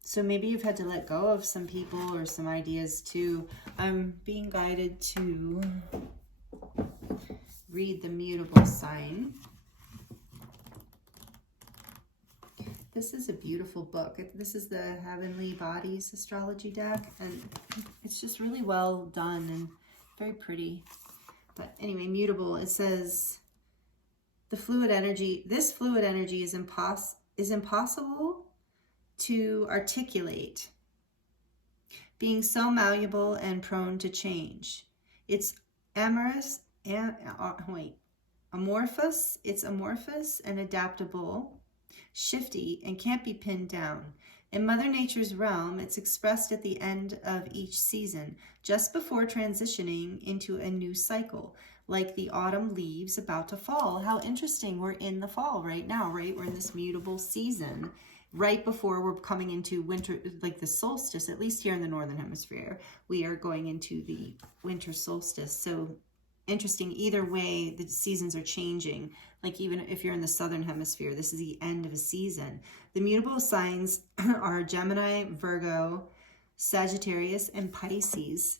So maybe you've had to let go of some people or some ideas too. I'm being guided to read the mutable sign. This is a beautiful book. This is the Heavenly Bodies astrology deck, and it's just really well done and very pretty. But anyway, mutable, it says the fluid energy, this fluid energy is impossible to articulate, being so malleable and prone to change. It's amorphous and amorphous and adaptable, shifty, and can't be pinned down. In Mother Nature's realm, it's expressed at the end of each season, just before transitioning into a new cycle, like the autumn leaves about to fall. How interesting. We're in the fall right now, right? We're in this mutable season, right before we're coming into winter, like the solstice, at least here in the Northern Hemisphere. We are going into the winter solstice. So interesting. Either way, the seasons are changing. Like even if you're in the Southern Hemisphere, this is the end of a season. The mutable signs are Gemini, Virgo, Sagittarius, and Pisces.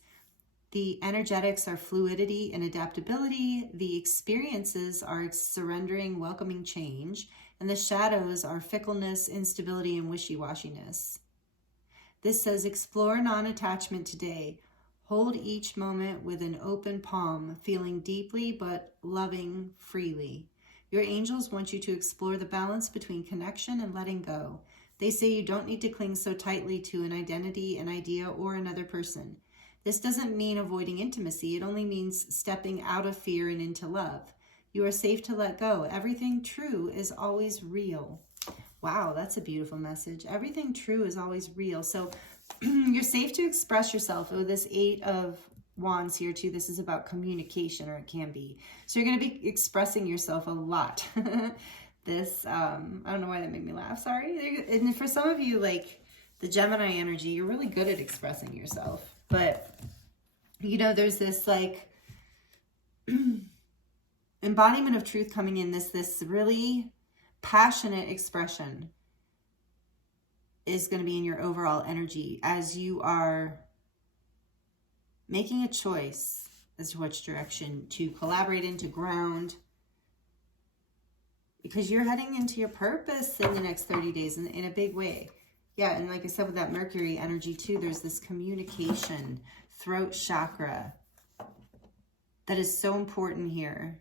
The energetics are fluidity and adaptability. The experiences are surrendering, welcoming change. And the shadows are fickleness, instability, and wishy-washiness. This says, explore non-attachment today. Hold each moment with an open palm, feeling deeply but loving freely. Your angels want you to explore the balance between connection and letting go. They say you don't need to cling so tightly to an identity, an idea, or another person. This doesn't mean avoiding intimacy. It only means stepping out of fear and into love. You are safe to let go. Everything true is always real. Wow, that's a beautiful message. Everything true is always real. So you're safe to express yourself. Oh, this 8 of Wands here too. This is about communication, or it can be. So you're going to be expressing yourself a lot. This, I don't know why that made me laugh. Sorry. And for some of you, like the Gemini energy, you're really good at expressing yourself. But, you know, there's this like embodiment of truth coming in, this really passionate expression is going to be in your overall energy as you are making a choice as to which direction to collaborate in, to ground, because you're heading into your purpose in the next 30 days in a big way. Yeah, and like I said, with that Mercury energy too, there's this communication, throat chakra that is so important here.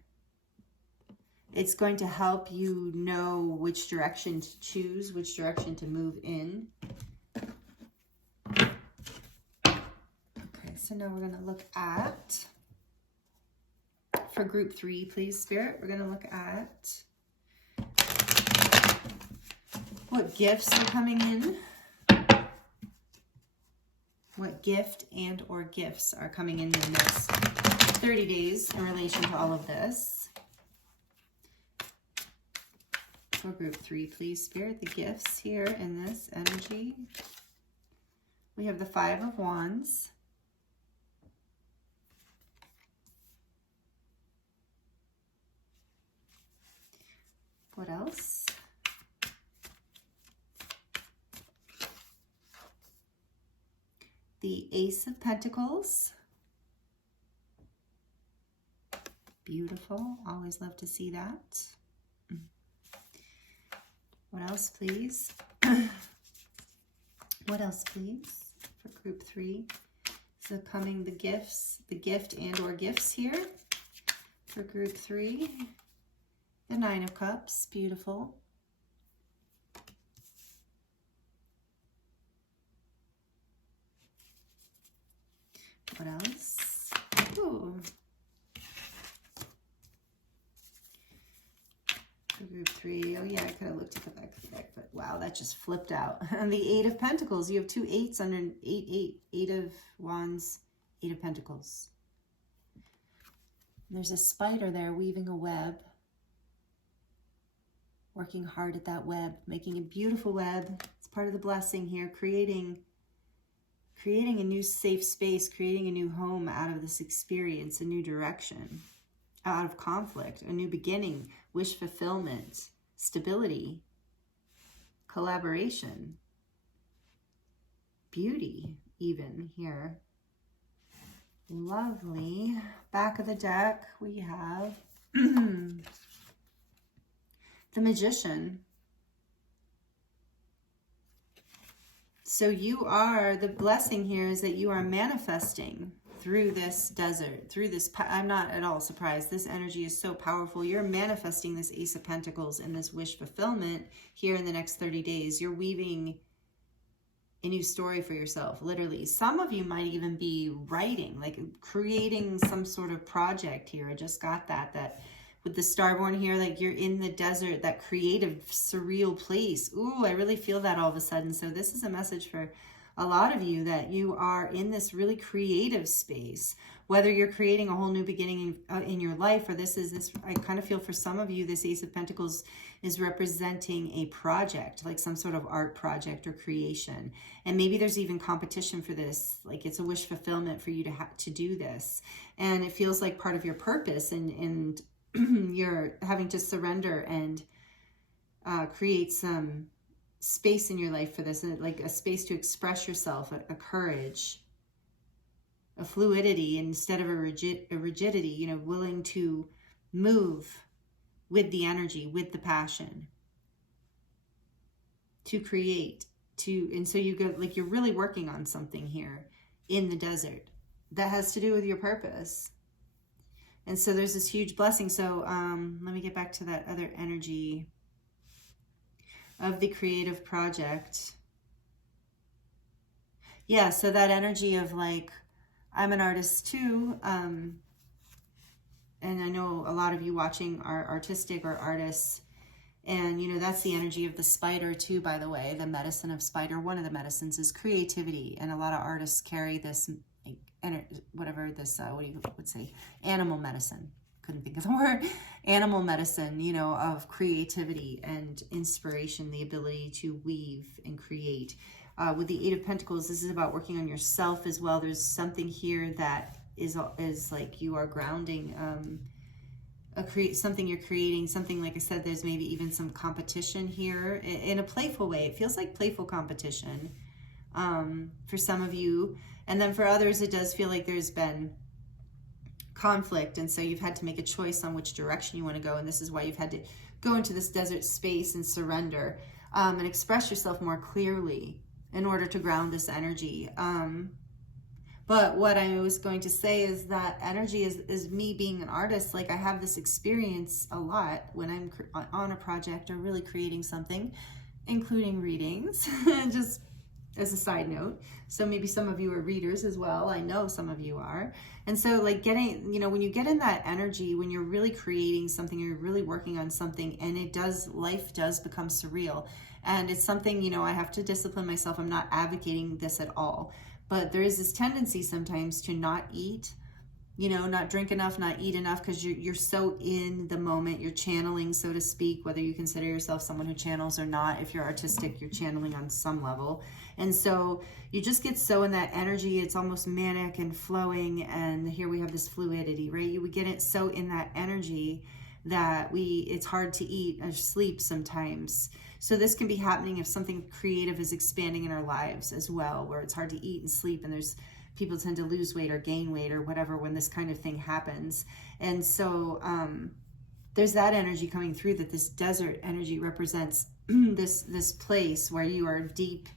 It's going to help you know which direction to choose, which direction to move in. Okay, so now we're going to look at, for group 3, please, Spirit, we're going to look at what gifts are coming in. What gift and or gifts are coming in the next 30 days in relation to all of this. For group 3, please, Spirit, the gifts here in this energy. We have the Five of Wands. What else? The Ace of Pentacles. Beautiful. Always love to see that. What else, please? What else, please, for group 3? So coming the gifts, the gift and or gifts here for group 3. The Nine of Cups, beautiful. What else? Ooh. For group 3, oh yeah, I could have looked at the back of the deck, but wow, that just flipped out. And the Eight of Pentacles, you have 2 8s under 8 of Wands, 8 of Pentacles. There's a spider there weaving a web. Working hard at that web, making a beautiful web. It's part of the blessing here, creating a new safe space, creating a new home out of this experience, a new direction, out of conflict, a new beginning, wish fulfillment, stability, collaboration, beauty even here. Lovely. Back of the deck, we have the Magician. So you are, the blessing here is that you are manifesting through this desert, through this, I'm not at all surprised. This energy is so powerful. You're manifesting this Ace of Pentacles and this wish fulfillment here in the next 30 days. You're weaving a new story for yourself, literally. Some of you might even be writing, like creating some sort of project here. I just got that with the Starborn here, like you're in the desert, that creative, surreal place. Ooh, I really feel that all of a sudden. So this is a message for a lot of you that you are in this really creative space, whether you're creating a whole new beginning in your life, or this, I kind of feel for some of you, this Ace of Pentacles is representing a project, like some sort of art project or creation. And maybe there's even competition for this, like it's a wish fulfillment for you to have to do this. And it feels like part of your purpose, and you're having to surrender and create some space in your life for this, like a space to express yourself, a courage, a fluidity instead of a rigidity, you know, willing to move with the energy, with the passion, to create, and so you go, like you're really working on something here in the desert that has to do with your purpose. And so there's this huge blessing. So let me get back to that other energy of the creative project. Yeah, so that energy of like, I'm an artist too. And I know a lot of you watching are artistic or artists. And, you know, that's the energy of the spider too, by the way, the medicine of spider. One of the medicines is creativity. And a lot of artists carry this, whatever this, what do you would say, animal medicine. Couldn't think of the word. Animal medicine, you know, of creativity and inspiration, the ability to weave and create. With the Eight of Pentacles, this is about working on yourself as well. There's something here that is like you are grounding, something you're creating, something, like I said, there's maybe even some competition here in a playful way. It feels like playful competition for some of you. And then for others, it does feel like there's been conflict. And so you've had to make a choice on which direction you want to go. And this is why you've had to go into this desert space and surrender and express yourself more clearly in order to ground this energy. But what I was going to say is that energy is me being an artist. Like I have this experience a lot when I'm on a project or really creating something, including readings, just as a side note. So maybe some of you are readers as well. I know some of you are. And so like getting, you know, when you get in that energy, when you're really creating something, you're really working on something, and life does become surreal. And it's something, you know, I have to discipline myself. I'm not advocating this at all. But there is this tendency sometimes to not eat you know, not drink enough, not eat enough, because you're so in the moment. You're channeling, so to speak, whether you consider yourself someone who channels or not. If you're artistic, you're channeling on some level. And so you just get so in that energy. It's almost manic and flowing. And here we have this fluidity, right? You would get it so in that energy that it's hard to eat or sleep sometimes. So this can be happening if something creative is expanding in our lives as well, where it's hard to eat and sleep, and people tend to lose weight or gain weight or whatever when this kind of thing happens. And so there's that energy coming through, that this desert energy represents this place where you are deep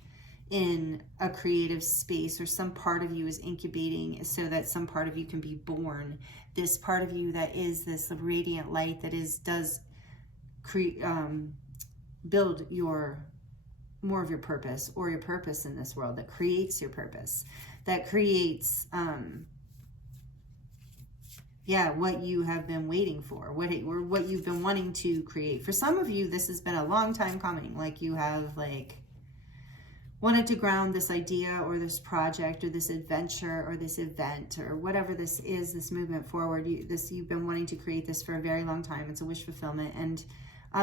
in a creative space, or some part of you is incubating so that some part of you can be born. This part of you that is this radiant light that does build more of your purpose, or your purpose in this world, that creates your purpose, that creates what you have been waiting for, what you've been wanting to create. For some of you, this has been a long time coming. Like you have wanted to ground this idea or this project or this adventure or this event or whatever this is, this movement forward. You've been wanting to create this for a very long time. It's a wish fulfillment. And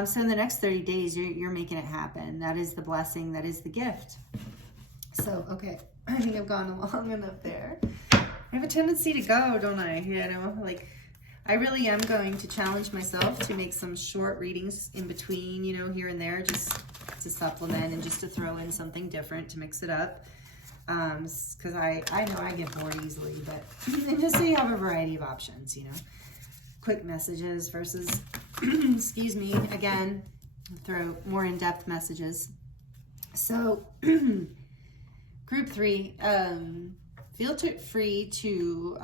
so in the next 30 days, you're making it happen. That is the blessing. That is the gift. So, okay. I think I've gone long enough there. I have a tendency to go, don't I? You know, I really am going to challenge myself to make some short readings in between, you know, here and there, just to supplement and just to throw in something different to mix it up. Because I know I get bored easily, but just so you have a variety of options, you know. Quick messages versus, excuse me, again, throw more in-depth messages. So, group 3, feel free to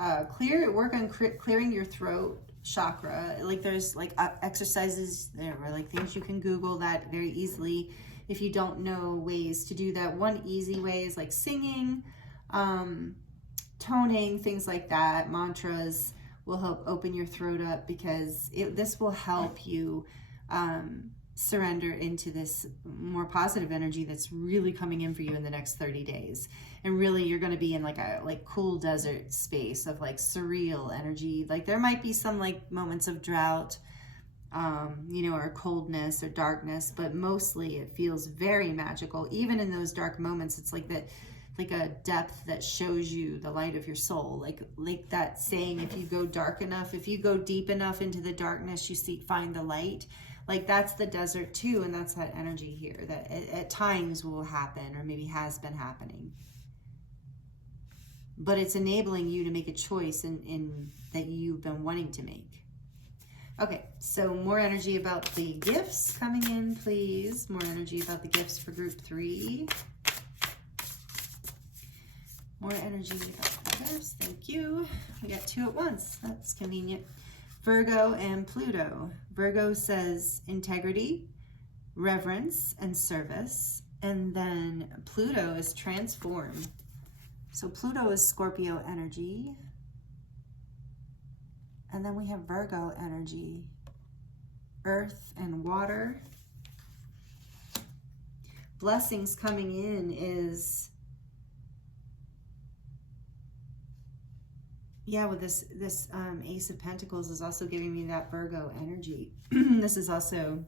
work on clearing your throat chakra. There's exercises there, or things you can Google that very easily if you don't know ways to do that. One easy way is singing, toning, things like that. Mantras will help open your throat up, because this will help you surrender into this more positive energy that's really coming in for you in the next 30 days. And really, you're going to be in a cool desert space of surreal energy. There might be some moments of drought, you know, or coldness or darkness, but mostly it feels very magical. Even in those dark moments, it's a depth that shows you the light of your soul. Like that saying, if you go dark enough, if you go deep enough into the darkness, you find the light. That's the desert too, and that's that energy here that at times will happen, or maybe has been happening. But it's enabling you to make a choice in that you've been wanting to make. Okay, so more energy about the gifts coming in, please. More energy about the gifts for group 3. More energy about the gifts. Thank you. We got 2 at once. That's convenient. Virgo and Pluto. Virgo says integrity, reverence, and service. And then Pluto is transform. So Pluto is Scorpio energy. And then we have Virgo energy, earth and water. Blessings coming in is, with this Ace of Pentacles is also giving me that Virgo energy. This is also,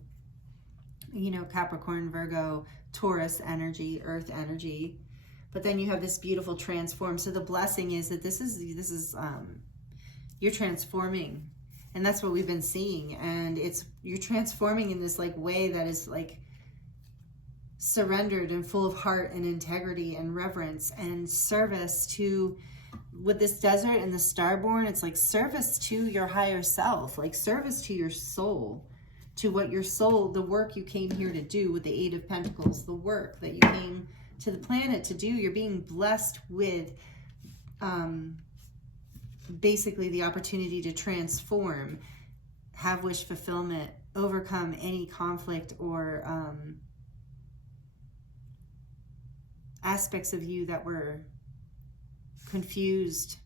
you know, Capricorn, Virgo, Taurus energy, earth energy. But then you have this beautiful transform. So the blessing is that this is you're transforming, and that's what we've been seeing. And you're transforming in this way that is surrendered and full of heart and integrity and reverence and service to, with this desert and the starborn, it's service to your higher self, service to your soul, to what your soul, the work you came here to do with the 8 of Pentacles, the work that you came to the planet to do. You're being blessed with basically the opportunity to transform, have wish fulfillment, overcome any conflict or aspects of you that were confused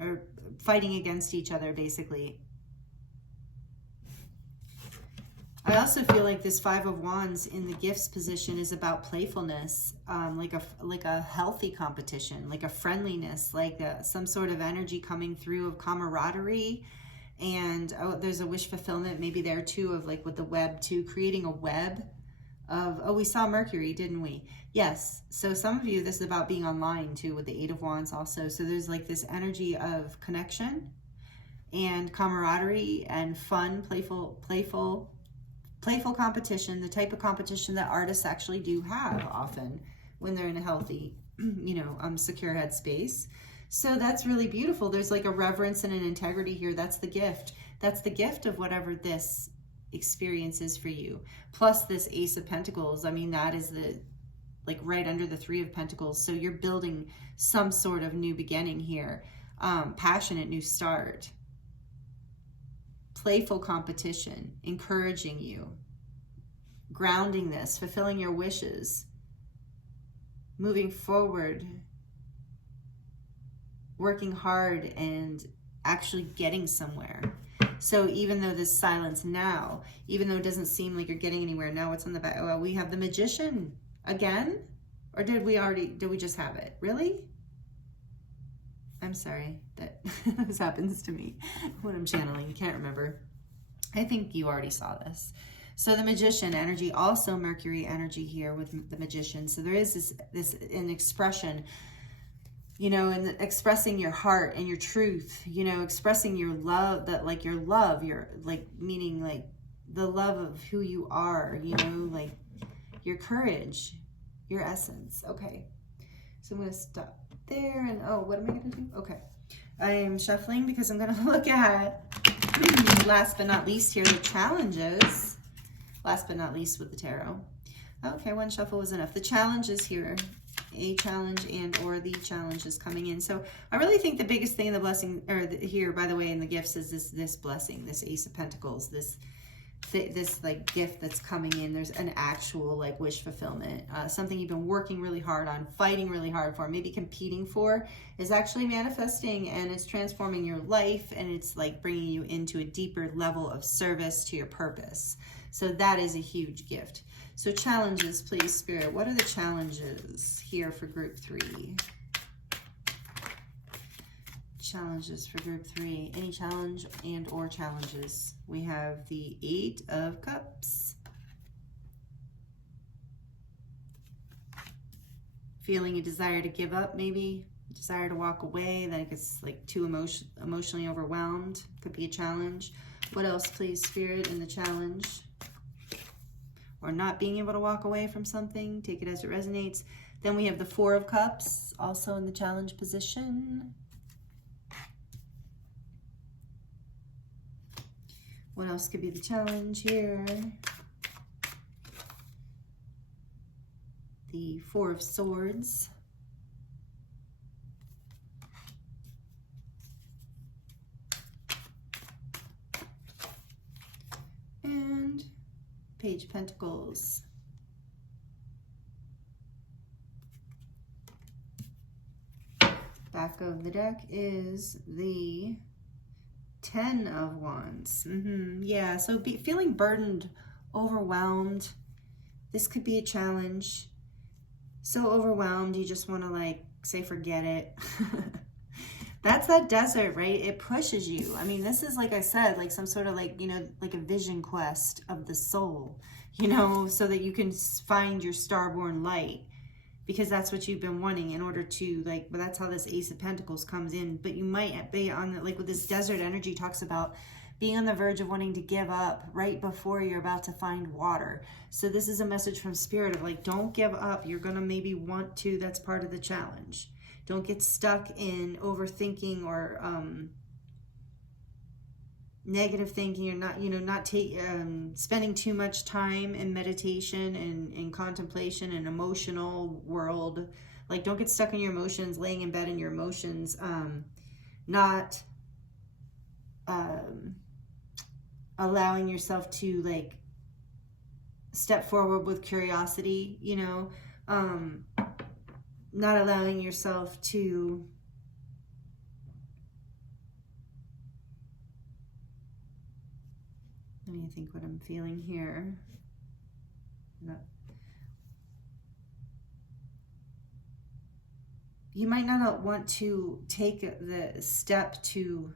or fighting against each other, basically. I also feel like this Five of Wands in the gifts position is about playfulness, like a healthy competition, like a friendliness, like some sort of energy coming through of camaraderie. And there's a wish fulfillment maybe there too, of like with the web too, creating a web of, oh, we saw Mercury, didn't we? Yes. So some of you, this is about being online too, with the Eight of Wands also. So there's like this energy of connection and camaraderie and fun, playful competition, the type of competition that artists actually do have often when they're in a healthy, secure headspace. So that's really beautiful. There's like a reverence and an integrity here. That's the gift. That's the gift of whatever this experience is for you. Plus this Ace of Pentacles. I mean, that is the, like right under the Three of Pentacles. So you're building some sort of new beginning here. Passionate new start. Playful competition, encouraging you, grounding this, fulfilling your wishes, moving forward, working hard and actually getting somewhere. So even though this silence now, even though it doesn't seem like you're getting anywhere now, what's on the back? Oh, we have the Magician again? Or did we just have it? Really? I'm sorry that this happens to me when I'm channeling. I can't remember. I think you already saw this. So the Magician energy, also Mercury energy here with the Magician. So there is this an expression, and expressing your heart and your truth, expressing your love, that like your love, your like, meaning like the love of who you are, like your courage, your essence. Okay. So I'm going to stop there, and what am I going to do? Okay, I am shuffling because I'm going to look at last but not least here, the challenges. Last but not least with the tarot. Okay, one shuffle was enough. The challenges here, a challenge and or the challenges coming in. So I really think the biggest thing in the blessing, or here, by the way, in the gifts, is this blessing, this Ace of Pentacles, this like gift that's coming in. There's an actual like wish fulfillment, something you've been working really hard on, fighting really hard for, maybe competing for, is actually manifesting, and it's transforming your life, and it's like bringing you into a deeper level of service to your purpose. So that is a huge gift. So challenges, please, Spirit. What are the challenges here for group 3? Challenges for group 3. Any challenge and or challenges? We have the Eight of Cups. Feeling a desire to give up, maybe. Desire to walk away, that it gets like too emotionally overwhelmed. Could be a challenge. What else, please, Spirit, in the challenge? Or not being able to walk away from something. Take it as it resonates. Then we have the Four of Cups, also in the challenge position. What else could be the challenge here? The Four of Swords. And Page of Pentacles. Back of the deck is the Ten of Wands. Yeah, so feeling burdened, overwhelmed. This could be a challenge. So overwhelmed, you just want to like say, forget it. That's that desert, right? It pushes you. I mean, this is, like I said, like some sort of like, like a vision quest of the soul, so that you can find your starborn light, because that's what you've been wanting in order to like, but that's how this Ace of Pentacles comes in. But you might be on the, like with this desert energy, talks about being on the verge of wanting to give up right before you're about to find water. So this is a message from Spirit of like, don't give up. You're going to maybe want to, that's part of the challenge. Don't get stuck in overthinking or negative thinking, or not spending too much time in meditation and in contemplation and emotional world. Like, don't get stuck in your emotions, laying in bed in your emotions, not allowing yourself to like step forward with curiosity, not allowing yourself to trying to think what I'm feeling here. No. You might not want to take the step to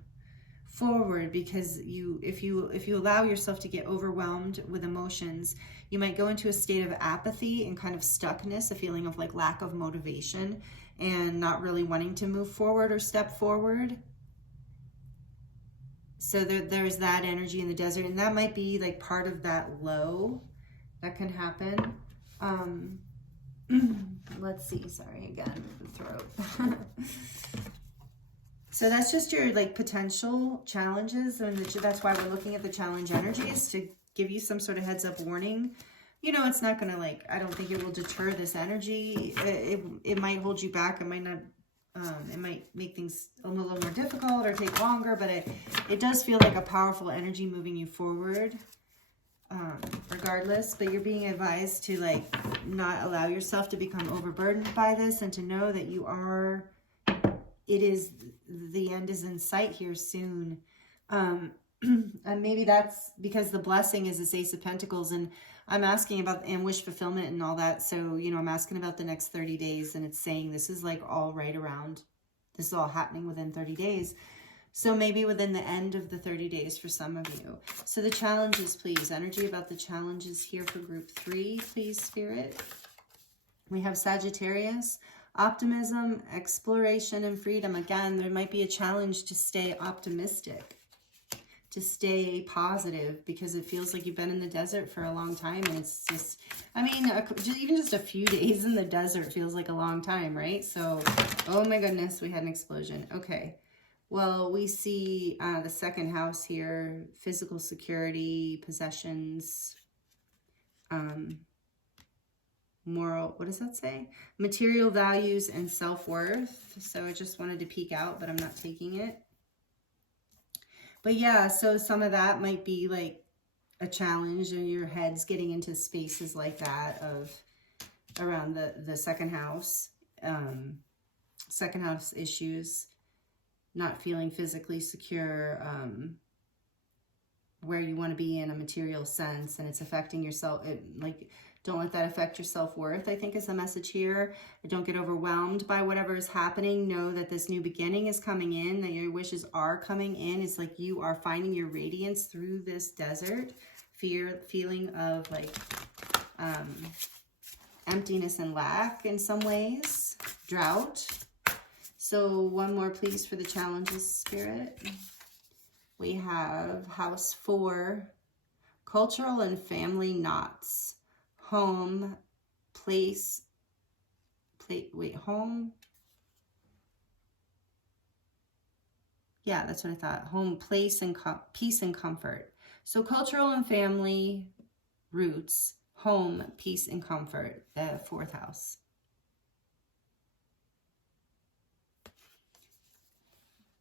forward because if you allow yourself to get overwhelmed with emotions, you might go into a state of apathy and kind of stuckness, a feeling of like lack of motivation and not really wanting to move forward or step forward. So there's that energy in the desert, and that might be like part of that low that can happen. Let's see, sorry, again, the throat. So that's just your like potential challenges, and that's why we're looking at the challenge energies, to give you some sort of heads up warning. You know, it's not gonna like, I don't think it will deter this energy. It might hold you back. It might not. It might make things a little more difficult or take longer, but it does feel like a powerful energy moving you forward, regardless. But you're being advised to like not allow yourself to become overburdened by this, and to know that you are, the end is in sight here soon. And maybe that's because the blessing is this Ace of Pentacles, and I'm asking about and wish fulfillment and all that. So, you know, I'm asking about the next 30 days, and it's saying this is like all right around, this is all happening within 30 days. So maybe within the end of the 30 days for some of you. So the challenges, please. Energy about the challenges here for group 3, please, Spirit. We have Sagittarius, optimism, exploration, and freedom. Again, there might be a challenge to stay optimistic, to stay positive, because it feels like you've been in the desert for a long time, and it's just, I mean, even just a few days in the desert feels like a long time, right? So, oh my goodness, we had an explosion. Okay, well, we see the second house here, physical security, possessions, moral, what does that say? Material values and self-worth. So I just wanted to peek out, but I'm not taking it. But yeah, so some of that might be like a challenge, and your head's getting into spaces like that of around the second house issues, not feeling physically secure, where you want to be in a material sense, and it's affecting yourself. Don't let that affect your self-worth, I think, is the message here. Don't get overwhelmed by whatever is happening. Know that this new beginning is coming in, that your wishes are coming in. It's like you are finding your radiance through this desert. Feeling of like emptiness and lack in some ways. Drought. So one more, please, for the challenges, Spirit. We have House 4, cultural and family knots. Home, place, home. Yeah, that's what I thought. Home, place, and peace and comfort. So cultural and family roots, home, peace, and comfort, the 4th house.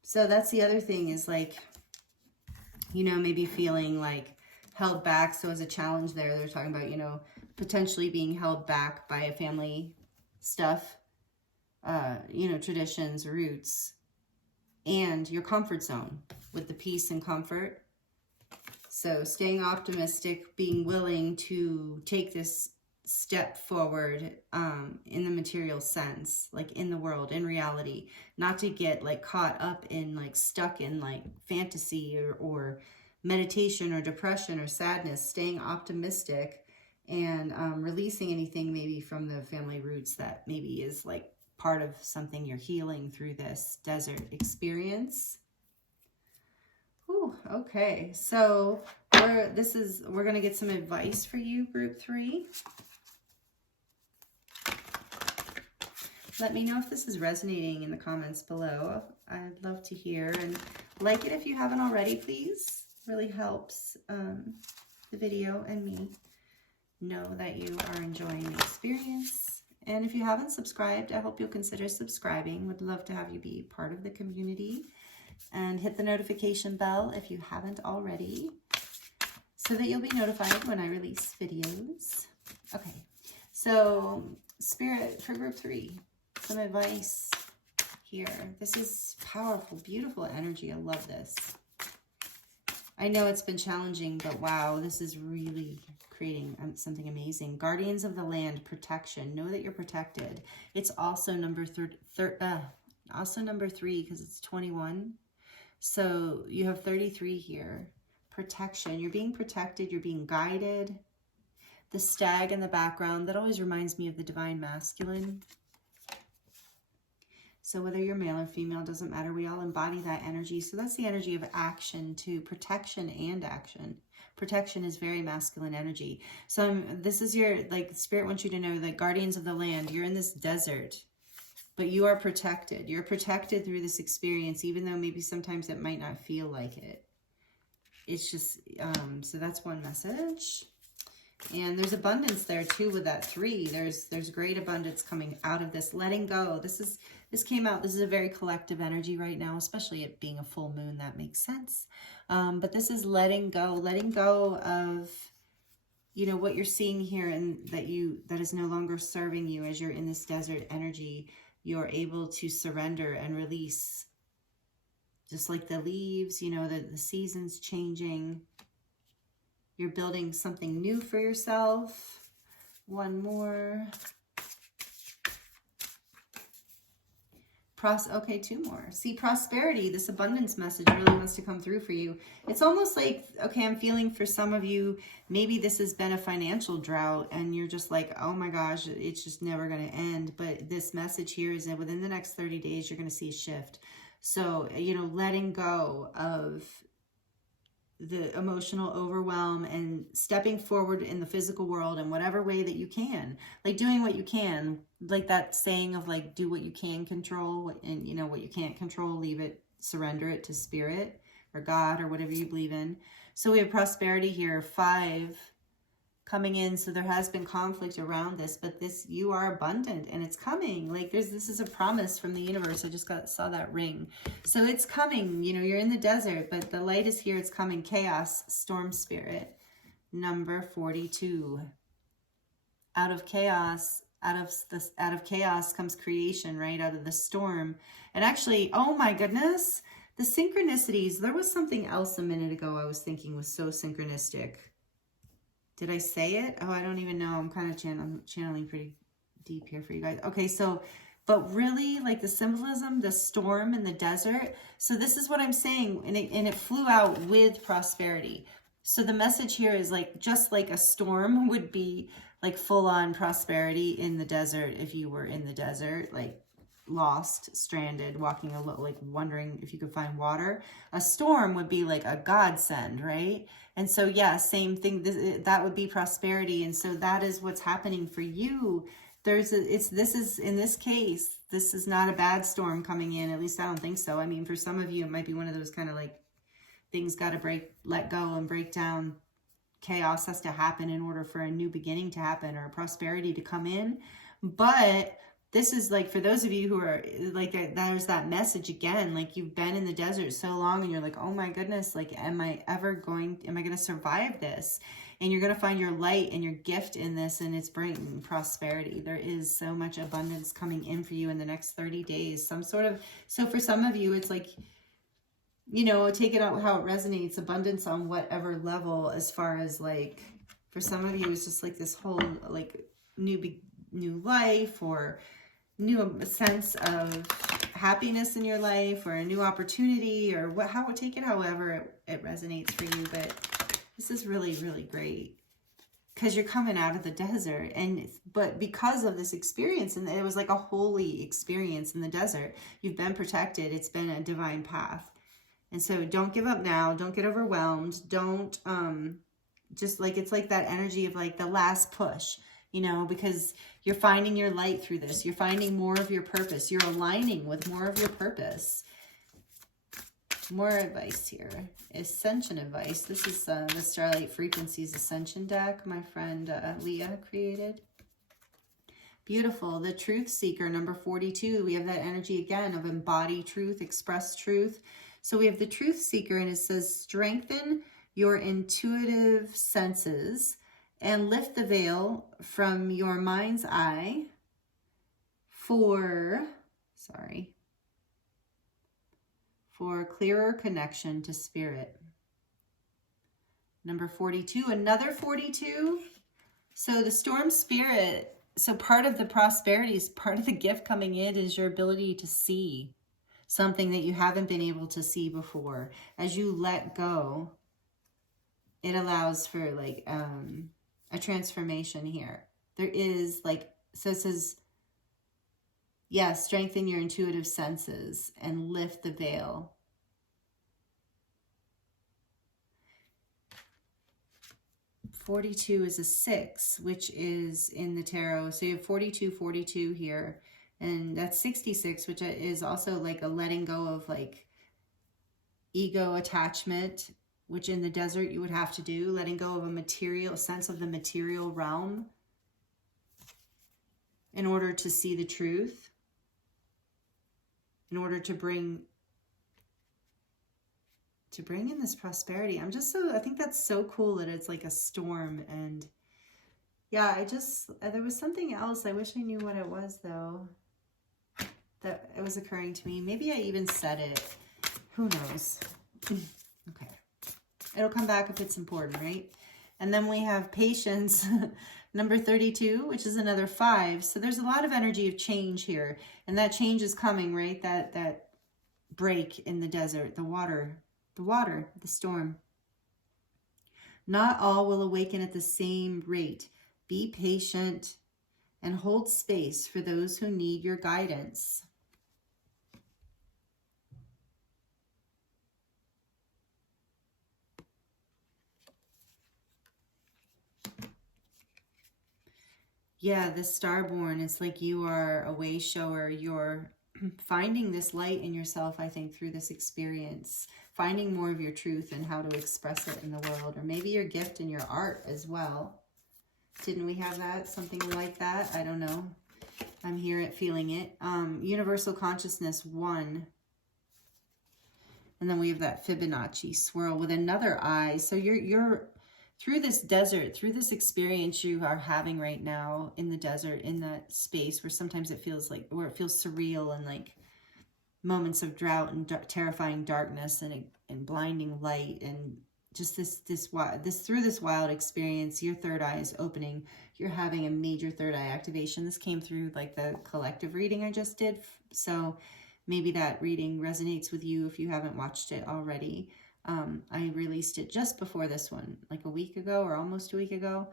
So that's the other thing, is like, you know, maybe feeling like held back. So as a challenge there, they're talking about, you know, potentially being held back by family stuff, you know, traditions, roots, and your comfort zone with the peace and comfort. So staying optimistic, being willing to take this step forward in the material sense, like in the world, in reality, not to get like caught up in like stuck in like fantasy or meditation or depression or sadness, staying optimistic and releasing anything maybe from the family roots that maybe is like part of something you're healing through this desert experience. Ooh, okay, so we're gonna get some advice for you, group 3. Let me know if this is resonating in the comments below. I'd love to hear, and like it if you haven't already, please. Really helps the video and me know that you are enjoying the experience. And if you haven't subscribed, I hope you'll consider subscribing. Would love to have you be part of the community. And hit the notification bell if you haven't already, so that you'll be notified when I release videos. Okay, so Spirit for group 3, some advice here. This is powerful, beautiful energy. I love this. I know it's been challenging, but wow, this is really creating something amazing. Guardians of the land, protection. Know that you're protected. It's also number also number 3 because it's 21. So you have 33 here. Protection. You're being protected. You're being guided. The stag in the background, that always reminds me of the divine masculine. So whether you're male or female, doesn't matter. We all embody that energy. So that's the energy of action too. Protection and action. Protection is very masculine energy. So this is your, like, Spirit wants you to know that guardians of the land, you're in this desert, but you are protected. You're protected through this experience, even though maybe sometimes it might not feel like it. It's just, so that's one message. And there's abundance there too with that 3. There's great abundance coming out of this. Letting go. This came out. This is a very collective energy right now, especially it being a full moon. That makes sense. But this is letting go of, you know, what you're seeing here, and that is no longer serving you as you're in this desert energy. You're able to surrender and release, just like the leaves, you know, the seasons changing. You're building something new for yourself. One more. Okay, 2 more. See, prosperity, this abundance message really wants to come through for you. It's almost like, okay, I'm feeling for some of you, maybe this has been a financial drought and you're just like, oh my gosh, it's just never going to end. But this message here is that within the next 30 days, you're going to see a shift. So, you know, letting go of the emotional overwhelm and stepping forward in the physical world in whatever way that you can, like doing what you can, like that saying of like, do what you can control, and you know, what you can't control, leave it, surrender it to spirit or God or whatever you believe in. So we have prosperity here, 5 coming in. So there has been conflict around this, but you are abundant and it's coming. Like this is a promise from the universe. I just saw that ring. So it's coming, you know, you're in the desert, but the light is here. It's coming. Chaos, storm spirit, number 42. Out of chaos comes creation, right? Out of the storm. And actually, oh my goodness, the synchronicities, there was something else a minute ago I was thinking was so synchronistic. Did I say it? Oh, I don't even know. I'm kind of channeling pretty deep here for you guys. Okay, so, but really, like the symbolism, the storm in the desert. So this is what I'm saying, and it flew out with prosperity. So the message here is like, just like a storm would be like full-on prosperity in the desert. If you were in the desert, like lost, stranded, walking alone, like wondering if you could find water. A storm would be like a godsend, right? And so, yeah, same thing. That would be prosperity. And so that is what's happening for you. In this case, this is not a bad storm coming in. At least I don't think so. I mean, for some of you, it might be one of those kind of like things got to let go and break down. Chaos has to happen in order for a new beginning to happen or prosperity to come in. But this is like, for those of you who are like, there's that message again, like you've been in the desert so long and you're like, oh my goodness, like, am I going to survive this? And you're going to find your light and your gift in this, and it's bringing prosperity. There is so much abundance coming in for you in the next 30 days. So for some of you, it's like, you know, take it out how it resonates, abundance on whatever level, as far as like, for some of you, it's just like this whole like new life, or new sense of happiness in your life, or a new opportunity, or take it however it resonates for you. But this is really, really great because you're coming out of the desert, but because of this experience, and it was like a holy experience in the desert, you've been protected. It's been a divine path. And so don't give up now. Don't get overwhelmed. Don't just like, it's like that energy of like the last push, you know, because you're finding your light through this. You're finding more of your purpose. You're aligning with more of your purpose. More advice here. Ascension advice. This is the Starlight Frequencies Ascension deck my friend Leah created. Beautiful. The Truth Seeker, number 42. We have that energy again of embody truth, express truth. So we have the Truth Seeker, and it says, strengthen your intuitive senses and lift the veil from your mind's eye for clearer connection to spirit. Number 42, another 42. So the storm spirit, so part of the prosperity is part of the gift coming in is your ability to see something that you haven't been able to see before. As you let go, it allows for like a transformation here. There is like, so it says, yeah, strengthen your intuitive senses and lift the veil. (42) is a 6, which is in the tarot. So you have 42, 42 here. And that's 66, which is also like a letting go of like ego attachment, which in the desert you would have to do. Letting go of a material sense of the material realm in order to see the truth. In order to bring in this prosperity. I think that's so cool that it's like a storm. And yeah, there was something else. I wish I knew what it was though, that it was occurring to me. Maybe I even said it. Who knows? Okay. It'll come back if it's important, right? And then we have patience, number 32, which is another 5. So there's a lot of energy of change here. And that change is coming, right? That break in the desert, the water, the storm. Not all will awaken at the same rate. Be patient and hold space for those who need your guidance. Yeah, the starborn, it's like you are a way shower. You're finding this light in yourself, I think, through this experience. Finding more of your truth and how to express it in the world. Or maybe your gift in your art as well. Didn't we have that? Something like that? I don't know. I'm here at feeling it. Universal Consciousness 1. And then we have that Fibonacci swirl with another eye. So you're through this desert, through this experience you are having right now in the desert, in that space where sometimes it feels like, where it feels surreal and like moments of drought and terrifying darkness and blinding light, and just this through this wild experience, your third eye is opening. You're having a major third eye activation. This came through like the collective reading I just did. So maybe that reading resonates with you if you haven't watched it already. I released it just before this one, like a week ago or almost a week ago.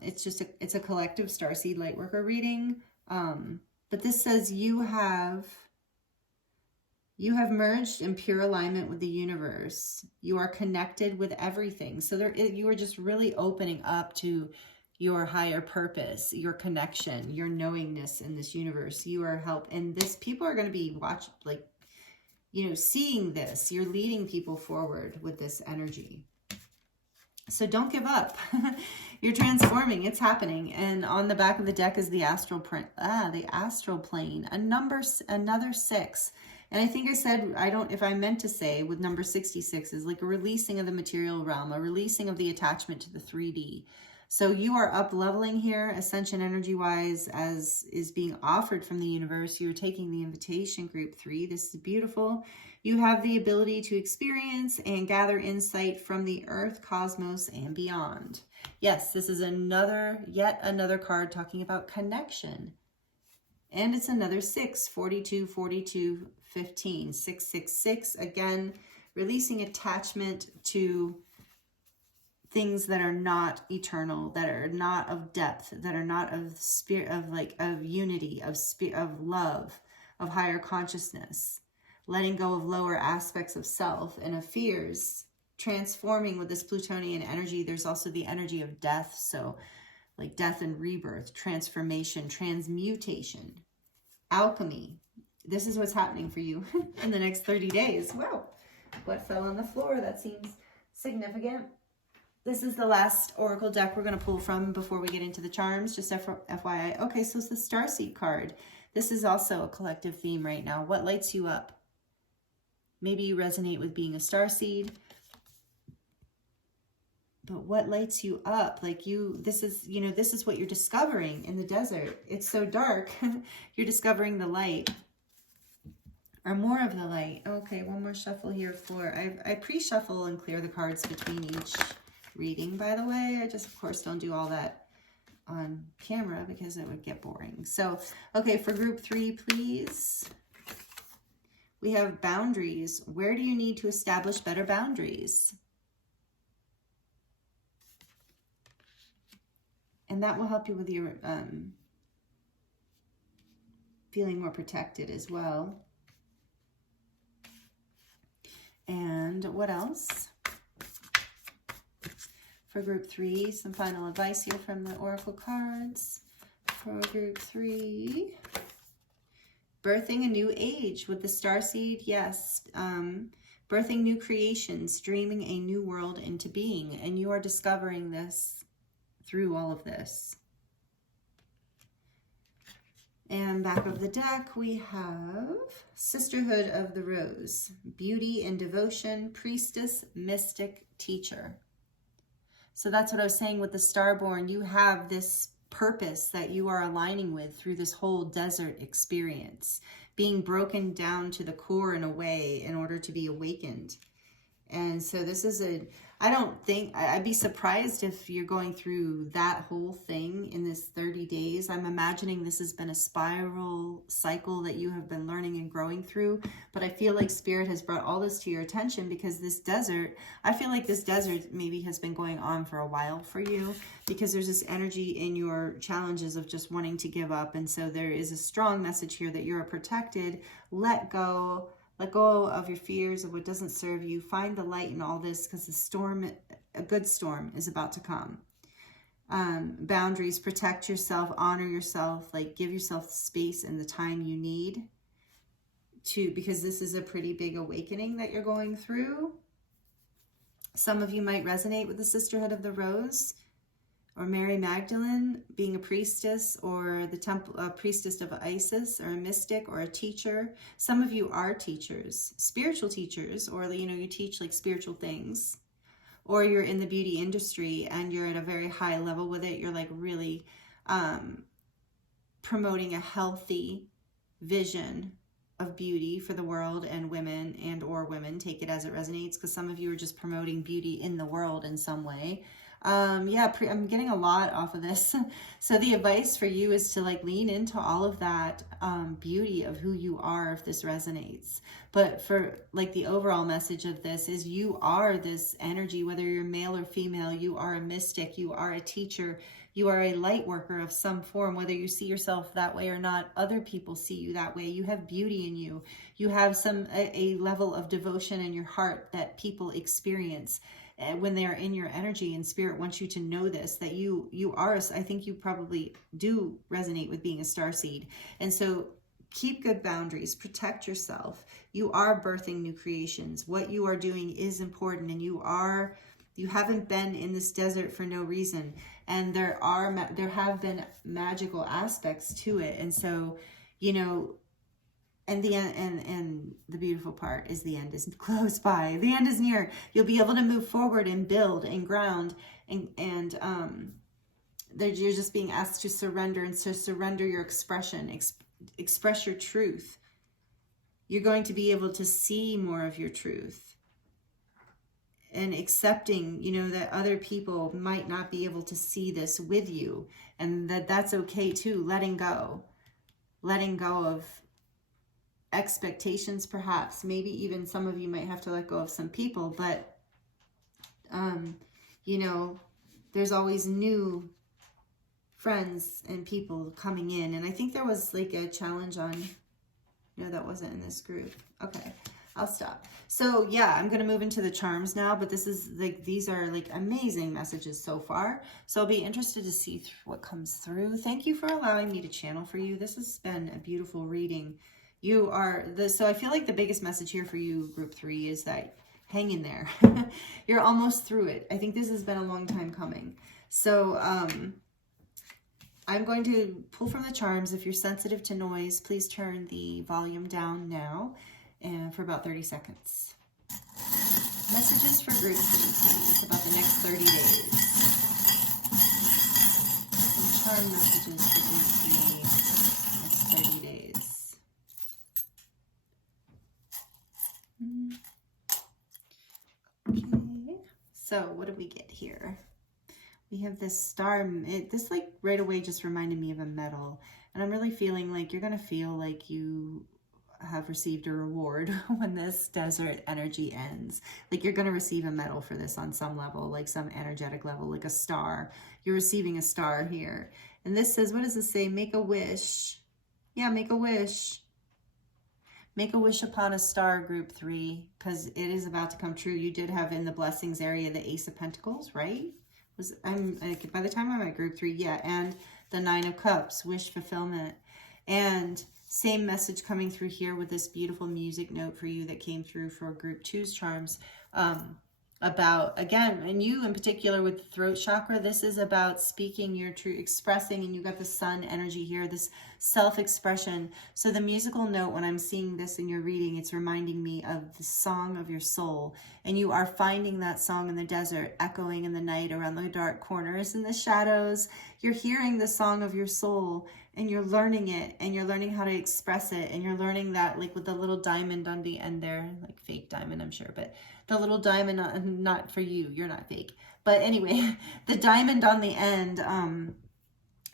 It's a collective starseed lightworker reading. But this says you have merged in pure alignment with the universe. You are connected with everything. So you are just really opening up to your higher purpose, your connection, your knowingness in this universe. You are and people are going to be seeing this. You're leading people forward with this energy. So don't give up. You're transforming. It's happening. And on the back of the deck is the astral plane. Another 6. And I think I said, if I meant to say with number 66 is like a releasing of the material realm, a releasing of the attachment to the 3D. So you are up leveling here, ascension energy wise, as is being offered from the universe. You're taking the invitation, group 3. This is beautiful. You have the ability to experience and gather insight from the earth, cosmos, and beyond. Yes, this is yet another card talking about connection. And it's another 6, 42, 42, 15, 666. Again, releasing attachment to things that are not eternal, that are not of depth, that are not of spirit, of unity, of love, of higher consciousness. Letting go of lower aspects of self and of fears. Transforming with this Plutonian energy. There's also the energy of death. So like death and rebirth, transformation, transmutation, alchemy. This is what's happening for you in the next 30 days. Wow. What fell on the floor? That seems significant. This is the last oracle deck we're going to pull from before we get into the charms, just FYI. Okay, so it's the Starseed card. This is also a collective theme right now. What lights you up? Maybe you resonate with being a starseed. But what lights you up? This is what you're discovering in the desert. It's so dark. You're discovering the light. Or more of the light. Okay, one more shuffle here for... I pre-shuffle and clear the cards between each reading, by the way. I just, of course, don't do all that on camera because it would get boring. So, okay, for group 3, please. We have boundaries. Where do you need to establish better boundaries? And that will help you with your feeling more protected as well. And what else? For group 3, some final advice here from the Oracle cards. For group 3, birthing a new age with the starseed, yes. Birthing new creations, dreaming a new world into being. And you are discovering this through all of this. And back of the deck, we have Sisterhood of the Rose, beauty and devotion, priestess, mystic, teacher. So that's what I was saying with the Starborn. You have this purpose that you are aligning with through this whole desert experience, being broken down to the core in a way in order to be awakened. And so this is I'd be surprised if you're going through that whole thing in this 30 days. I'm imagining this has been a spiral cycle that you have been learning and growing through. But I feel like Spirit has brought all this to your attention because this desert, I feel like this desert maybe has been going on for a while for you, because there's this energy in your challenges of just wanting to give up. And so there is a strong message here that you're protected. Let go. Let go of your fears of what doesn't serve you. Find the light in all this, because the storm, a good storm, is about to come. Boundaries, protect yourself, honor yourself, like give yourself space and the time you need to, because this is a pretty big awakening that you're going through. Some of you might resonate with the Sisterhood of the Rose, or Mary Magdalene being a priestess, or the temple priestess of Isis, or a mystic, or a teacher. Some of you are teachers, spiritual teachers, or you teach like spiritual things, or you're in the beauty industry and you're at a very high level with it. You're like really promoting a healthy vision of beauty for the world and women, and or women, take it as it resonates, because some of you are just promoting beauty in the world in some way. I'm getting a lot off of this. So the advice for you is to like lean into all of that beauty of who you are, if this resonates. But for like the overall message of this is you are this energy, whether you're male or female. You are a mystic, you are a teacher, you are a light worker of some form, whether you see yourself that way or not. Other people see you that way. You have beauty in you. You have a level of devotion in your heart that people experience when they are in your energy, and Spirit wants you to know this, that you are, I think you probably do resonate with being a starseed. And so keep good boundaries, protect yourself. You are birthing new creations. What you are doing is important, and you haven't been in this desert for no reason. And there have been magical aspects to it. And so, and the end, and the beautiful part is the end is close by. The end is near. You'll be able to move forward and build and ground, and you're just being asked to surrender, and to surrender your expression, express your truth. You're going to be able to see more of your truth, and accepting, that other people might not be able to see this with you, and that's okay too. Letting go of expectations, perhaps. Maybe even some of you might have to let go of some people, but there's always new friends and people coming in. And I think there was like a challenge on, no, that wasn't in this group. Okay, I'll stop. So yeah, I'm going to move into the charms now, but this is like, these are like amazing messages so far. So I'll be interested to see what comes through. Thank you for allowing me to channel for you. This has been a beautiful reading. So I feel like the biggest message here for you, group 3, is that hang in there. You're almost through it. I think this has been a long time coming. So I'm going to pull from the charms. If you're sensitive to noise, please turn the volume down now, and for about 30 seconds. Messages for group 3, please, about the next 30 days. Some charm messages for group 3, next 30 days. Okay, So what do we get here? We have this star. This like right away just reminded me of a medal. And I'm really feeling like you're going to feel like you have received a reward when this desert energy ends. Like you're going to receive a medal for this on some level, like some energetic level, like a star. You're receiving a star here. And this says, what does this say? Make a wish. Yeah, make a wish. Make a wish upon a star, group 3, because it is about to come true. You did have in the blessings area the Ace of Pentacles, right? I'm by the time I'm at group 3, yeah, and the 9 of Cups, wish fulfillment. And same message coming through here with this beautiful music note for you that came through for group 2's charms. About, again, and you in particular with the throat chakra, this is about speaking your truth, expressing, and you got the sun energy here, this self-expression. So the musical note, when I'm seeing this in your reading, it's reminding me of the song of your soul. And you are finding that song in the desert, echoing in the night around the dark corners and the shadows. You're hearing the song of your soul, and you're learning it, and you're learning how to express it, and you're learning that, like with the little diamond on the end there, like fake diamond, I'm sure, but the little diamond, not for you, you're not fake. But anyway, the diamond on the end,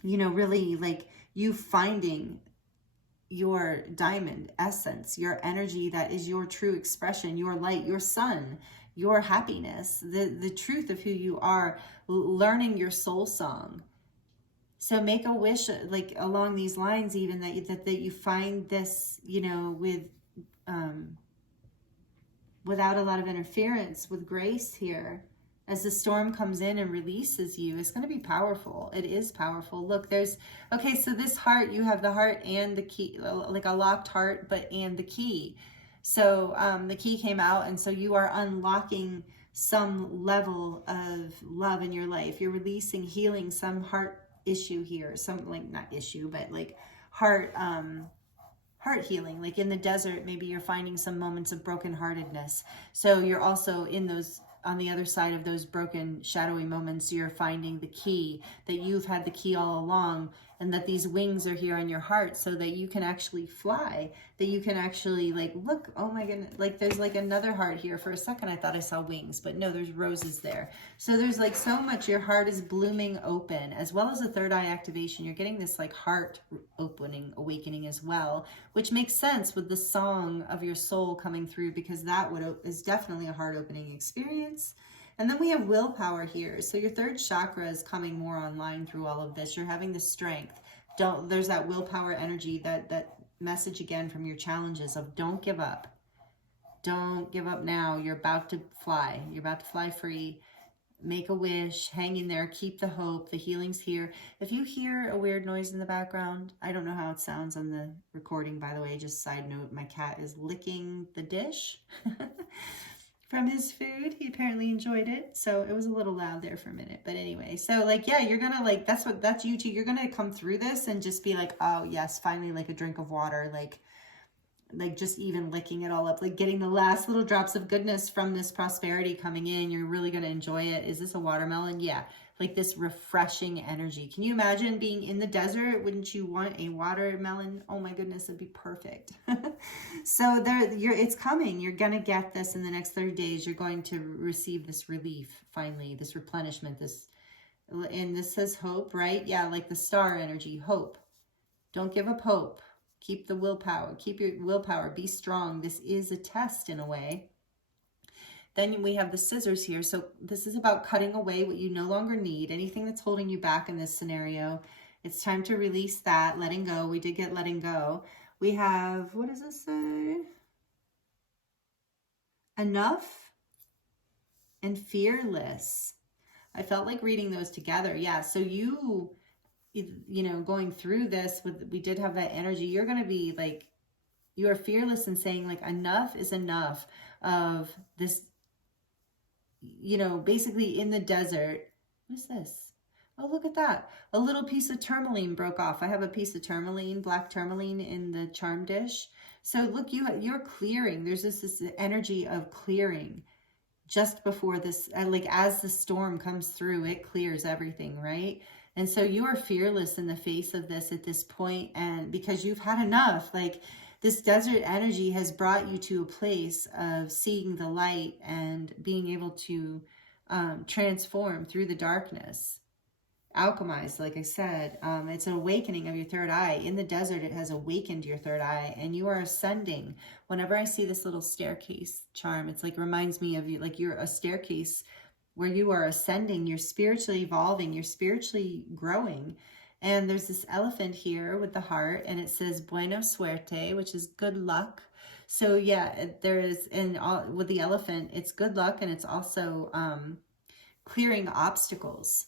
you know, really like you finding your diamond essence, your energy that is your true expression, your light, your sun, your happiness, the truth of who you are, learning your soul song. So make a wish like along these lines, even that you find this, you know, with without a lot of interference, with grace here. As the storm comes in and releases you, it's going to be powerful. It is powerful. Look, there's, okay, so this heart, you have the heart and the key, like a locked heart, and the key. So the key came out, and so you are unlocking some level of love in your life. You're releasing, healing some heart issue here, some like not issue, but like heart healing. Like in the desert, maybe you're finding some moments of brokenheartedness. So you're also in those, on the other side of those broken, shadowy moments, you're finding the key, that you've had the key all along, and that these wings are here on your heart so that you can actually fly, that you can actually like, look, oh my goodness, like there's like another heart here. For a second, I thought I saw wings, but no, there's roses there. So there's like so much, your heart is blooming open, as well as a third eye activation. You're getting this like heart opening, awakening as well, which makes sense with the song of your soul coming through, because that is definitely a heart opening experience. And then we have willpower here. So your third chakra is coming more online through all of this. You're having the strength. There's that willpower energy, that message again from your challenges of don't give up. Don't give up now. You're about to fly. You're about to fly free. Make a wish, hang in there, keep the hope. The healing's here. If you hear a weird noise in the background, I don't know how it sounds on the recording, by the way, just side note, my cat is licking the dish from his food. He apparently enjoyed it, so it was a little loud there for a minute. But anyway, so like, yeah, you're gonna like, that's you too. You're gonna come through this and just be like, oh yes, finally, like a drink of water, like just even licking it all up, like getting the last little drops of goodness from this prosperity coming in. You're really gonna enjoy it. Is this a watermelon? Yeah, like this refreshing energy. Can you imagine being in the desert? Wouldn't you want a watermelon? Oh my goodness, it'd be perfect. So it's coming. You're gonna get this in the next 30 days. You're going to receive this relief, finally, this replenishment, and this says hope, right? Yeah, like the star energy, hope. Don't give up hope. Keep the willpower. Keep your willpower. Be strong. This is a test in a way. Then we have the scissors here. So this is about cutting away what you no longer need, anything that's holding you back in this scenario. It's time to release that, letting go. We did get letting go. We have, what does this say? Enough and fearless. I felt like reading those together. Yeah, so you know, going through this, we did have that energy. You're going to be like, you are fearless in saying like, enough is enough of this, you know, basically in the desert. What is this? Oh, look at that. A little piece of tourmaline broke off. I have a piece of tourmaline, black tourmaline in the charm dish. So look, you're clearing. There's this energy of clearing just before this, like as the storm comes through, it clears everything, right? And so you are fearless in the face of this at this point, and because you've had enough, like this desert energy has brought you to a place of seeing the light and being able to transform through the darkness. Alchemized, like I said, it's an awakening of your third eye. In the desert, it has awakened your third eye, and you are ascending. Whenever I see this little staircase charm, it's like reminds me of you, like you're a staircase where you are ascending, you're spiritually evolving, you're spiritually growing. And there's this elephant here with the heart, and it says buena suerte, which is good luck. So yeah, there is, and with the elephant, it's good luck, and it's also clearing obstacles.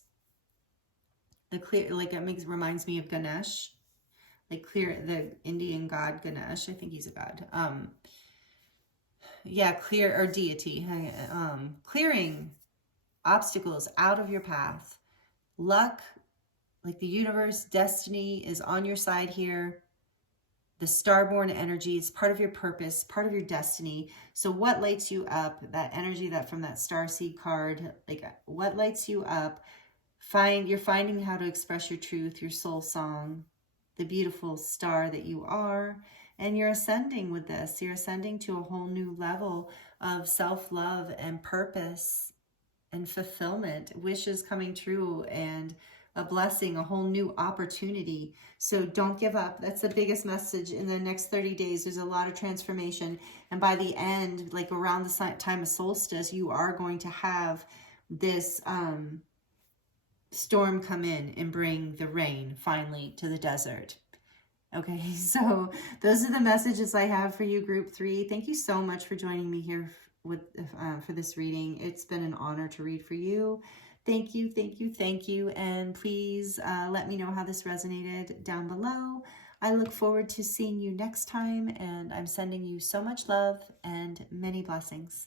The clear, like it reminds me of Ganesh, like clear, the Indian god Ganesh. I think he's a god. Yeah, clear, or deity. Clearing obstacles out of your path. Luck, like the universe, destiny is on your side here. The starborn energy is part of your purpose, part of your destiny. So what lights you up? That energy that from that starseed card, like what lights you up? You're finding how to express your truth, your soul song, the beautiful star that you are, and you're ascending with this. You're ascending to a whole new level of self-love and purpose and fulfillment, wishes coming true, and a blessing, a whole new opportunity. So don't give up. That's the biggest message in the next 30 days. There's a lot of transformation. And by the end, like around the time of solstice, you are going to have this storm come in and bring the rain finally to the desert. Okay, so those are the messages I have for you, Group 3. Thank you so much for joining me here for this reading. It's been an honor to read for you. Thank you, thank you, thank you. And please let me know how this resonated down below. I look forward to seeing you next time, and I'm sending you so much love and many blessings.